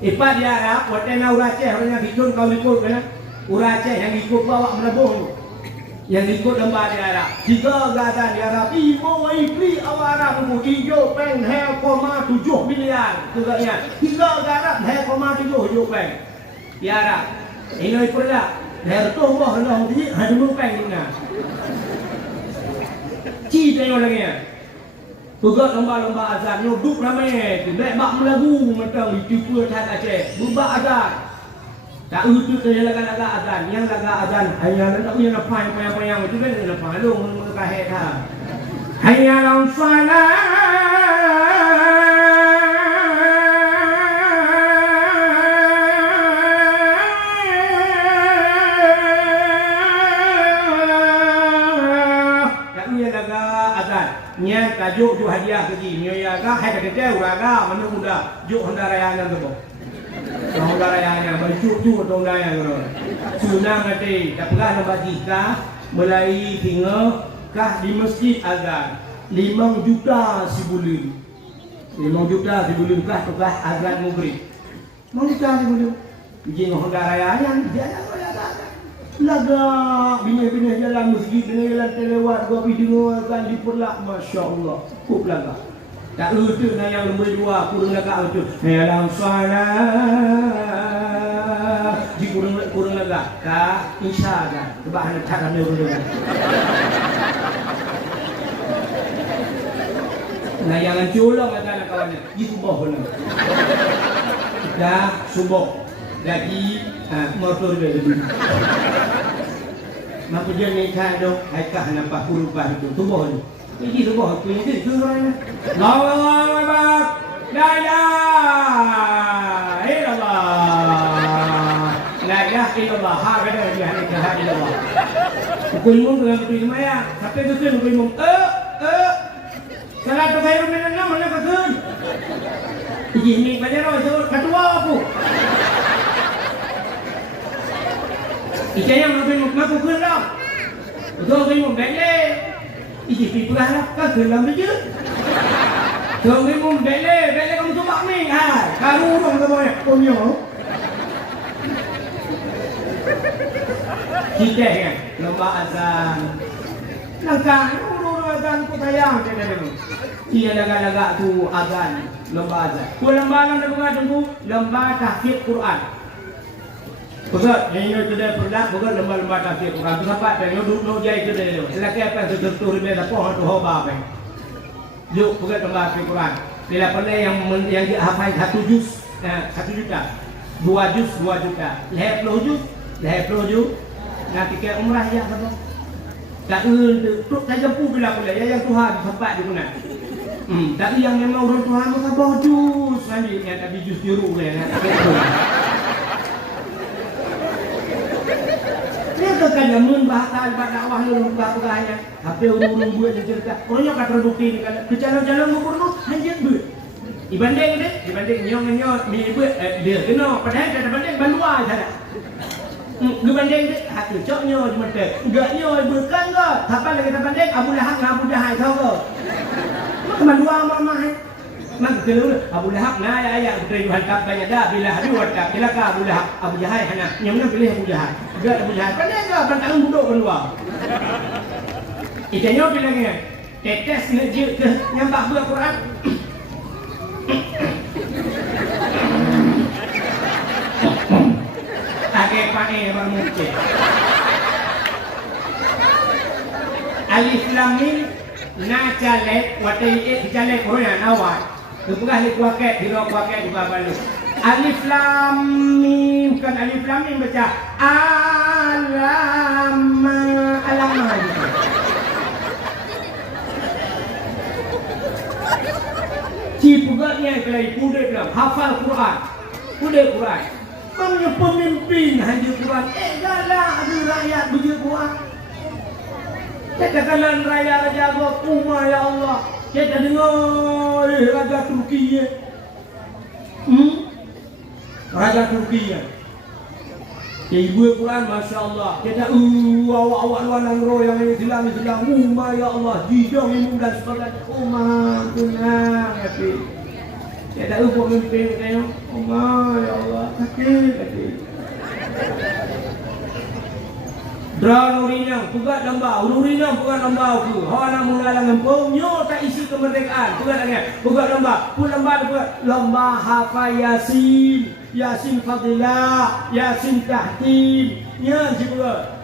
Ipat dia Arab, waktu Aceh orang yang ikut kau ikut kan? Aceh yang ikut bawa melabung, yang ikut lomba di Arab. 3 azan di Arab, imo ibli awal Arab mu 3 peng 2,7 miliar, tu tak ya? 3 Arab 2,7 peng di Arab. Ini ikut dah. Dari tu bah long di ada peng ni. Ci tengok lagi ya. Pegat lomba-lomba azan duduk ramai. Dek bak melagu macam di tipu tak Aceh. Buba azan. Tak udut dia laga-laga azan. Yang laga azan hanya nak punya payang itu kan nak palung mengkahet ha. Hayya lam salat. Nya tajuk ju hadiah pergi nya ya ga hai ka teu raga manu muda ju honda raya nya tu honda raya nya bercu ju honda raya tu sunang ate tak pernah lomba jika mulai tinggal kah di masjid azan 5 juta sebulan 5 juta sebulan kah azan maghrib 5 juta sebulan jing honda raya nya dia laga bina-bina jalan masjid, bina jalan terlewat, gua pergi dengar kan diperlak, Masya Allah, kuk laga. Tak lupa nak yang nombor 2, kurang laga itu. Dalam salat, di kurang laga, tak insya kan, sebab hanya tak kami kurang. Nah yang colong kata anak kawannya, itu subuh pun. Dah subuh. Lagi motor dia lebih. Maka dia ni kan dok, aikah nampak kurubah itu tubuh ni. Ini tubuh tu ini tu orang. Allahu Akbar. La ilaha illallah. La ilaha illallah. Ha kata dia ni kata illallah. Pukul mung dengan betul semaya. Sampai betul pukul mung. Salat tu khairun minan nam mana betul. Ini banyak orang ketua aku. Ijayang maku kelam. Betul kamu bele. Iji pipulah lah kan kelam je. Betul kamu bele kamu tu mak mi. Ha, kamu orang tu boleh punya. Kita kan lomba azan. Langkah urut azan ku sayang dia dulu. Dia laga-laga tu azan, lomba azan. Ku lomba nak tunggu lomba tahfidz Quran. Betul, yang kita pernah bukan lomba-lomba tahfidz Quran. Sampai tengok duduk jai kita dulu. Laki apa tertentu dia tak pohon tu hoba apa. Yuk bukan lomba tahfidz Quran. Bila pernah yang hafal 1 juz, 1 juta. 2 juz, 2 juta. 50 juz. Nanti ke umrah ya apa? Tak untuk saya jemput bila boleh. Yang Tuhan sempat di mana. Tapi yang memang orang Tuhan maka bawa juz. Nanti yang tapi juz biru dia. Dia kan jamun bahasa dakwah lu bahasa HP urung buat cerita. Orangnya kan terbukti ni kan kejalan-jalan gubernur hanjat buat. Dibanding nyong buat dia kena padahal ada banding balua saja. Dibanding hatu coknya di mata. Enggaknya bukan ke. Siapa lagi banding Abu Lahab dengan Abu Jahal tahu ke? Mak dua mama Mak dulu Abu Lahab na ayat dari hantar banyak dah bila hari waktu bila Abu Lahab Abu Jahal hana yang mana pilih Abu Jahal enggak Abu Jahal pandai enggak pantang budok kedua itanya bilangnya tetes ngejil ke nyambak buat Quran agak pakai bermuncul alif lam mim na jalek watai jalek Quran awal bukan alif waket di rok waket di bawah lu alif lam mim kan alif lam mim baca alam cipugatnya kelai pude bilang hafal Quran punya pemimpin hanya Quran galah ada rakyat begitu Quran katakanlah raja gua kuma ya Allah kita dengar raja Turki raja Turki ibu Quran Masya Allah kita awak luar roh yang Islam ya Allah jidong imum dan sebagainya tenang hati kita pemimpin kita ya Allah sakit Dranurina, pugat lambau, ururina pugat lambau ku. Hawana mula lambau, nyo tak isi kemerdekaan. Pugat lagi, pugat lambau, pugat lambau hafal Yasin, Yasin Fadilah, Yasin Tahtim. Nya juga.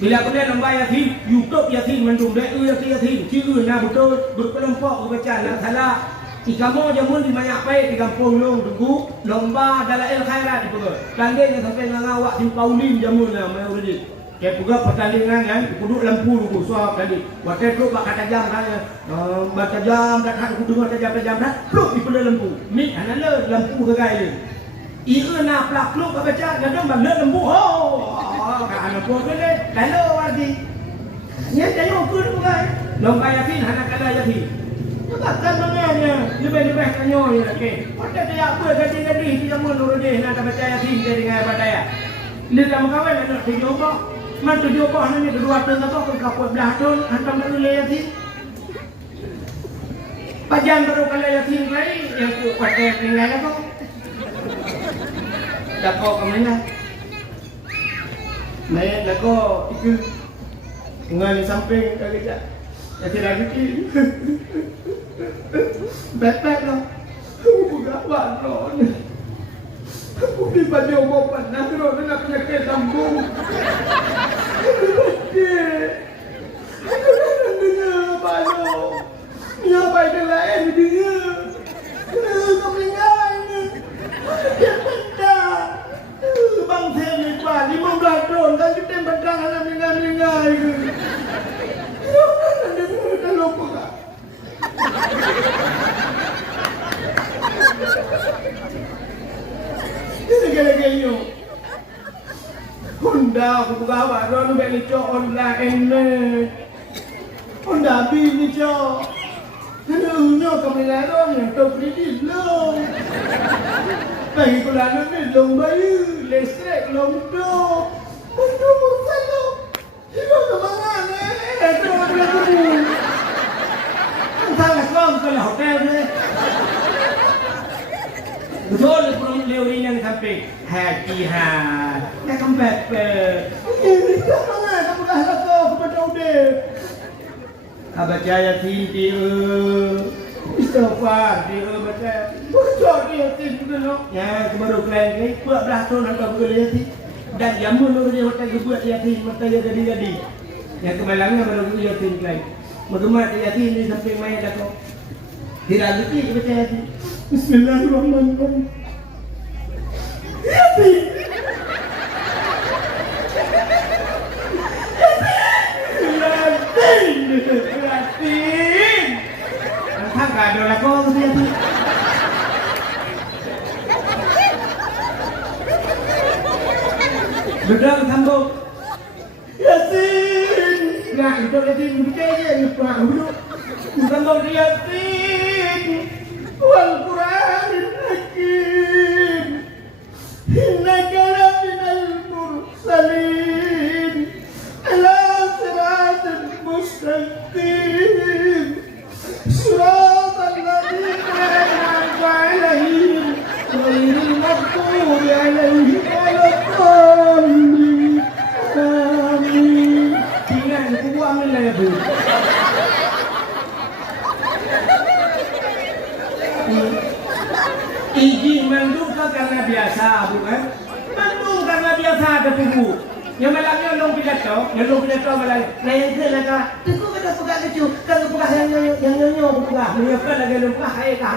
Bila kena lambau Yasin, YouTube Yasin mendung dek Yasin. Ciru na betul berkelompok baca nak salah. Ikamo jamun di banyak baik di kampung long tunggu lomba dalail khairat itu. Tandanya sampai ngawak di Paulim jamun lah mai urut. Kayak juga pertandingan kan, kudu lampu dulu suap tadi. Waktu itu pak kata jam kan, baca jam dah kan kudu baca jam dah, pluk di pada lampu. Mik anak le lampu kegai le. Ia nak plak pluk baca, kadang balik lampu. Oh, anak pun le, lalu lagi. Nya tayo kudu kegai. Lomba Yasin anak kala Yasin. Takkan menganya, lebih kanyo ya ke. Pada dia apa gaji dia menurut dia nak baca Yasin dari dengan badaya. Dia tak mengawal nak dicoba. Man tujuh kau ni kedua tahun atau kau belah tahun hantam baru Yasin. Pajan baru kalau Yasin lagi yang tu pakai tinggal apa? Dah kau kemana? Naik dah kau itu dengan di samping kerja. Yasin lagi tu. Betul lah. Bukan baron. Aku di baju obat nak terus nak penyakit lambung. Aku nak dengar balo. Dia baik lain dia. Kau mengai ni. Dia benda. Bang Seni Pak 15 tahun kan kita benda nak mengai ke. Kau nak dengar kalau apa? Gaya-gaya Honda aku bawa ron beli cok online ni Honda bini cok Kenapa kami laron yang tak kredit lo Bagi kulangan ni long bayu Listrik long dok Untuk musan lo Ibu kemangan Itu aku lagu Entahlah kau kalau hotel ni betul belum lewat yang sampai hati-hati. Nak kembali ini mana kamu dah lakukan kepada udah. Abah jaya tinggi istighfar dia baca. Bocor dia tinggi dulu. Ya baru kalian ni buat belah tahun nak boleh hati. Dan jamun baru dia hotel buat hati mata dia jadi. Yang kemalangnya baru dia tinggi lagi. Bagaimana hati ini sampai main dah kau. Tidak betul baca hati. Bismillahirrahmanirrahim. Yasin. Thằng cả đều là cô kia thôi. Được đâu thăm cô. nak untuk yatim berjaya ni Pak dulu. Tambah yatim wal Quranil Hakim. Innaka laminal mursalin ala siratal mustaqim. Siratal ladzina an'amta 'alaihim ghairil maghdubi 'alaihim waladdallin. Amin. Tinggal aku buang lah ya, Bu. Iji mandung karena biasa, bukan? Mandung karena biasa ada buku. Yang malamnya long pidato malam. Nah yang ke lah kah? Tunggu kita buka lucu. Kalau buka yang nyonya buka. Menyokan lagi lupa hai kah?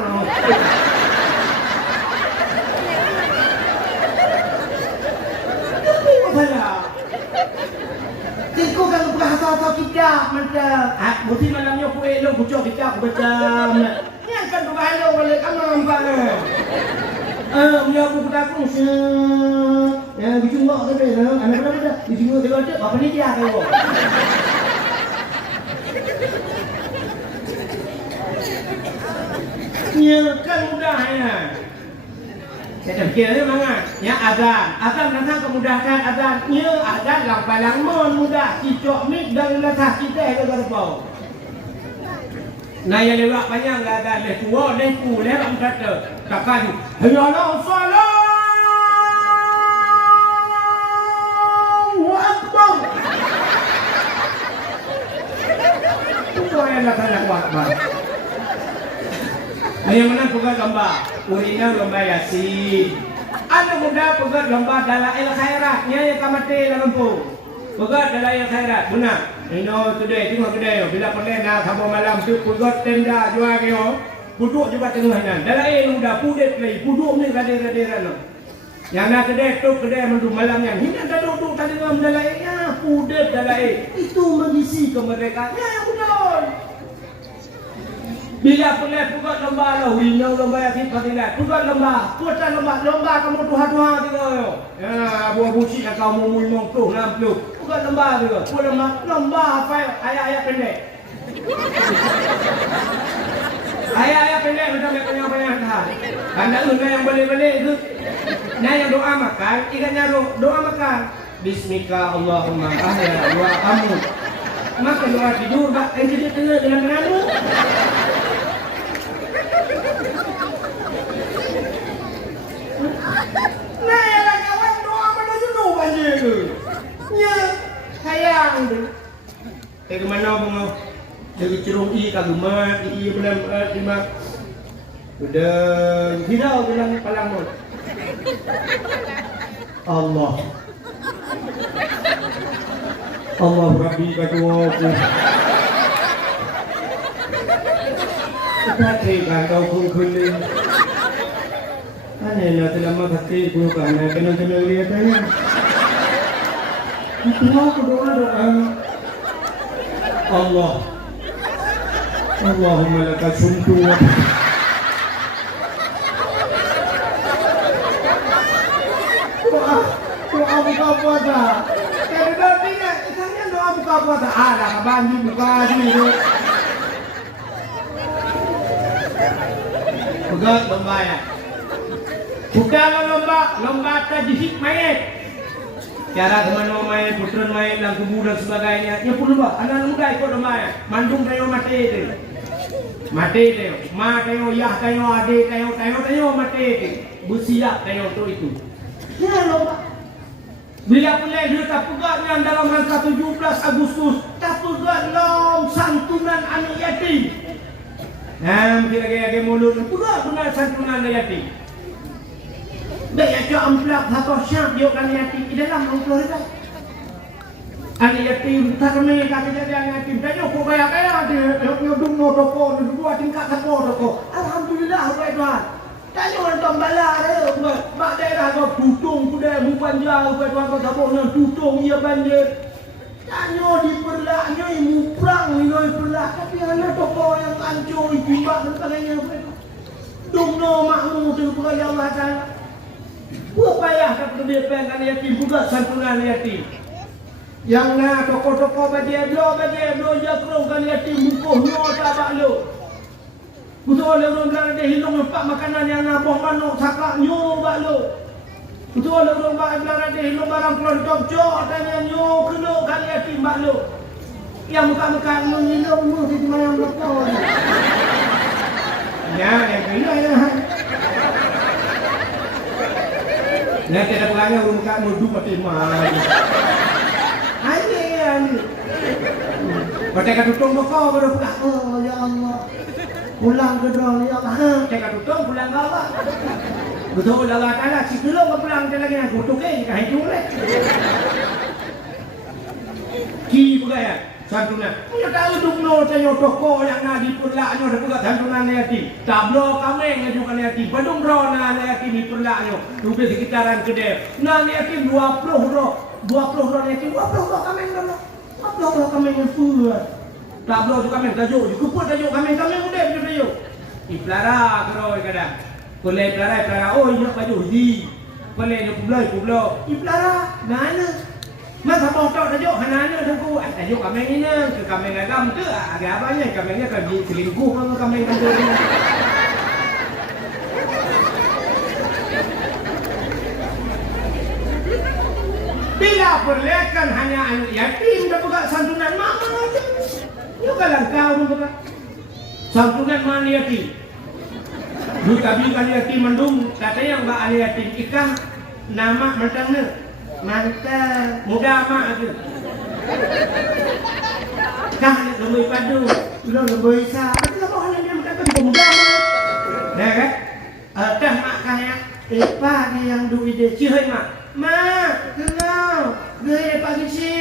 Tunggu saja. Tunggu kalau buka hasa kita macam. Mesti malamnya aku elok bucok kita aku macam. Yang kan buka elok boleh kamu nampak ni. Punya buku takung yang dijungok tu dia, anak berapa dah? Dijungok dia ada, apa ni dia kau? Nya kan mudah ya. Saya fikir ni mana? Ya azan datang kemudahkan azan. Nya azan lang mudah. Cicok mik dan latah kita ke apa? Nah yang lewat panjang lah ada tua leku lewat kata takkan ya Allah Allahu Akbar. Itu yang nak kuat bah. Yang mana pegang gambar, urina gambar Yasin. Ada muda pegang gambar dalail khairatnya yang kamate dalam lampu. Pegang dalail khairat benar. Ino today tengok today bila pernah nak sampai malam tu pegot tenda jual keo duduk juga tengah nan dalam udah pudet lagi duduk ni radera-radera yang nak kedai tu kedai mandu malam yang hina dah duduk tadi dalam ya pudet dalam itu mengisi kemerdekaan ya betul bila pernah pegot lomba lah wino lomba yakin fadilat pegot lomba puasa lomba kamu tuha-tuha juga ya buah buci kau mau mung tu lampu bukan lomba juga, bukan lomba apa ayat-ayat pendek. Ayat-ayat pendek macam banyak hal. Anda unda yang boleh-boleh itu, nah yang doa makan, ikannya doa makan. Bismika Allahumma ahya wa amut. Maka doa tidur, yang kita tengah dalam mengamu. Nah yang kawan doa menuju doa aja tu. Ya, sayang tu. Ke mana bunga? Jadi cerung i kagumat, i benar terima. Sudah hirau bilang palamut. Allah. Allah Rabbi katuaku. Kita terima kau kuning. Anehlah selama hati ku kerana kena lihatnya. Semua doa Allah Allahumma laka sumtu doa buka puasa karena tidak ikannya doa buka puasa ada banji buka dulu pegat lomba ya bukan lomba tajhid mayat cara teman main, putra main, dalam kubur dan sebagainya. Yang pun lupa, anak-anak muda ikut main. Mandung tayo mati itu. Mati tayo. Ma tayo, yah tayo, adik tayo mati itu. Bersiap tayo tu itu. Ya lupa. Bila pula dia tak pegat yang dalam rangka 17 Agustus. Tak pegat lom santunan anak yatim. Kira-kira mulut. Pegat benar santunan anak yatim. Daya jo amplak atau syam yo kan yatim di dalam amplak itu. Anak yatim terme kata jadi anak yatim. Tanya kok kaya dia nyodung no toko, dua tingkat toko. Alhamdulillah baik Tuhan. Tanya orang tambala dia, mak daerah kau tutung kuda bukan jauh baik Tuhan kau sabuknya tutung ia banjir. Tanya diperlaknya ibu perang ini perlak tapi anak toko yang hancur timbak dan sebagainya. Dumno makmu tu kepada Allah Taala. Buat payah kat dia pengen yatim juga santunan yatim. Yang na toko-toko bajeblo ya kerong kali yatim bukuhnya tak lo. Betul le orang bilang dia hilung lepak makanan yang nabong manuk cakak nyo bak lo. Betul le orang bilang dia hilung barang keluar cok-cok tanya nyo kena kali yatim bak lo. Yang muka-muka nyo hilung mu di mayang lekor. Ya, yang kena ya. Nah, kita pulangnya urung muka nudu pakai mai. Ani. Mereka tutung kau baru pulang. Oh ya Allah. Pulang ke drone ya Allah. Mereka tutung pulang ke Allah. Betul Allah Taala si belum pulang dia lagi aku tuke jika itu leh. Ki budaya santunan. Punya tahu dukno saya toko yang nadi pulaknya ada juga santunan yatim. Tablo kami ngajukan yatim. Badung drona yatim di pulaknya. Dupe sekitaran kedai. Nan yatim 20 ro yatim 20 ro kami ngono. 20 ro kami ngefur. Tablo juga kami tajuk, kuput tajuk kami udah tajuk. Iplara keroi kadang. Kolej pelara oh iya baju di. Kolej kublo. Iplara mana? Masa mau tajuk hananya tunggu. Tajuk kami ini ke kami agam tu agak apanya kami nya kerja selingkuh kalau kami kan. Bila perlihatkan hanya anak yatim dan bukan santunan mama aja. Yuk kalang kau bukan santunan mana yatim. Dulu tadi kali yatim mendung katanya yang mbak ali yatim ikan nama mentangnya mantap muda mak tu. Kah lebih padu, lebih sah. Tapi apa hal yang mentangkan muda mak? Dah kan? Dah mak kaya. Pak ni yang duit dia cihai mak. Mak, kenal. Gaya pagi si.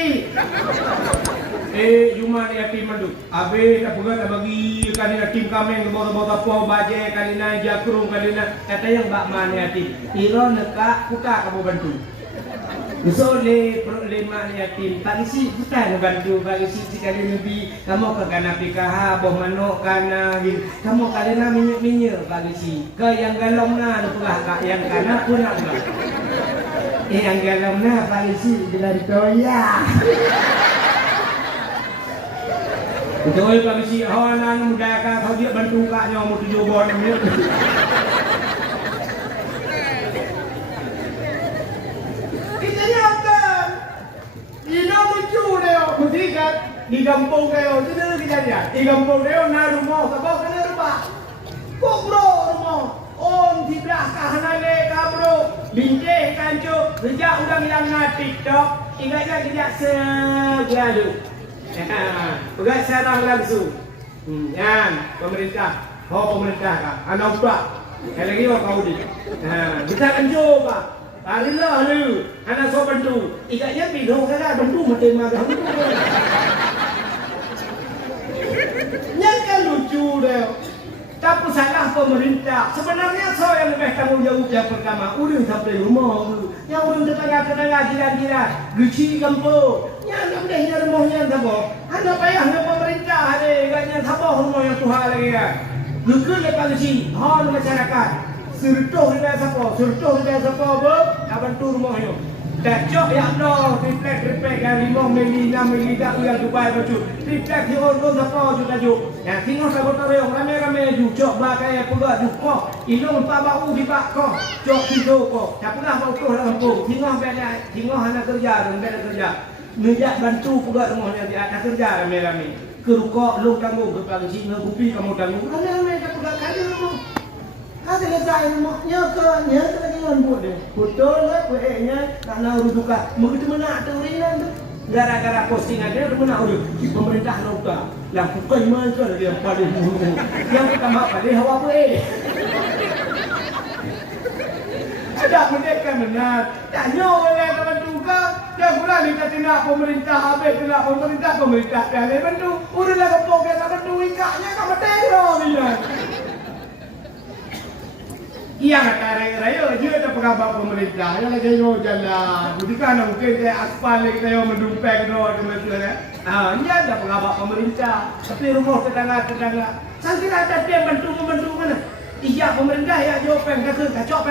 Cuma ni yatim mandu. Abe tak pegat tak bagi kali yatim kami ke bawah-bawah po baje kali na jakrung kali na kata yang bak man yatim. Iro nekak kuka kamu bantu. So le problema yatim pagi si kita bantu pagi si sekali lebih kamu ke kana pikaha boh manok kana kamu kali na minyak pagi si ke yang galong na pula kak yang kana pun nak pula. Yang galong na pagi si jalan toya. Betul pagi si anak muda kak kau dia bantu kaknya mau 7 bon ni. Kan di kampung kayo tidak kejadian di kampung kayo na rumah sabah kena rumah bro rumah on di belakang hanale kabro binje kanco rejak udang yang na TikTok ingatnya tidak segala pegat sarang langsung yan pemerintah kah anak ubah lagi kau di kita akan coba Alhamdulillah lu, anak so bantu. Ikatnya bidong saja bantu mati marah. Yang kan lucu deh. Tapi salah pemerintah. Sebenarnya so yang lebih tanggung jawab yang pertama. Urang sampai rumah dulu. Yang urang tetangga jiran-jiran. Geci kampung. Yang nak deh rumahnya sabo. Anda payah dengan pemerintah deh. Gaknya sabo rumah yang Tuhan lagi ya. Lukul lepas geci. Hal masyarakat. Surtuh dia siapa? Bantu rumahnya. Dah cok ya Allah, triplek kan 5 mili 6 mili dah yang Dubai baju. Triplek di orang siapa juga tajuk. Yang tengok sahabat orang rame-rame ju cok bagai pegak duka. Ilung pak bau di pak ko. Cok tido ko. Tak pernah bau dalam kampung. Tengok anak kerja dan kerja. Ngejak bantu pegak rumahnya di atas kerja rame-rame. Kerukok lu tanggung ke pagi sini kopi kamu tanggung. Rame-rame tak pegak kali rumah. Ada letak rumahnya lagi lembut dia. Betul lah kuenya tak nak uruduka. Begitu mana tu rinan tu. Gara-gara postingan dia tu mana urus. Pemerintah nak yang bukan macam dia paling mulu. Yang pertama paling hawa ada mereka benar. Tak nyoleh kawan duka. Dia pula kita tidak pemerintah habis tidak pemerintah dia bantu. Uruslah kepok dia bantu ikatnya kamu teror dia. Yang raya dia ada pengabar pemerintah yang lagi jalan. Bukan mungkin dia aspal lagi tayo mendumpek doa tu macam ni. Dia ada pengabar pemerintah. Tapi rumah tetangga. Sampai ada dia bantu mana? Iya pemerintah ya jawab kacau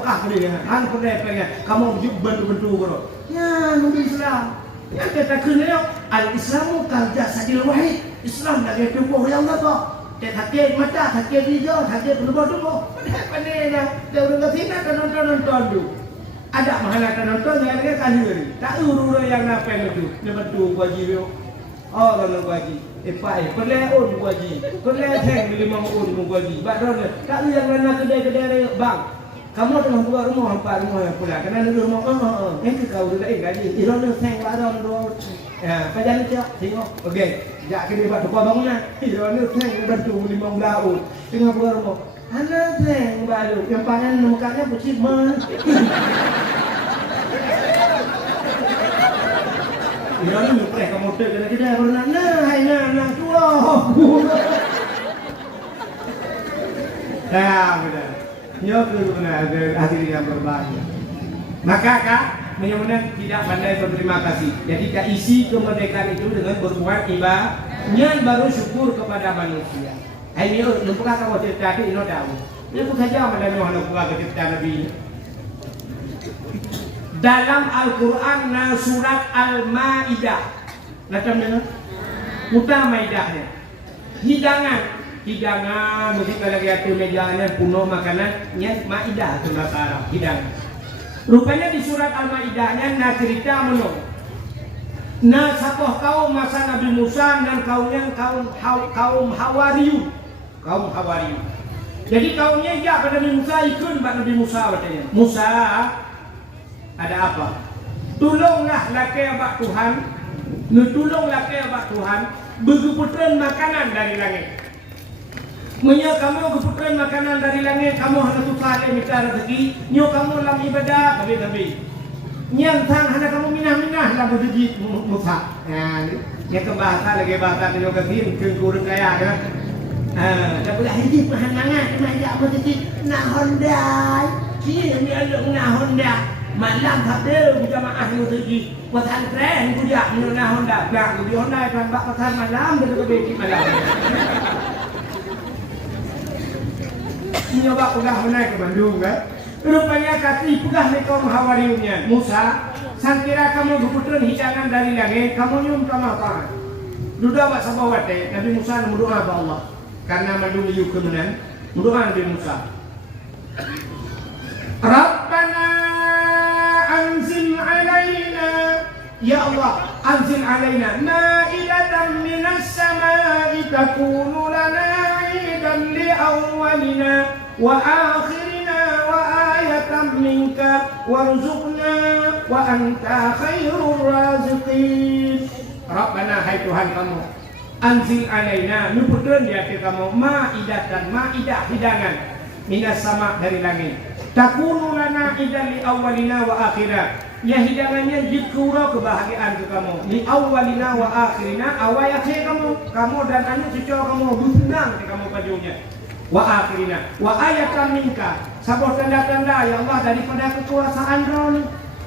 kah dia. Hang pernah pengen kamu bantu kau. Ya nunggu Islam. Yang kata kena al-Islamu kal jasadil wahid. Islam lagi tubuh yang Allah kok. Dia sakit mata, sakit hijau, sakit tubuh. Pandai dah. Dia udah ke sini kan nonton tu. Ada mahala kan nonton yang dia kali ni. Tak urus yang apa yang tu. Dia betul wajib yo. Oh kalau wajib. Pai, pelai on wajib. Pelai hang 5 on wajib. Badron tak yang mana kedai-kedai bang. Kamu tengah buat rumah, empat rumah yang pula. Kerana rumah, yang kau dah gaji. Iron tu seng barang road. Pajan cak, tengok. Okey, jak kena buat tukar bangunan. Iron tu seng bantu 15 tahun. Tengah buat rumah. Anak seng baru. Yang panen mukanya pucit man. Iron ni press kamu motor kena kedai baru nak hai nak tua. Benar. Ya benar ada hasil yang berbahaya. Maka kak benar-benar tidak pandai berterima kasih. Jadi tak isi kemerdekaan itu dengan berbuat ibadah yang baru syukur kepada manusia. Ini lupa kamu cerita ini tahu. Ini bukan saja pada Nuh lupa cerita Nabi. Dalam Al-Quran surat Al-Maidah. Macam mana? Mudah Maidahnya. Hidangan, mesti kalau lagi ada mejanya penuh makanannya Maidah itu bahasa Arab, hidangan. Rupanya di surat Al-Maidahnya nak cerita menurut. Nah, sapoh kaum masa Nabi Musa dan kaumnya kaum Hawariyun. Kaum Hawariyun. Jadi kaumnya ya pada Nabi Musa ikut Nabi Musa katanya. Musa ada apa? Tolonglah laki abak Tuhan. Tolong laki abak Tuhan berkeputusan makanan dari langit. Menyo kamu keputusan makanan dari langit, kamu hendak tukar minta rezeki. Nyo kamu dalam ibadah, tapi. Nyantang hendak kamu minah-minah dalam rezeki Musa. Yang ke bahasa lagi bahasa nyo ketin kurang kaya kan. Dah boleh hidup hanangan manja rezeki nak hondai. Kini ni ada nak honda. Malam hadir berjamaah rezeki. Pasal keren dia nak honda. Nak di honda kan bak pasal malam dia ke malam. Nyoba pegah menaik ke Bandung kan. Rupanya kati pegah ni kaum Hawariyunnya. Musa, sangkira kamu keputusan hidangan dari langit, kamu nyum sama apa? Duda buat sama wate, Nabi Musa berdoa kepada Allah. Karena madu yuk kemudian, berdoa Nabi Musa. Rabbana anzil alaina, ya Allah, anzil alaina ma'idatan minas sama'i takunu lana لأولنا وآخرنا وآية منك وارزقنا وأنت خير الرازقين ربنا hai Tuhan kamu anzil alaina nubudan di hati kamu ma'idah hidangan minas sama dari langit takunu lana idan li awalina wa akhirina ya hidangannya jikura kebahagiaan ke kamu li awalina wa akhirina awal akhir kamu dan anak cucu kamu senang di kamu pajunya wa akhirina wa ayatan minka sebuah tanda-tanda ya Allah daripada kekuasaan Ron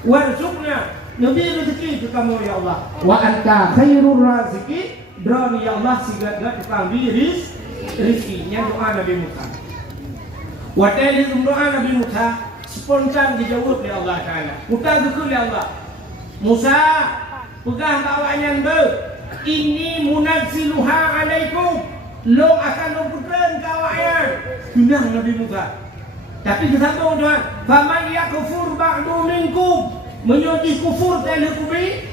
warzuqna nabi rezeki ke kamu ya Allah wa anta khairur raziqin Ron ya Allah sigat tukang rizkinya doa Nabi Musa wa tadi doa Nabi Musa spontan dijawab oleh Allah Ta'ala. Muka gekul oleh Allah. Musa, pegang kawannya ber. Ini munazziluha alaikum. Long akan memputeran kawannya. Sunnah Nabi Musa. Tapi kesambung Tuhan. Faman yakufur ba'du minkum. Menyuji kufur telekubi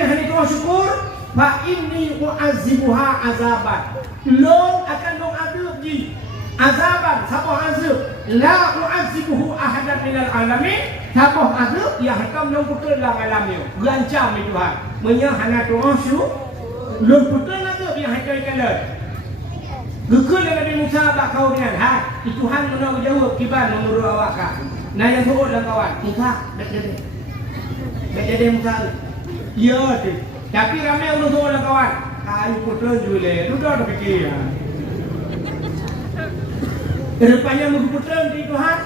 hari kau syukur. Fa inni u'azibuha azaban. Long akan mengadab di azaban sapoh azab la u'azibuhu ahadan minal alamin sapoh azab yang hakam long putul dalam alamnya gancam itu Tuhan menyahana doa syuk long putul azab yang hakam kalah gekul Nabi Musa bak kau dengan itu Tuhan menang jawab kiban menurut awak nah yang buruk dan kawan Musa dak jadi Musa ya tapi ramai orang tua dan kawan kayu putul jule sudah fikir Rupanya mengumpulkan di Tuhan.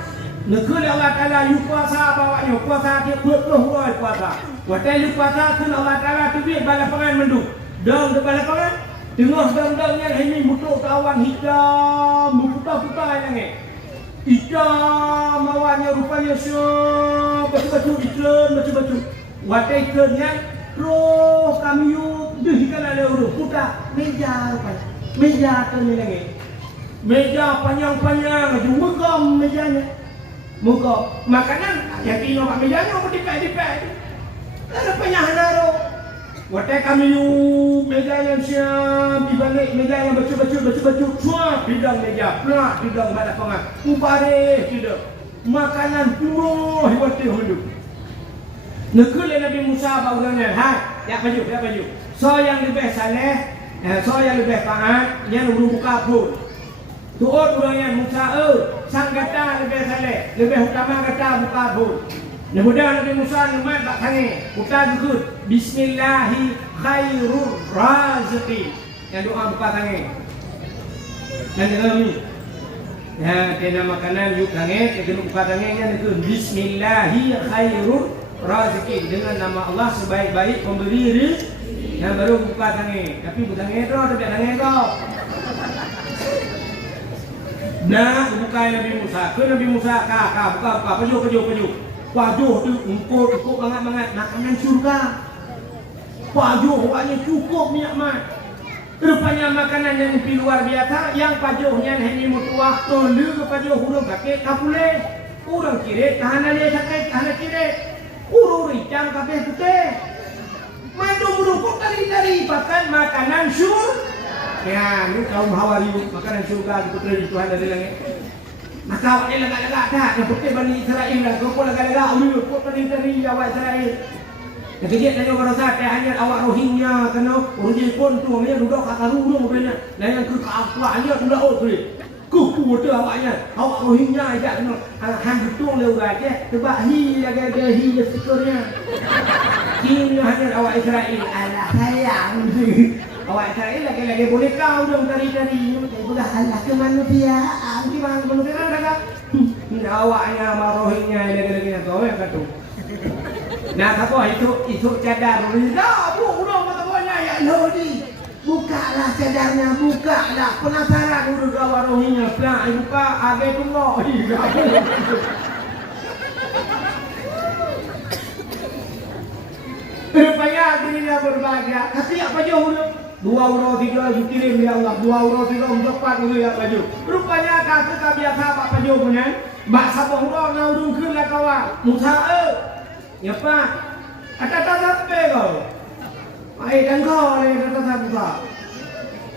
Negeri Allah Ta'ala you puasa bawanya. Puasa dia berpuluh-puluh puasa. Waktu you puasa tu Allah Ta'ala tu biar balapangan menduk. Dong ke balapangan. Tengah dong-dongnya ini mutuk kawan hitam. Putar-putar yang ni. Hitam awalnya rupanya syok. Batu-batu iklan, batu-batu. Waktu iklannya roh kami yuk dihkan ada urut putar meja apa? Meja tu ni lagi. Meja panjang-panjang, tu megam mejanya. Muka makanan yang kini nampak mejanya apa dipek-dipek. Ada panjang naro. Watai kami yuk meja yang siap dibalik meja yang baju-baju semua bidang meja, pelak bidang pada pengat. Upare tidak. Makanan penuh watai hidup. Nekul Nabi Musa baurangnya, ya baju. So yang lebih saleh, so yang lebih taat, yang belum buka pun. Tuot orangnya Musa, sang kata lebih saleh, lebih utama kata buka pun. Mudah Nabi Musa numat tak tangi, utar juga Bismillahi khairur razqi. Yang doa buka tangi. Dan kami, ya kena makanan yuk tangi, kena buka tangi yang itu Bismillahi khairur razeki dengan nama Allah sebaik-baik pemberi rezeki yang baru buka tangan tapi buka tangan itu tapi tangan itu nah buka Nabi Musa ke Nabi Musa buka pejuh pajuh tu ukut banget makanan surga pajuh awaknya cukup nikmat rupanya makanan yang luar biasa yang pajuhnya hanya mutu waktu lu pajuh huruf pakai kapule urang kiri tahan dia sakit tahan kiri uru ricang kabeh putih mandu merukuk dari bahkan makanan ya ini kaum hawari makanan surga diputra di Tuhan dari langit maka awaknya lega-lega dah yang putih Bani Israel lah kau lega-lega kau dari awak Israel yang kejadian tanya orang sahaja hanya awak Rohingya kena orang Jepun tu orangnya duduk kat karung maknanya dan yang keakuannya sudah kuku betul awaknya awak Rohingya ajak kena hang betul leu aja tebak hi aga hi sekurnya kini hanya awak Israel alah sayang awak Israel lagi boleh kau dong tari-tari sudah alah ke manusia gimana manusia ada awaknya sama Rohingya lagi kau yang kata nah apa itu cadar dah bu dong mata bonya ya lodi bukalah cadarnya, bukalah penasaran dulu kawan Rohingya pelak buka agai tunggu rupanya dirinya berbahagia kasih apa jauh dulu 2 euro 3 kirim ya Allah 2 euro 3 untuk 4 dulu ya Pak Jo rupanya kata biasa Pak Jo punya mbak sabong euro naurung ke lah kawan Musa ya Pak kata sampai kau dan kau ni kata buka.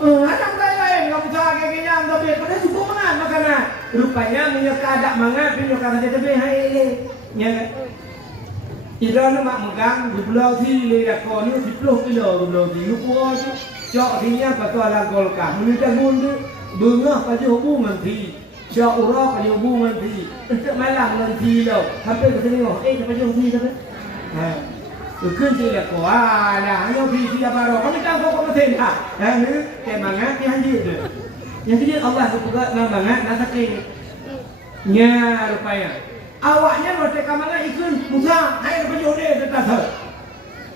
Ada lain kamu cakap kenyang tapi pada suku mana makanan. Rupanya minyak ada mangat minyak ada tapi hai nya. Ira nak megang di pulau si ledak kau ni 10 kilo pulau si lupa tu. Cok dinya patut ada golkar. Menita gundu bengah pada hubungan menteri. Cok urah pada hubungan menteri. Untuk malam menteri lo. Sampai ke sini pada menteri tapi.ขึ้นที่ละกว่านะโยพี่ที่บารอเขาไม่ตั้งเขาไม่เซ็นค่ะนะนึกแต่บางงานที่ให้ยืดเลยyangที่Allah juga namanya nanti nya rupanya awaknya waktu kamana ikut Musa air penjode tetap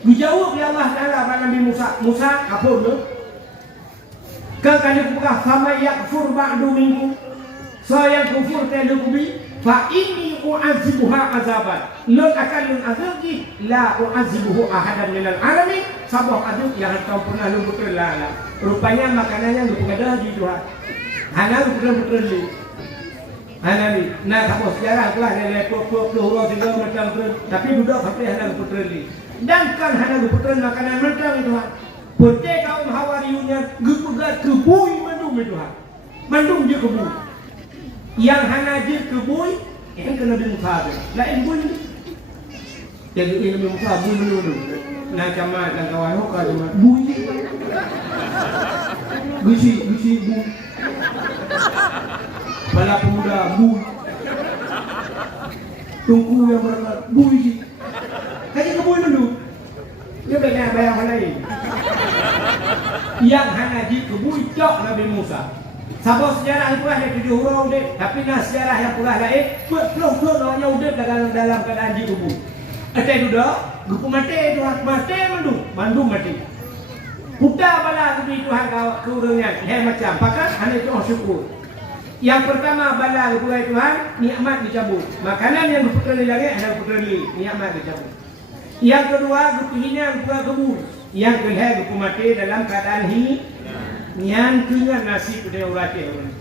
dijawab ya Allah Taala pada Nabi Musa kapur tu kekali buka sama yakfur ba'du minkum saya kufur telubi fa inni u'azibuha azaban lun akan lun azabki la u'azibuhu ahadan minal alamin sabah aduk yang kau pernah lu betul lah rupanya makanannya lu pengadah di Tuhan hana lu betul li hana ni nah kamu sejarah kelah dari peluru tiga macam tu tapi duduk sampai hana lu betul li dan kan hana lu betul makanan macam itu Tuhan putih kaum hawariyunya gepegat kebui mandum itu Tuhan mandum dia kebui yang hana je kebui yang kena Nabi Musa lain bui jadi Nabi Musa bui dulu nak camat dan kawan hoka camat bui gusi bui para pemuda bui tunggu yang berangkat bui kaji kebui dulu dia banyak bayang lain yang hana je kebui cok Nabi Musa sabab sejarah itu ada 7 huruf dek tapi nah sejarah yang pula lain peluk-peluk namanya udah dalam keadaan di tubuh ada duduk gupu mati Tuhan mati mandum mati buta bala di Tuhan kau keurangnya macam pakat hanya itu syukur yang pertama bala kepada Tuhan nikmat dicabut makanan yang berputar di langit ada berputar di nikmat dicabut Yang kedua, gupu hina gupu kebun. Yang kedua, gupu mati dalam keadaan yang kena nasib dia urate orang.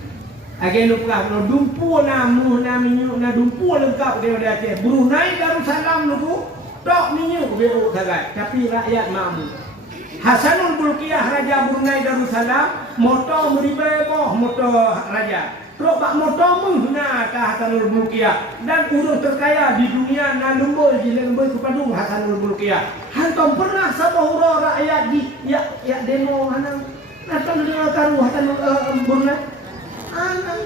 Agen lupa kalau dumpu namu naminyu na dumpu lengkap dia urate. Brunei Darussalam lupu tok minyu beu tagai. Tapi rakyat mamu. Hasanul Bolkiah Raja Brunei Darussalam moto meribeboh moto raja. Tok bak moto menghina ka Hasanul Bolkiah dan urang terkaya di dunia na lemboi di lemboi kepadung Hasanul Bolkiah. Hantom pernah sabahura rakyat di ya demo hanang datang dengan karu Hasanul Brunei. Anak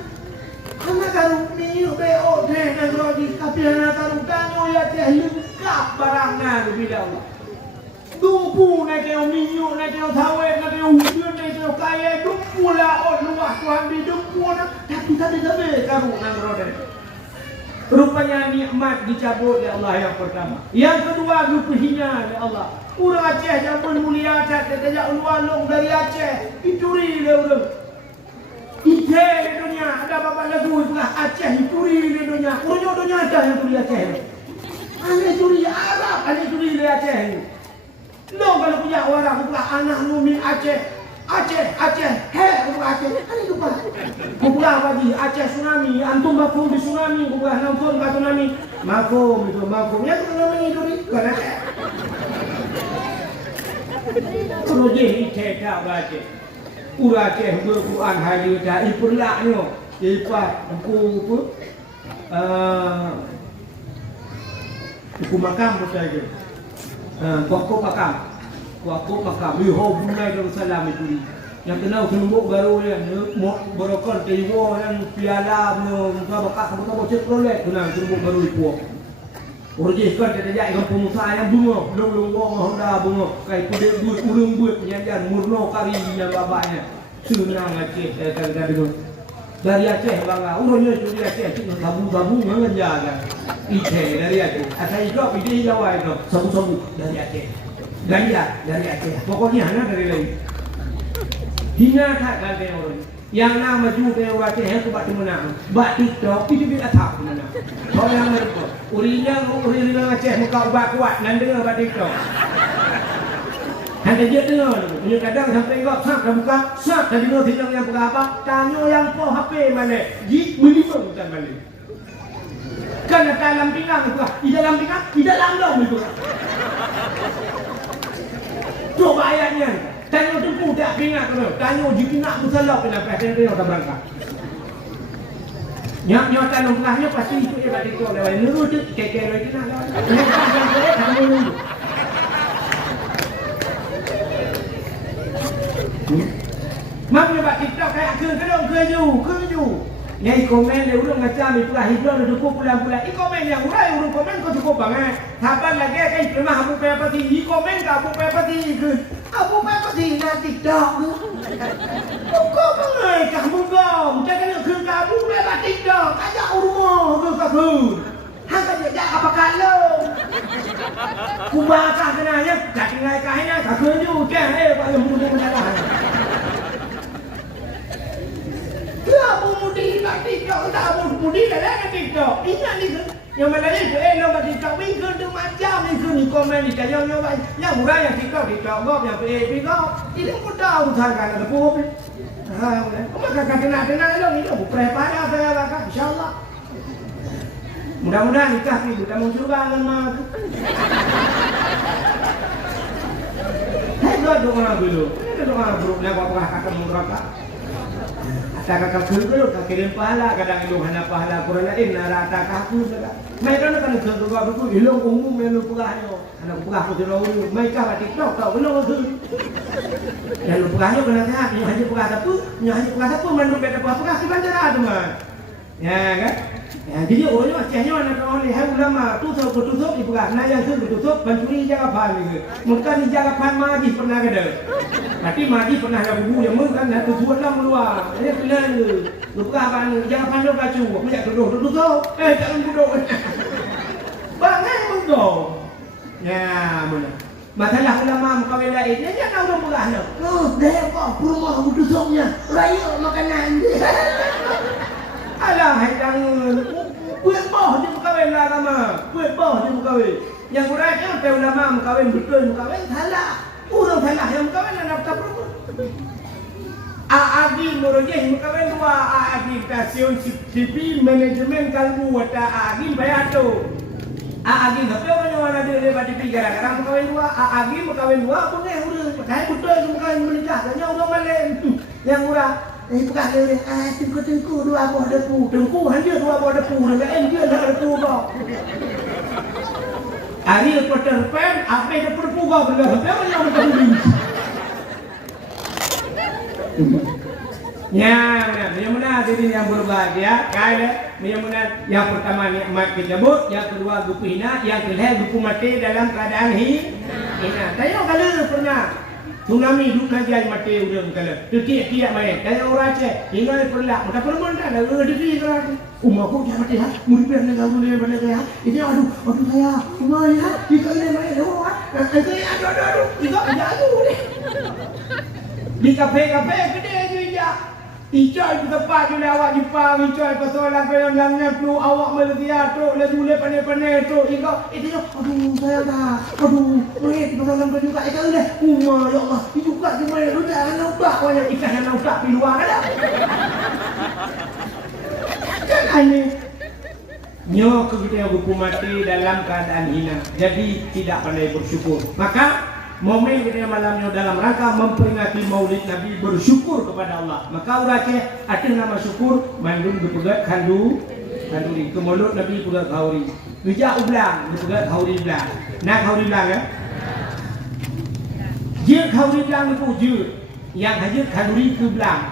karu minyu beo deh negro di kapiana karu kanyo ya teh lengkap barangna bila Allah. Dumpu na keo minyu na keo thawe na keo hujan na keo kaya dumpu lah luas Tuhan di dumpu na tapi karu negro deh. Rupanya nikmat dicabut oleh Allah yang pertama. Yang kedua grup hina oleh Allah. Urang Aceh zaman mulia tak terjak ulung dari Aceh. Ituri le urang. Ije le dunia ada bapak lagu belah Aceh ituri le dunia. Urang dunia ada yang turi Aceh. Ane turi Arab, ane turi le Aceh. Lo kalau punya orang belah anak mumin Aceh. Aceh, bukan Aceh, kan itu pak. Bukan bagi Aceh tsunami, antum makum di tsunami, bukan nonton ke tsunami, makum itu makum, ya tsunami itu kan Aceh. Kalau dia Aceh tak baca, urang Aceh berquran hari dah ipulaknya, ipat buku buku makam betul ke, Waktu makam Liho Brunei Darussalam itu yang kenal selumbuk baru yang berokon tiwo yang piala muka bekas betul betul prolet kenal selumbuk baru itu. Orangnya kan kita jadi kampung Musa yang bunga belum Honda bunga kayak kuda urung buat penyanyian murno kari yang babanya senang Aceh kadang-kadang itu dari Aceh bangga orangnya dari Aceh itu gabu-gabu mengajar Ije dari Aceh asal itu ide Jawa itu sabu-sabu dari Aceh. Dari Aceh. Pokoknya hanya dari lain. Hina tak dari orang. Yang nama juga orang Aceh yang kebat menang. Bak TikTok itu dia tak menang. Kalau yang mereka, orang Aceh muka ubah kuat dan dengar bak TikTok. Hanya dia dengar. Dia kadang sampai enggak sak dah buka, sak dah dengar film yang buka apa? Tanya yang po HP mana? Ji minimum bukan balik. Kan dalam pinggang buka. Di dalam pinggang, di dalam dom itu. Coba ayatnya, tanya tempuh tak pingat tu, tanya jika nak bersalah kenapa dia tak berangkat. Nyak tanam pelahnya pasti itu dia balik tu lewat nurut tu kekek lagi nak lewat. Maknya bak TikTok kayak kerju. Yang komen dia urang macam itu lah hidup dia cukup pulang-pulang. Komen yang urang komen kau cukup banget. Sabar lagi kan pernah aku apa sih? Komen kau apa sih? Aku apa sih nak TikTok tu? Kau bangai kamu kau. Jangan nak kau kamu lewat TikTok. Ajak rumah kau. Hang kerja apa kalau? Kubakah kenanya? Kat ngai kahnya kau kerja kan? Pak yang mudah mendalah. Tak mudi nak TikTok, tak mudi dah nak TikTok. Ingat ni yang mana ni lo kat TikTok ni tu macam ni komen ni yang murah yang TikTok kau yang kau. Ini pun tahu sangat ada pun. Maka kena lo ni tu prepare saya bakal insyaallah. Mudah-mudahan nikah ni kita muncul bangun mak. Hai doa dulu. Doa bro nak apa kata murah. Kakak kerja, kakak kirim pahala, kadang ilung hana pahala kurang lain, nara tak kaku juga. Mereka nak kena kerja juga betul, ilung umum yang lu pegahnya, anak pegah aku tidak ulu. Mereka buat TikTok tak belum betul. Yang lu pegahnya kena sehat, yang hanya pegah siapa, menurut beda pegah si banjar ada mah. Ya kan? Ya, jadi orangnya Acehnya nak oleh hai ulama tutup ibu kan, nah yang tu tutup pencuri jaga pan ni. Mungkin ni jaga pan maji pernah ada. Tapi maji pernah ada buku yang mungkin ada tujuan lah meluar. Ini benar tu. Lupa pan jaga pan tu kacu, aku nak tutup. Jangan bodoh. Bangai bodoh. Ya, mana? Masalah ulama mukawin lain, dia tak tahu pulahnya. Dia kok rumah tutupnya, raya makanan. Alah, hai jangan. Kuih boh dia berkahwin lah nama. Kuih boh dia berkahwin. Yang urainya sampai ulama mengkawin betul, mengkawin salah. Orang salah yang mengkawin anak tak perempuan. Aagi merojeh mengkawin dua aagi stasiun TV manajemen kalbu wata aagi bayar tu. Aagi tapi orang yang ada di lepas TV gara-gara mengkawin dua. Aagi mengkawin dua pun urang. Padahal betul mengkawin menikah. Hanya orang Malay yang urang. Bukan dia, tengku dua buah depu. Tengku hanya dua buah depu. Dengan dia dah depu kau. Ariel Peter Pan, apa yang depu kau benda. Apa yang bertanggung. Yang mana diri yang berbahagia, kaya. Yang mana yang pertama nikmat kejabut, yang kedua gupu hina, yang ketiga gupu mati dalam keadaan hina. Tanya kalau pernah tsunami duka jai mati urang kalau tiap-tiap main. Tanya orang Aceh, hingga perlah, maka perempuan dah ada diri kan. Aku jangan mati ha, muribah nak gaul ni pada saya. Ini aduh saya, umai ha, jika ini main doa, aduh, jika aduh ni. Di kafe gede je. Icai di tempat je awak jumpa icai pasal lagu yang flu awak melebiar tu laju le pandai-pandai tu ingat itu aduh saya dah duit dalam juga ikan dah umma ya Allah itu juga di mana lu dah nampak banyak ikan yang nampak di luar ada kan aneh nyo kita buku mati dalam keadaan hina jadi tidak pandai bersyukur maka momen kita malamnya dalam rangka memperingati Maulid Nabi bersyukur kepada Allah. Maka urake ada nama syukur mandung dipegat kanduri ke mulut Nabi pegat hauri. Bijak ublang dipegat hauri belang. Nak hauri belang ya. Dia hauri belang itu je. Yang haji kanduri ke belang.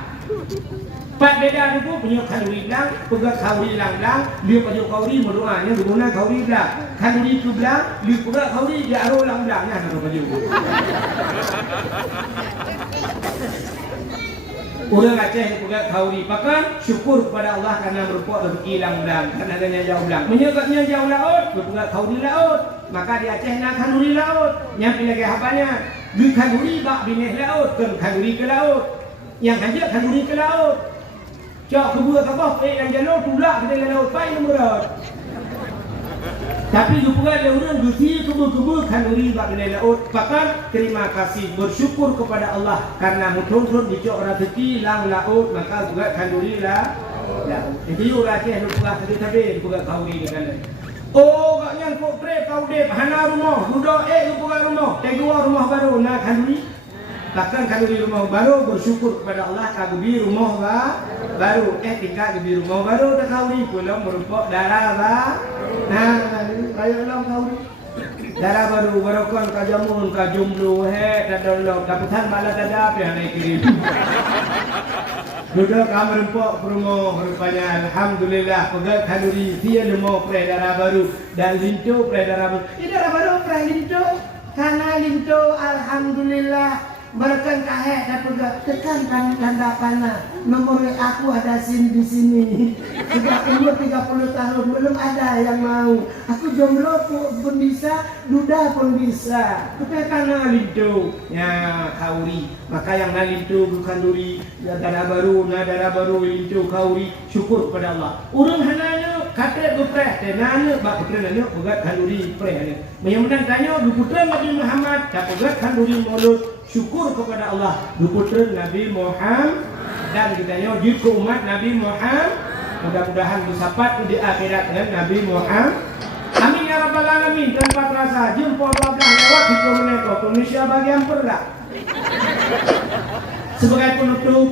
Pat beda itu punya kanduri belang, pegat hauri belang, dia pada hauri berdoanya guna hauri belang. Kanduri ke belang, dia pegat hauri dia aro belang-belangnya ada pada. Orang Aceh pegat hauri, bahkan syukur kepada Allah karena berupa rezeki belang, karena adanya jauh belang. Menyebabnya jauh laut, pegat hauri laut. Maka di Aceh nak kanduri laut. Yang pilih apanya? Di kanduri bak binih laut, kan kanduri ke laut. Yang haji kanduri ke laut. Cak kebua kapal, yang jalur tulak kita laut pai nomor. Tapi juga ada orang gusi kebua kanduri bak binih laut. Bahkan terima kasih bersyukur kepada Allah karena mutun dicok rezeki lang laut maka juga kanduri lah. Jadi orang Aceh lupa tadi juga kauri dengan. Oh, gaknya kok tre kau dep hana rumah, sudah lupa rumah, tegua rumah baru nak kanduri. Bahkan kanduri rumah baru bersyukur kepada Allah kagubi rumah baru tinggal di rumah baru dah kauri pulang merupakan darah nah ayo long kauri darah baru kon kajamun kajumlu dadolok daputan malah dadap yang naik kiri duduk kamar empok rumah rupanya alhamdulillah pegat kanduri dia lemah darah baru dan lintu darah baru ini darah baru lintu karena lintu alhamdulillah Barakan kahek dapat tekan tanda panah. Nomor aku ada di sini. Sudah umur 30 tahun belum ada yang mau. Aku jomblo pun bisa, duda pun bisa. Tapi karena lintu ya kauri. Maka yang nalintu bukan duri darah baru lintu kauri syukur kepada Allah. Urang hananya kata bepreh tenanya bak putrananya pegat kanduri preh. Menyambut tanya putra Nabi Muhammad pegat kanduri mulut. Syukur kepada Allah putra Nabi Muhammad dan ditanya jika umat Nabi Muhammad mudah-mudahan bersapat di akhirat dengan Nabi Muhammad amin ya rabbal alamin tanpa terasa jempol 12 lewat 3 menit waktu Indonesia bagian perlah sebagai penutup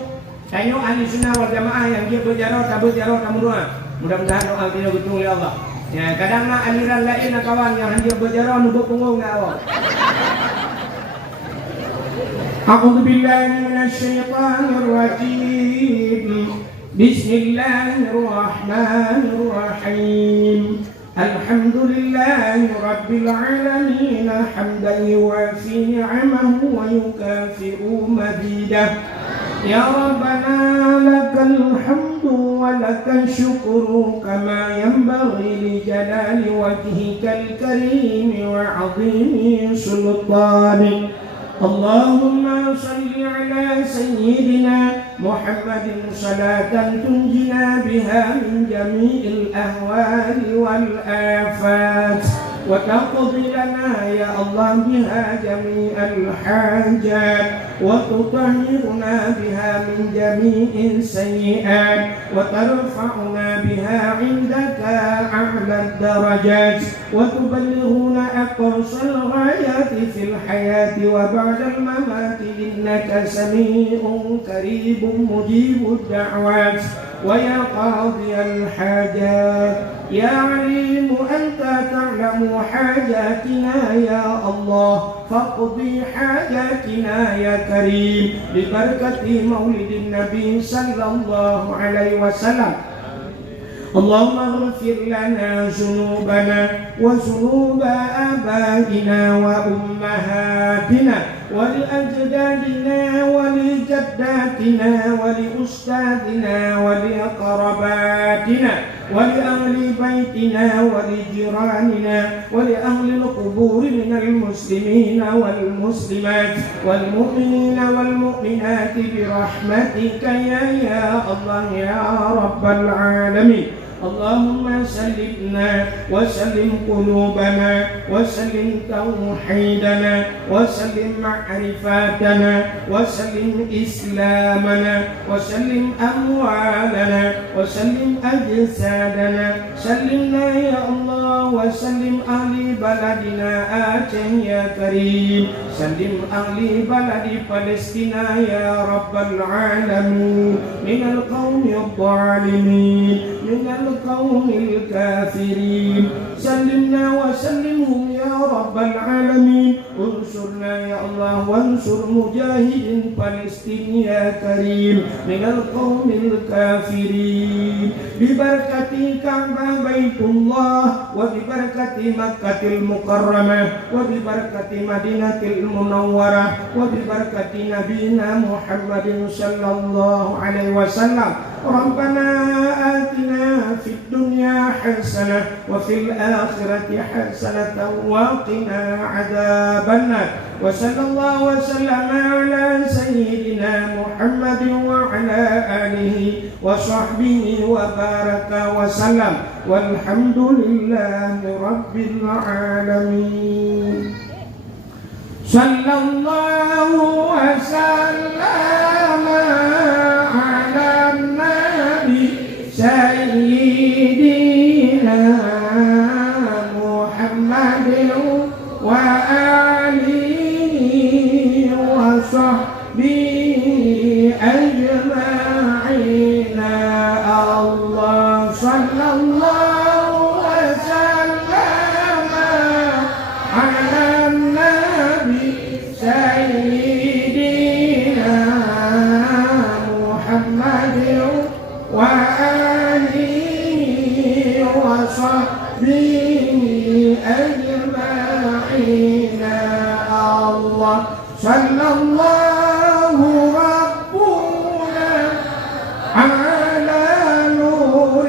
tanya ahli sunnah wal jamaah yang dia berjarah tabut jarah tamu doa mudah-mudahan doa kita betul oleh Allah ya kadang nak aliran lain kawan yang dia berjarah nubuk punggung awak أعوذ بالله من الشيطان الرجيم بسم الله الرحمن الرحيم الحمد لله رب العالمين حمدا يوافي نعمه ويكافئ مزيده يا ربنا لك الحمد ولك الشكر كما ينبغي لجلال وجهك الكريم وعظيم سلطانك اللهم صل على سيدنا محمد صلاة تنجينا بها من جميع الأهوال والآفات وتقضي لنا يا الله بها جميع الحاجات وتطهرنا بها من جميع السيئات وترفعنا بها عندك أعلى الدرجات وتبلغنا أقصى الغايات في الحياة وبعد الممات إنك سميع قريب مجيب الدعوات ويا قاضي الحاجات يا عليم أنت تعلم حاجاتنا يا الله فاقضي حاجاتنا يا كريم ببركة مولد النبي صلى الله عليه وسلم اللهم اغفر لنا ذنوبنا وذنوب آبائنا وأمهاتنا ولأجدادنا ولجداتنا ولأستاذنا ولأقرباتنا ولأهل بيتنا ولجيراننا ولأهل القبور من المسلمين والمسلمات والمؤمنين والمؤمنات برحمتك يا الله يا رب العالمين اللهم سلمنا وسلم قلوبنا وسلم توحيدنا وسلم معرفاتنا وسلم إسلامنا وسلم أموالنا وسلم أجسادنا سلمنا يا الله وسلم أهل بلدنا آته يا كريم سلم أهل بلد فلسطين يا رب العالمين من القوم الظالمين من القوم الكافرين سلمنا وسلمهم يا رب العالمين انصرنا يا الله وانصر مجاهد فلسطين يا كريم من القوم الكافرين ببركة كعبة بيت الله وببركة مكة المكرمة وببركة مدينة المنورة وببركة نبينا محمد صلى الله عليه وسلم ربنا آتنا في الدنيا حسنة وفي الآخرة حسنة وقنا عذاب النار وصلى الله وسلم على سيدنا محمد وعلى آله وصحبه وبارك وسلم والحمد لله رب العالمين صلى الله وسلم على النبي سيدنا محمد وآله وصحبه أجمعين الله صلى الله وسلم على النبي سيدنا محمد وآله وصحبه أجمعين الله صلى الله ربنا على نور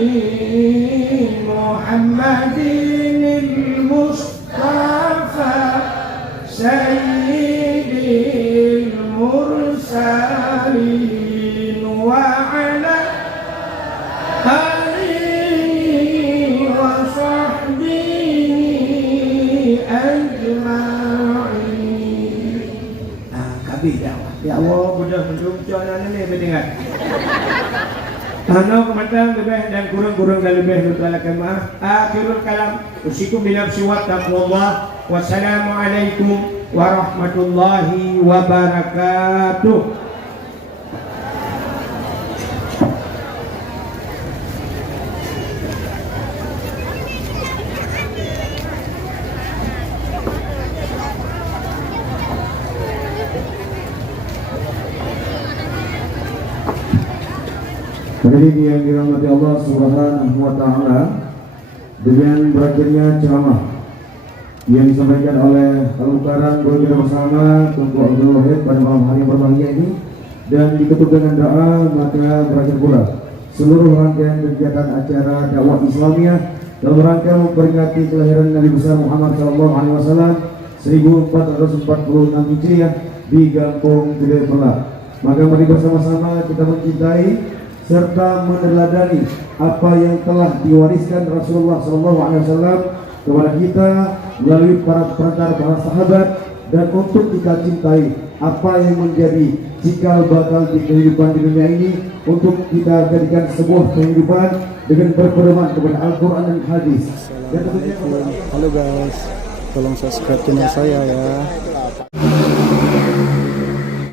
العالمين محمد المصطفى سيد المرسلين وعلى آله وصحبه أجمعين. Kabir dakwah. Ya Allah, mudah mendung jalan ini mendengar. Ano kemantan lebih dan kurang-kurang dan lebih nutalakan maaf. Akhirul kalam. Usikum binafsi wa taqwallah. Wassalamualaikum warahmatullahi wabarakatuh. Hadirin yang dirahmati Allah Subhanahu wa taala, dengan berakhirnya ceramah yang disampaikan oleh Al-Mukarram Guru kita bersama Tunku Abdul Wahid pada malam hari yang berbahagia ini dan ditutup dengan doa, maka berakhir pula seluruh rangkaian kegiatan acara dakwah Islamiyah dalam rangka memperingati kelahiran Nabi besar Muhammad SAW 1446 Hijriah di Gampung Gede Pelak. Maka mari bersama-sama kita mencintai serta meneladani apa yang telah diwariskan Rasulullah SAW kepada kita melalui para sahabat, dan untuk kita cintai apa yang menjadi cikal bakal di kehidupan di dunia ini, untuk kita jadikan sebuah kehidupan dengan berpedoman kepada Al-Quran dan Hadis. Assalamualaikum. Halo guys, tolong subscribe channel saya ya.